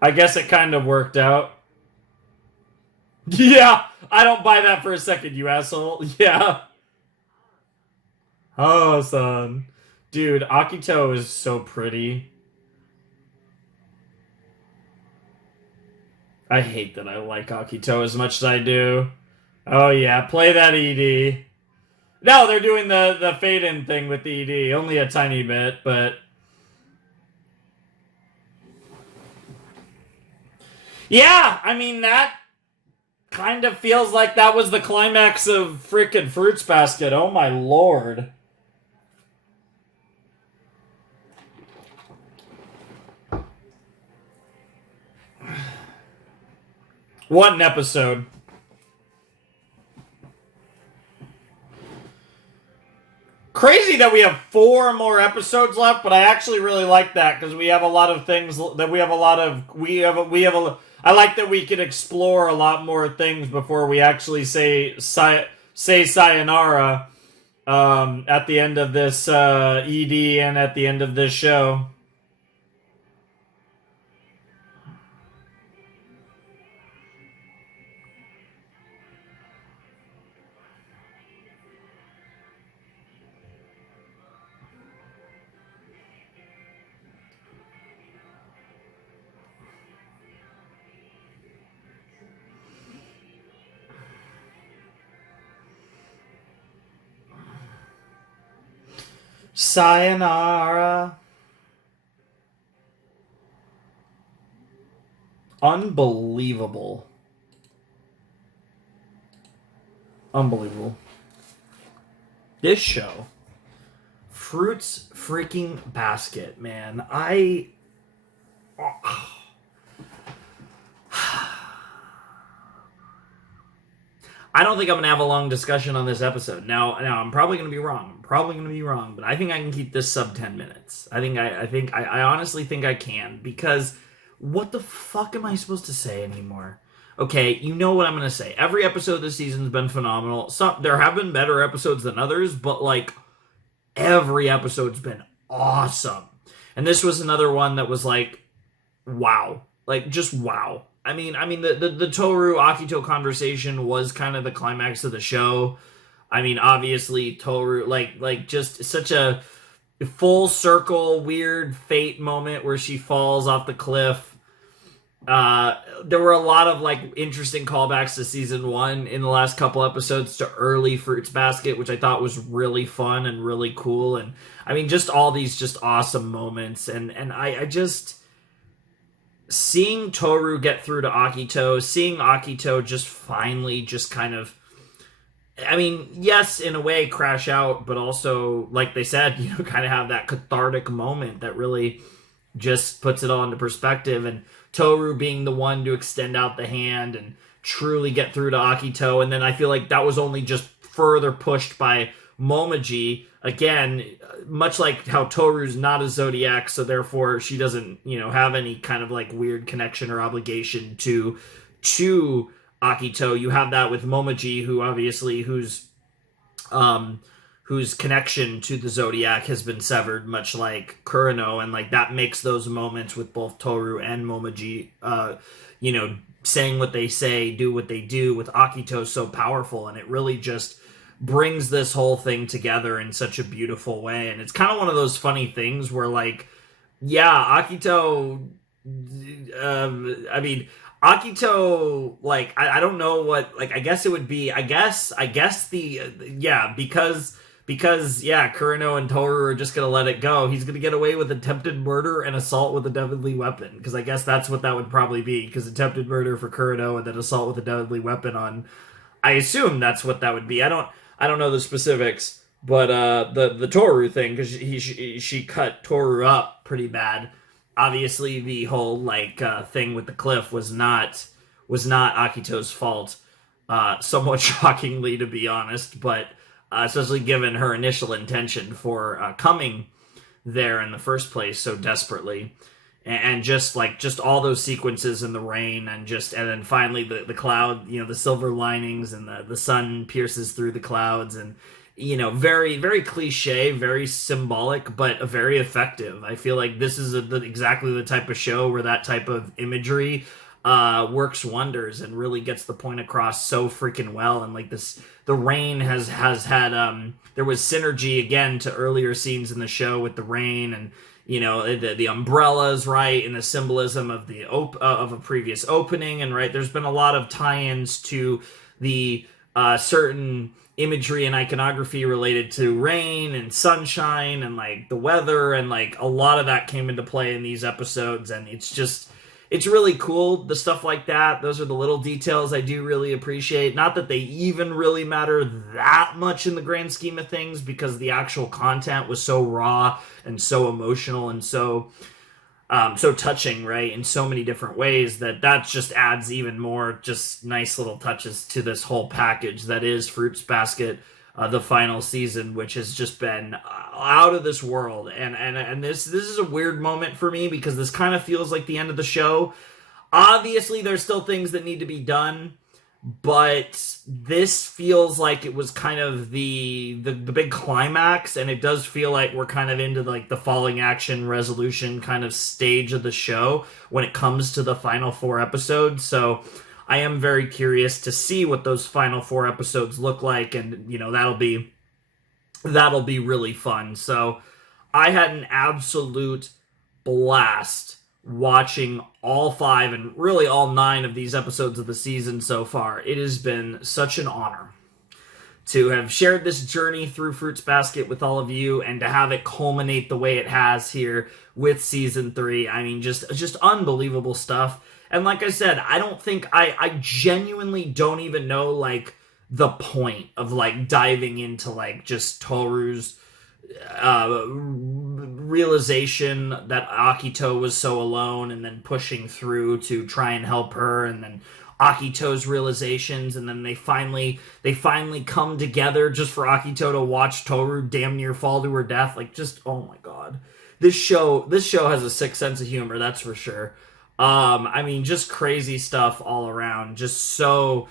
I guess it kind of worked out. Yeah, I don't buy that for a second, you asshole. Yeah. Oh, son. Dude, Akito is so pretty. I hate that I like Akito as much as I do. Oh yeah, play that ED. No, they're doing the fade-in thing with the ED. Only a tiny bit, but... Yeah, I mean, that kind of feels like that was the climax of frickin' Fruits Basket. Oh my lord. What an episode. Crazy that we have 4 more episodes left, but I actually really like that because we have a lot of things that we have a lot of I like that we can explore a lot more things before we actually say sayonara at the end of this ED and at the end of this show. Sayonara. Unbelievable. Unbelievable. This show, Fruits freaking Basket, man. I don't think I'm gonna have a long discussion on this episode. Now I'm probably gonna be wrong. But I think I can keep this sub 10 minutes. I honestly think I can, because what the fuck am I supposed to say anymore? Okay, you know what I'm gonna say. Every episode this season's been phenomenal. There have been better episodes than others, but like every episode's been awesome. And this was another one that was like, wow, like just wow. I mean, the Toru Akito conversation was kind of the climax of the show. I mean, obviously Toru, like just such a full circle weird fate moment where she falls off the cliff. There were a lot of like interesting callbacks to season one in the last couple episodes to early Fruits Basket, which I thought was really fun and really cool. And I mean, just all these just awesome moments. And I just seeing Toru get through to Akito, seeing Akito just finally just kind of, I mean, yes, in a way, crash out, but also, like they said, kind of have that cathartic moment that really just puts it all into perspective. And Toru being the one to extend out the hand and truly get through to Akito. And then I feel like that was only just further pushed by Momo G. Again, much like how Toru's not a Zodiac, so therefore she doesn't, have any kind of like weird connection or obligation to Akito. You have that with Momo G, who obviously whose connection to the Zodiac has been severed, much like Kureno, and like that makes those moments with both Toru and Momo G, saying what they say, do what they do with Akito so powerful, and it really just brings this whole thing together in such a beautiful way. And it's kind of one of those funny things where, like, yeah, Akito, I mean, Akito, like, I don't know what, like, I guess it would be, I guess because Kureno and Toru are just gonna let it go. He's gonna get away with attempted murder and assault with a deadly weapon, because I guess that's what that would probably be, because attempted murder for Kureno and then assault with a deadly weapon on, I assume that's what that would be. I don't know the specifics, but the Toru thing, because she cut Toru up pretty bad. Obviously, the whole thing with the cliff was not Akito's fault. Somewhat shockingly, to be honest, but especially given her initial intention for coming there in the first place so desperately. And just all those sequences in the rain, and then finally the cloud, the silver linings, and the sun pierces through the clouds, and very, very cliche, very symbolic, but very effective. I feel like this is exactly the type of show where that type of imagery works wonders and really gets the point across so freaking well. And like the rain has had there was synergy again to earlier scenes in the show with the rain, and the umbrellas, right, and the symbolism of the of a previous opening, and right, there's been a lot of tie-ins to the certain imagery and iconography related to rain and sunshine and like the weather, and like a lot of that came into play in these episodes, and it's really cool, the stuff like that. Those are the little details I do really appreciate. Not that they even really matter that much in the grand scheme of things, because the actual content was so raw and so emotional and so touching, right, in so many different ways, that just adds even more just nice little touches to this whole package that is Fruits Basket, the final season, which has just been out of this world. And this is a weird moment for me, because this kind of feels like the end of the show. Obviously, there's still things that need to be done, but this feels like it was kind of the big climax, and it does feel like we're kind of into like the falling action resolution kind of stage of the show when it comes to the final 4 episodes. So I am very curious to see what those final 4 episodes look like, and that'll be really fun. So I had an absolute blast watching all 5 and really all 9 of these episodes of the season so far. It has been such an honor to have shared this journey through Fruits Basket with all of you, and to have it culminate the way it has here with season 3. I mean, just unbelievable stuff. And like I said, I genuinely don't even know like the point of like diving into like just Toru's realization that Akito was so alone, and then pushing through to try and help her, and then Akito's realizations, and then they finally come together just for Akito to watch Toru damn near fall to her death. Like, just, oh my god, this show has a sick sense of humor, that's for sure. I mean, just crazy stuff all around. Just so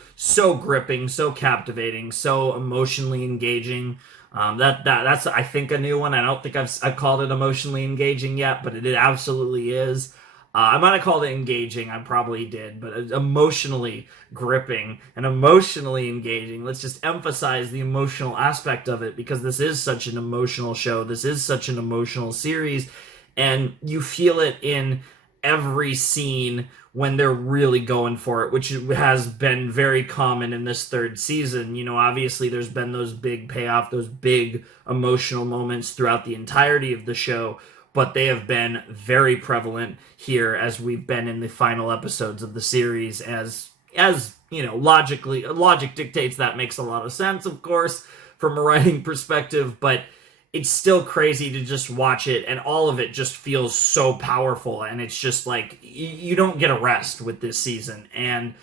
gripping, so captivating, so emotionally engaging. That's I think a new one. I don't think I've called it emotionally engaging yet, but it absolutely is. I might have called it engaging. I probably did, but emotionally gripping and emotionally engaging. Let's just emphasize the emotional aspect of it because this is such an emotional show. This is such an emotional series, and you feel it in every scene when they're really going for it, which has been very common in this third season. You know, obviously there's been those big payoff, those big emotional moments throughout the entirety of the show, but they have been very prevalent here as we've been in the final episodes of the series. As you know, logic dictates that makes a lot of sense, of course, from a writing perspective, but it's still crazy to just watch it, and all of it just feels so powerful, and it's just like you don't get a rest with this season. And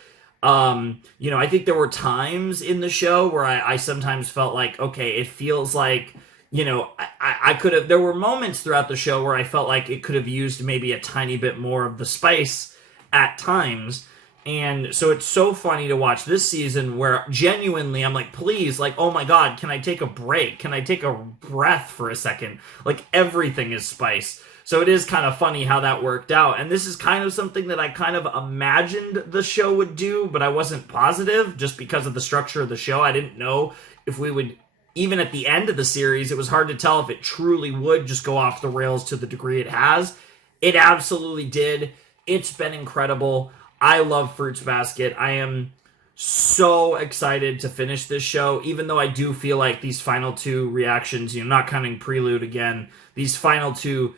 you know, I think there were times in the show where I sometimes felt like, okay, it feels like, you know, I could have. There were moments throughout the show where I felt like it could have used maybe a tiny bit more of the spice at times. And so it's so funny to watch this season where genuinely I'm like, please, like, oh my God, can I take a break? Can I take a breath for a second? Like, everything is spice. So it is kind of funny how that worked out. And this is kind of something that I kind of imagined the show would do, but I wasn't positive just because of the structure of the show. I didn't know if we would, even at the end of the series, it was hard to tell if it truly would just go off the rails to the degree it has. It absolutely did. It's been incredible. I love Fruits Basket. I am so excited to finish this show, even though I do feel like these final two reactions, you know, not counting Prelude again, these final two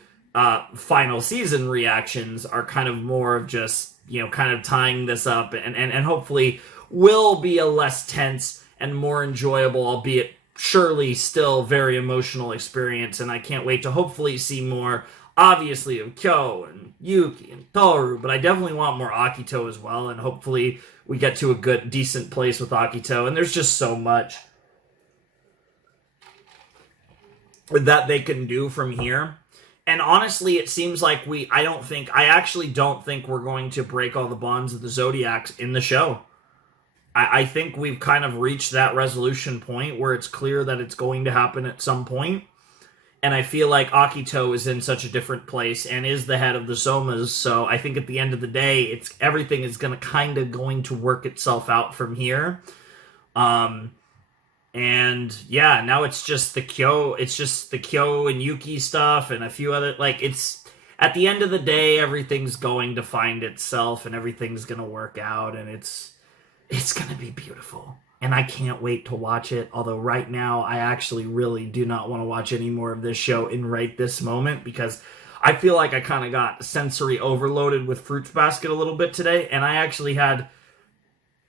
final season reactions are kind of more of just, you know, kind of tying this up and hopefully will be a less tense and more enjoyable, albeit surely still very emotional experience. And I can't wait to hopefully see more, obviously, of Kyo and Yuki and Toru, but I definitely want more Akito as well, and hopefully we get to a good, decent place with Akito. And there's just so much that they can do from here. And honestly, it seems like I actually don't think we're going to break all the bonds of the Zodiacs in the show. I think we've kind of reached that resolution point where it's clear that it's going to happen at some point. And I feel like Akito is in such a different place and is the head of the Somas. So I think at the end of the day, everything is going to work itself out from here. And yeah, now it's just the Kyo and Yuki stuff and a few other, like, it's at the end of the day, everything's going to find itself and everything's going to work out, and it's going to be beautiful. And I can't wait to watch it. Although right now, I actually really do not want to watch any more of this show in right this moment, because I feel like I kind of got sensory overloaded with Fruits Basket a little bit today. And I actually had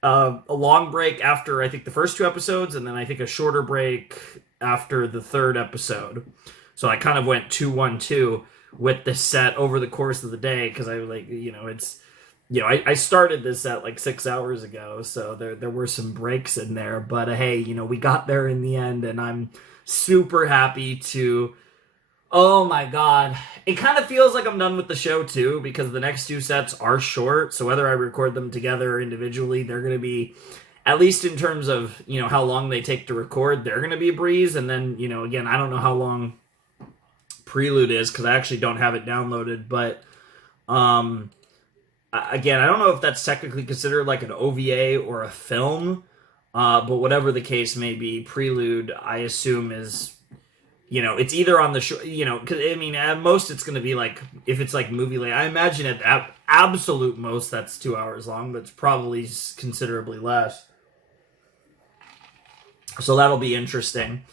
a long break after, I think, the first two episodes, and then I think a shorter break after the third episode. So I kind of went 2-1-2 with the set over the course of the day, because I was like, you know, I started this at like 6 hours ago, so there were some breaks in there. But hey, you know, we got there in the end, and I'm super happy to... Oh my God. It kind of feels like I'm done with the show too, because the next two sets are short, so whether I record them together or individually, they're going to be, at least in terms of, you know, how long they take to record, they're going to be a breeze. And then, you know, again, I don't know how long Prelude is, because I actually don't have it downloaded, but... Again, I don't know if that's technically considered like an OVA or a film, but whatever the case may be, Prelude, I assume, is, you know, it's either on the show, you know, because, I mean, at most it's going to be like, if it's like movie length, I imagine at absolute most that's 2 hours long, but it's probably considerably less. So that'll be interesting.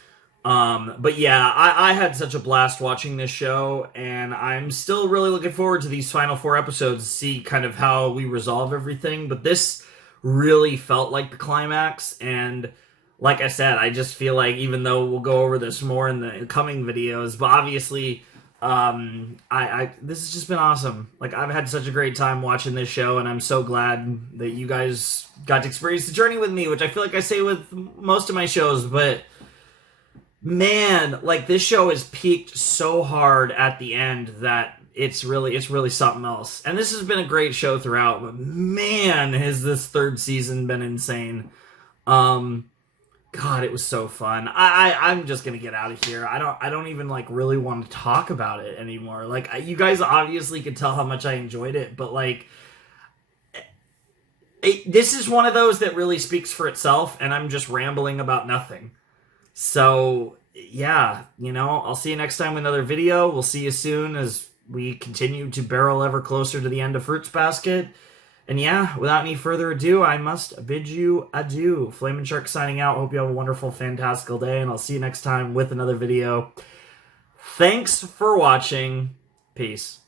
But yeah, I had such a blast watching this show, and I'm still really looking forward to these final 4 episodes to see kind of how we resolve everything. But this really felt like the climax, and like I said, I just feel like, even though we'll go over this more in the coming videos, but obviously, this has just been awesome. Like, I've had such a great time watching this show, and I'm so glad that you guys got to experience the journey with me, which I feel like I say with most of my shows, but... Man, like, this show is peaked so hard at the end that it's really something else. And this has been a great show throughout, but man, has this third season been insane. God, it was so fun. I'm just gonna get out of here. I don't even like really want to talk about it anymore. Like you guys obviously could tell how much I enjoyed it, but like this is one of those that really speaks for itself, and I'm just rambling about nothing. So yeah, I'll see you next time with another video. We'll see you soon as we continue to barrel ever closer to the end of Fruits Basket. And yeah, without any further ado, I must bid you adieu. Flamin' Shark signing out. Hope you have a wonderful, fantastical day, and I'll see you next time with another video. Thanks for watching. Peace.